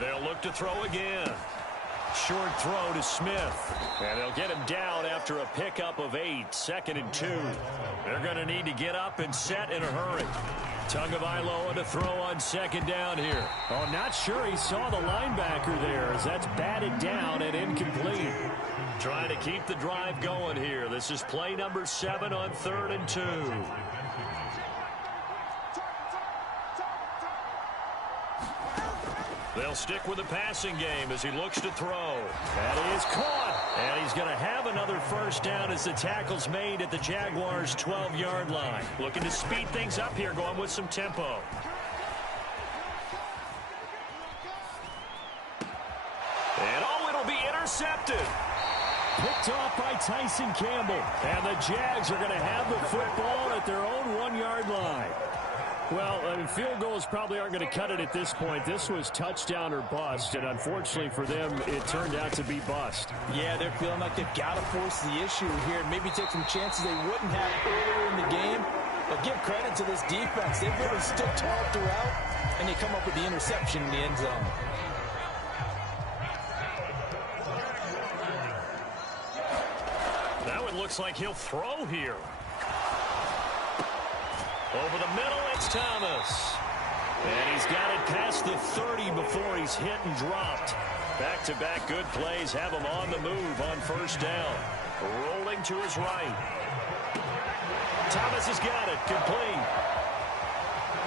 They'll look to throw again. Short throw to Smith. And they'll get him down after a pickup of 8. 2nd and 2. They're going to need to get up and set in a hurry. Tagovailoa to throw on second down here. Oh, not sure he saw the linebacker there as that's batted down and incomplete. Trying to keep the drive going here. This is play number 7 on 3rd and 2. They'll stick with the passing game as he looks to throw. That is caught. And he's going to have another first down as the tackle's made at the Jaguars' 12-yard line. Looking to speed things up here, going with some tempo. And it'll be intercepted. Picked off by Tyson Campbell. And the Jags are going to have the football at their own 1-yard line. Well, field goals probably aren't going to cut it at this point. This was touchdown or bust, and unfortunately for them, it turned out to be bust. Yeah, they're feeling like they've got to force the issue here and maybe take some chances they wouldn't have earlier in the game. But give credit to this defense. They've really stood tall throughout, and they come up with the interception in the end zone. Now it looks like he'll throw here. Over the middle, it's Thomas. And he's got it past the 30 before he's hit and dropped. Back-to-back good plays have him on the move on first down. Rolling to his right. Thomas has got it, complete.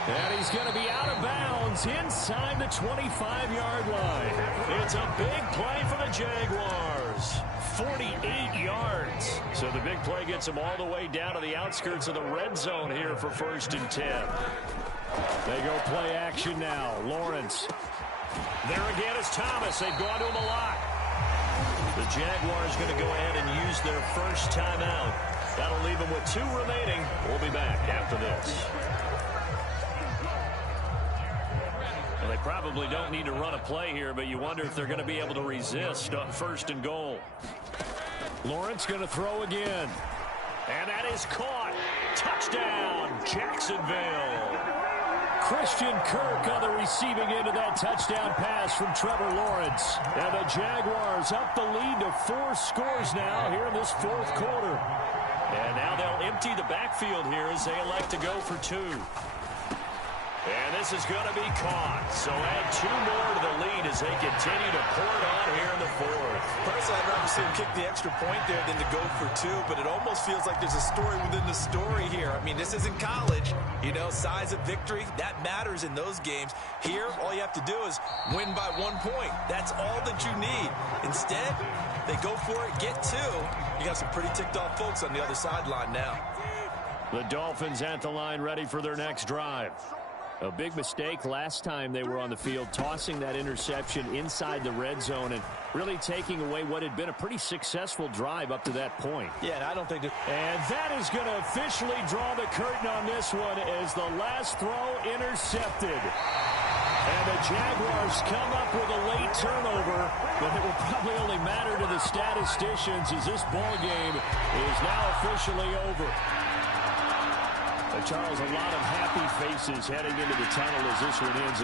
And he's going to be out of bounds inside the 25-yard line. It's a big play for the Jaguars. 48 yards. So the big play gets him all the way down to the outskirts of the red zone here for 1st and 10. They go play action now. Lawrence. There again is Thomas. They've gone to him a lot. The Jaguars going to go ahead and use their first timeout. That'll leave them with 2 remaining. We'll be back after this. Well, they probably don't need to run a play here, but you wonder if they're going to be able to resist on 1st and goal. Lawrence going to throw again. And that is caught. Touchdown, Jacksonville. Christian Kirk on the receiving end of that touchdown pass from Trevor Lawrence. And the Jaguars up the lead to 4 scores now here in this 4th quarter. And now they'll empty the backfield here as they elect to go for 2. And this is going to be caught. So add 2 more to the lead as they continue to pour it on here in the 4th. Personally, I'd rather see him kick the extra point there than to go for 2, but it almost feels like there's a story within the story here. I mean, this isn't college. You know, size of victory, that matters in those games. Here, all you have to do is win by 1 point. That's all that you need. Instead, they go for it, get 2. You got some pretty ticked-off folks on the other sideline now. The Dolphins at the line ready for their next drive. A big mistake last time they were on the field, tossing that interception inside the red zone and really taking away what had been a pretty successful drive up to that point. Yeah, and I don't think that... And that is going to officially draw the curtain on this one as the last throw intercepted. And the Jaguars come up with a late turnover, but it will probably only matter to the statisticians as this ball game is now officially over. Charles, a lot of happy faces heading into the tunnel as this one ends.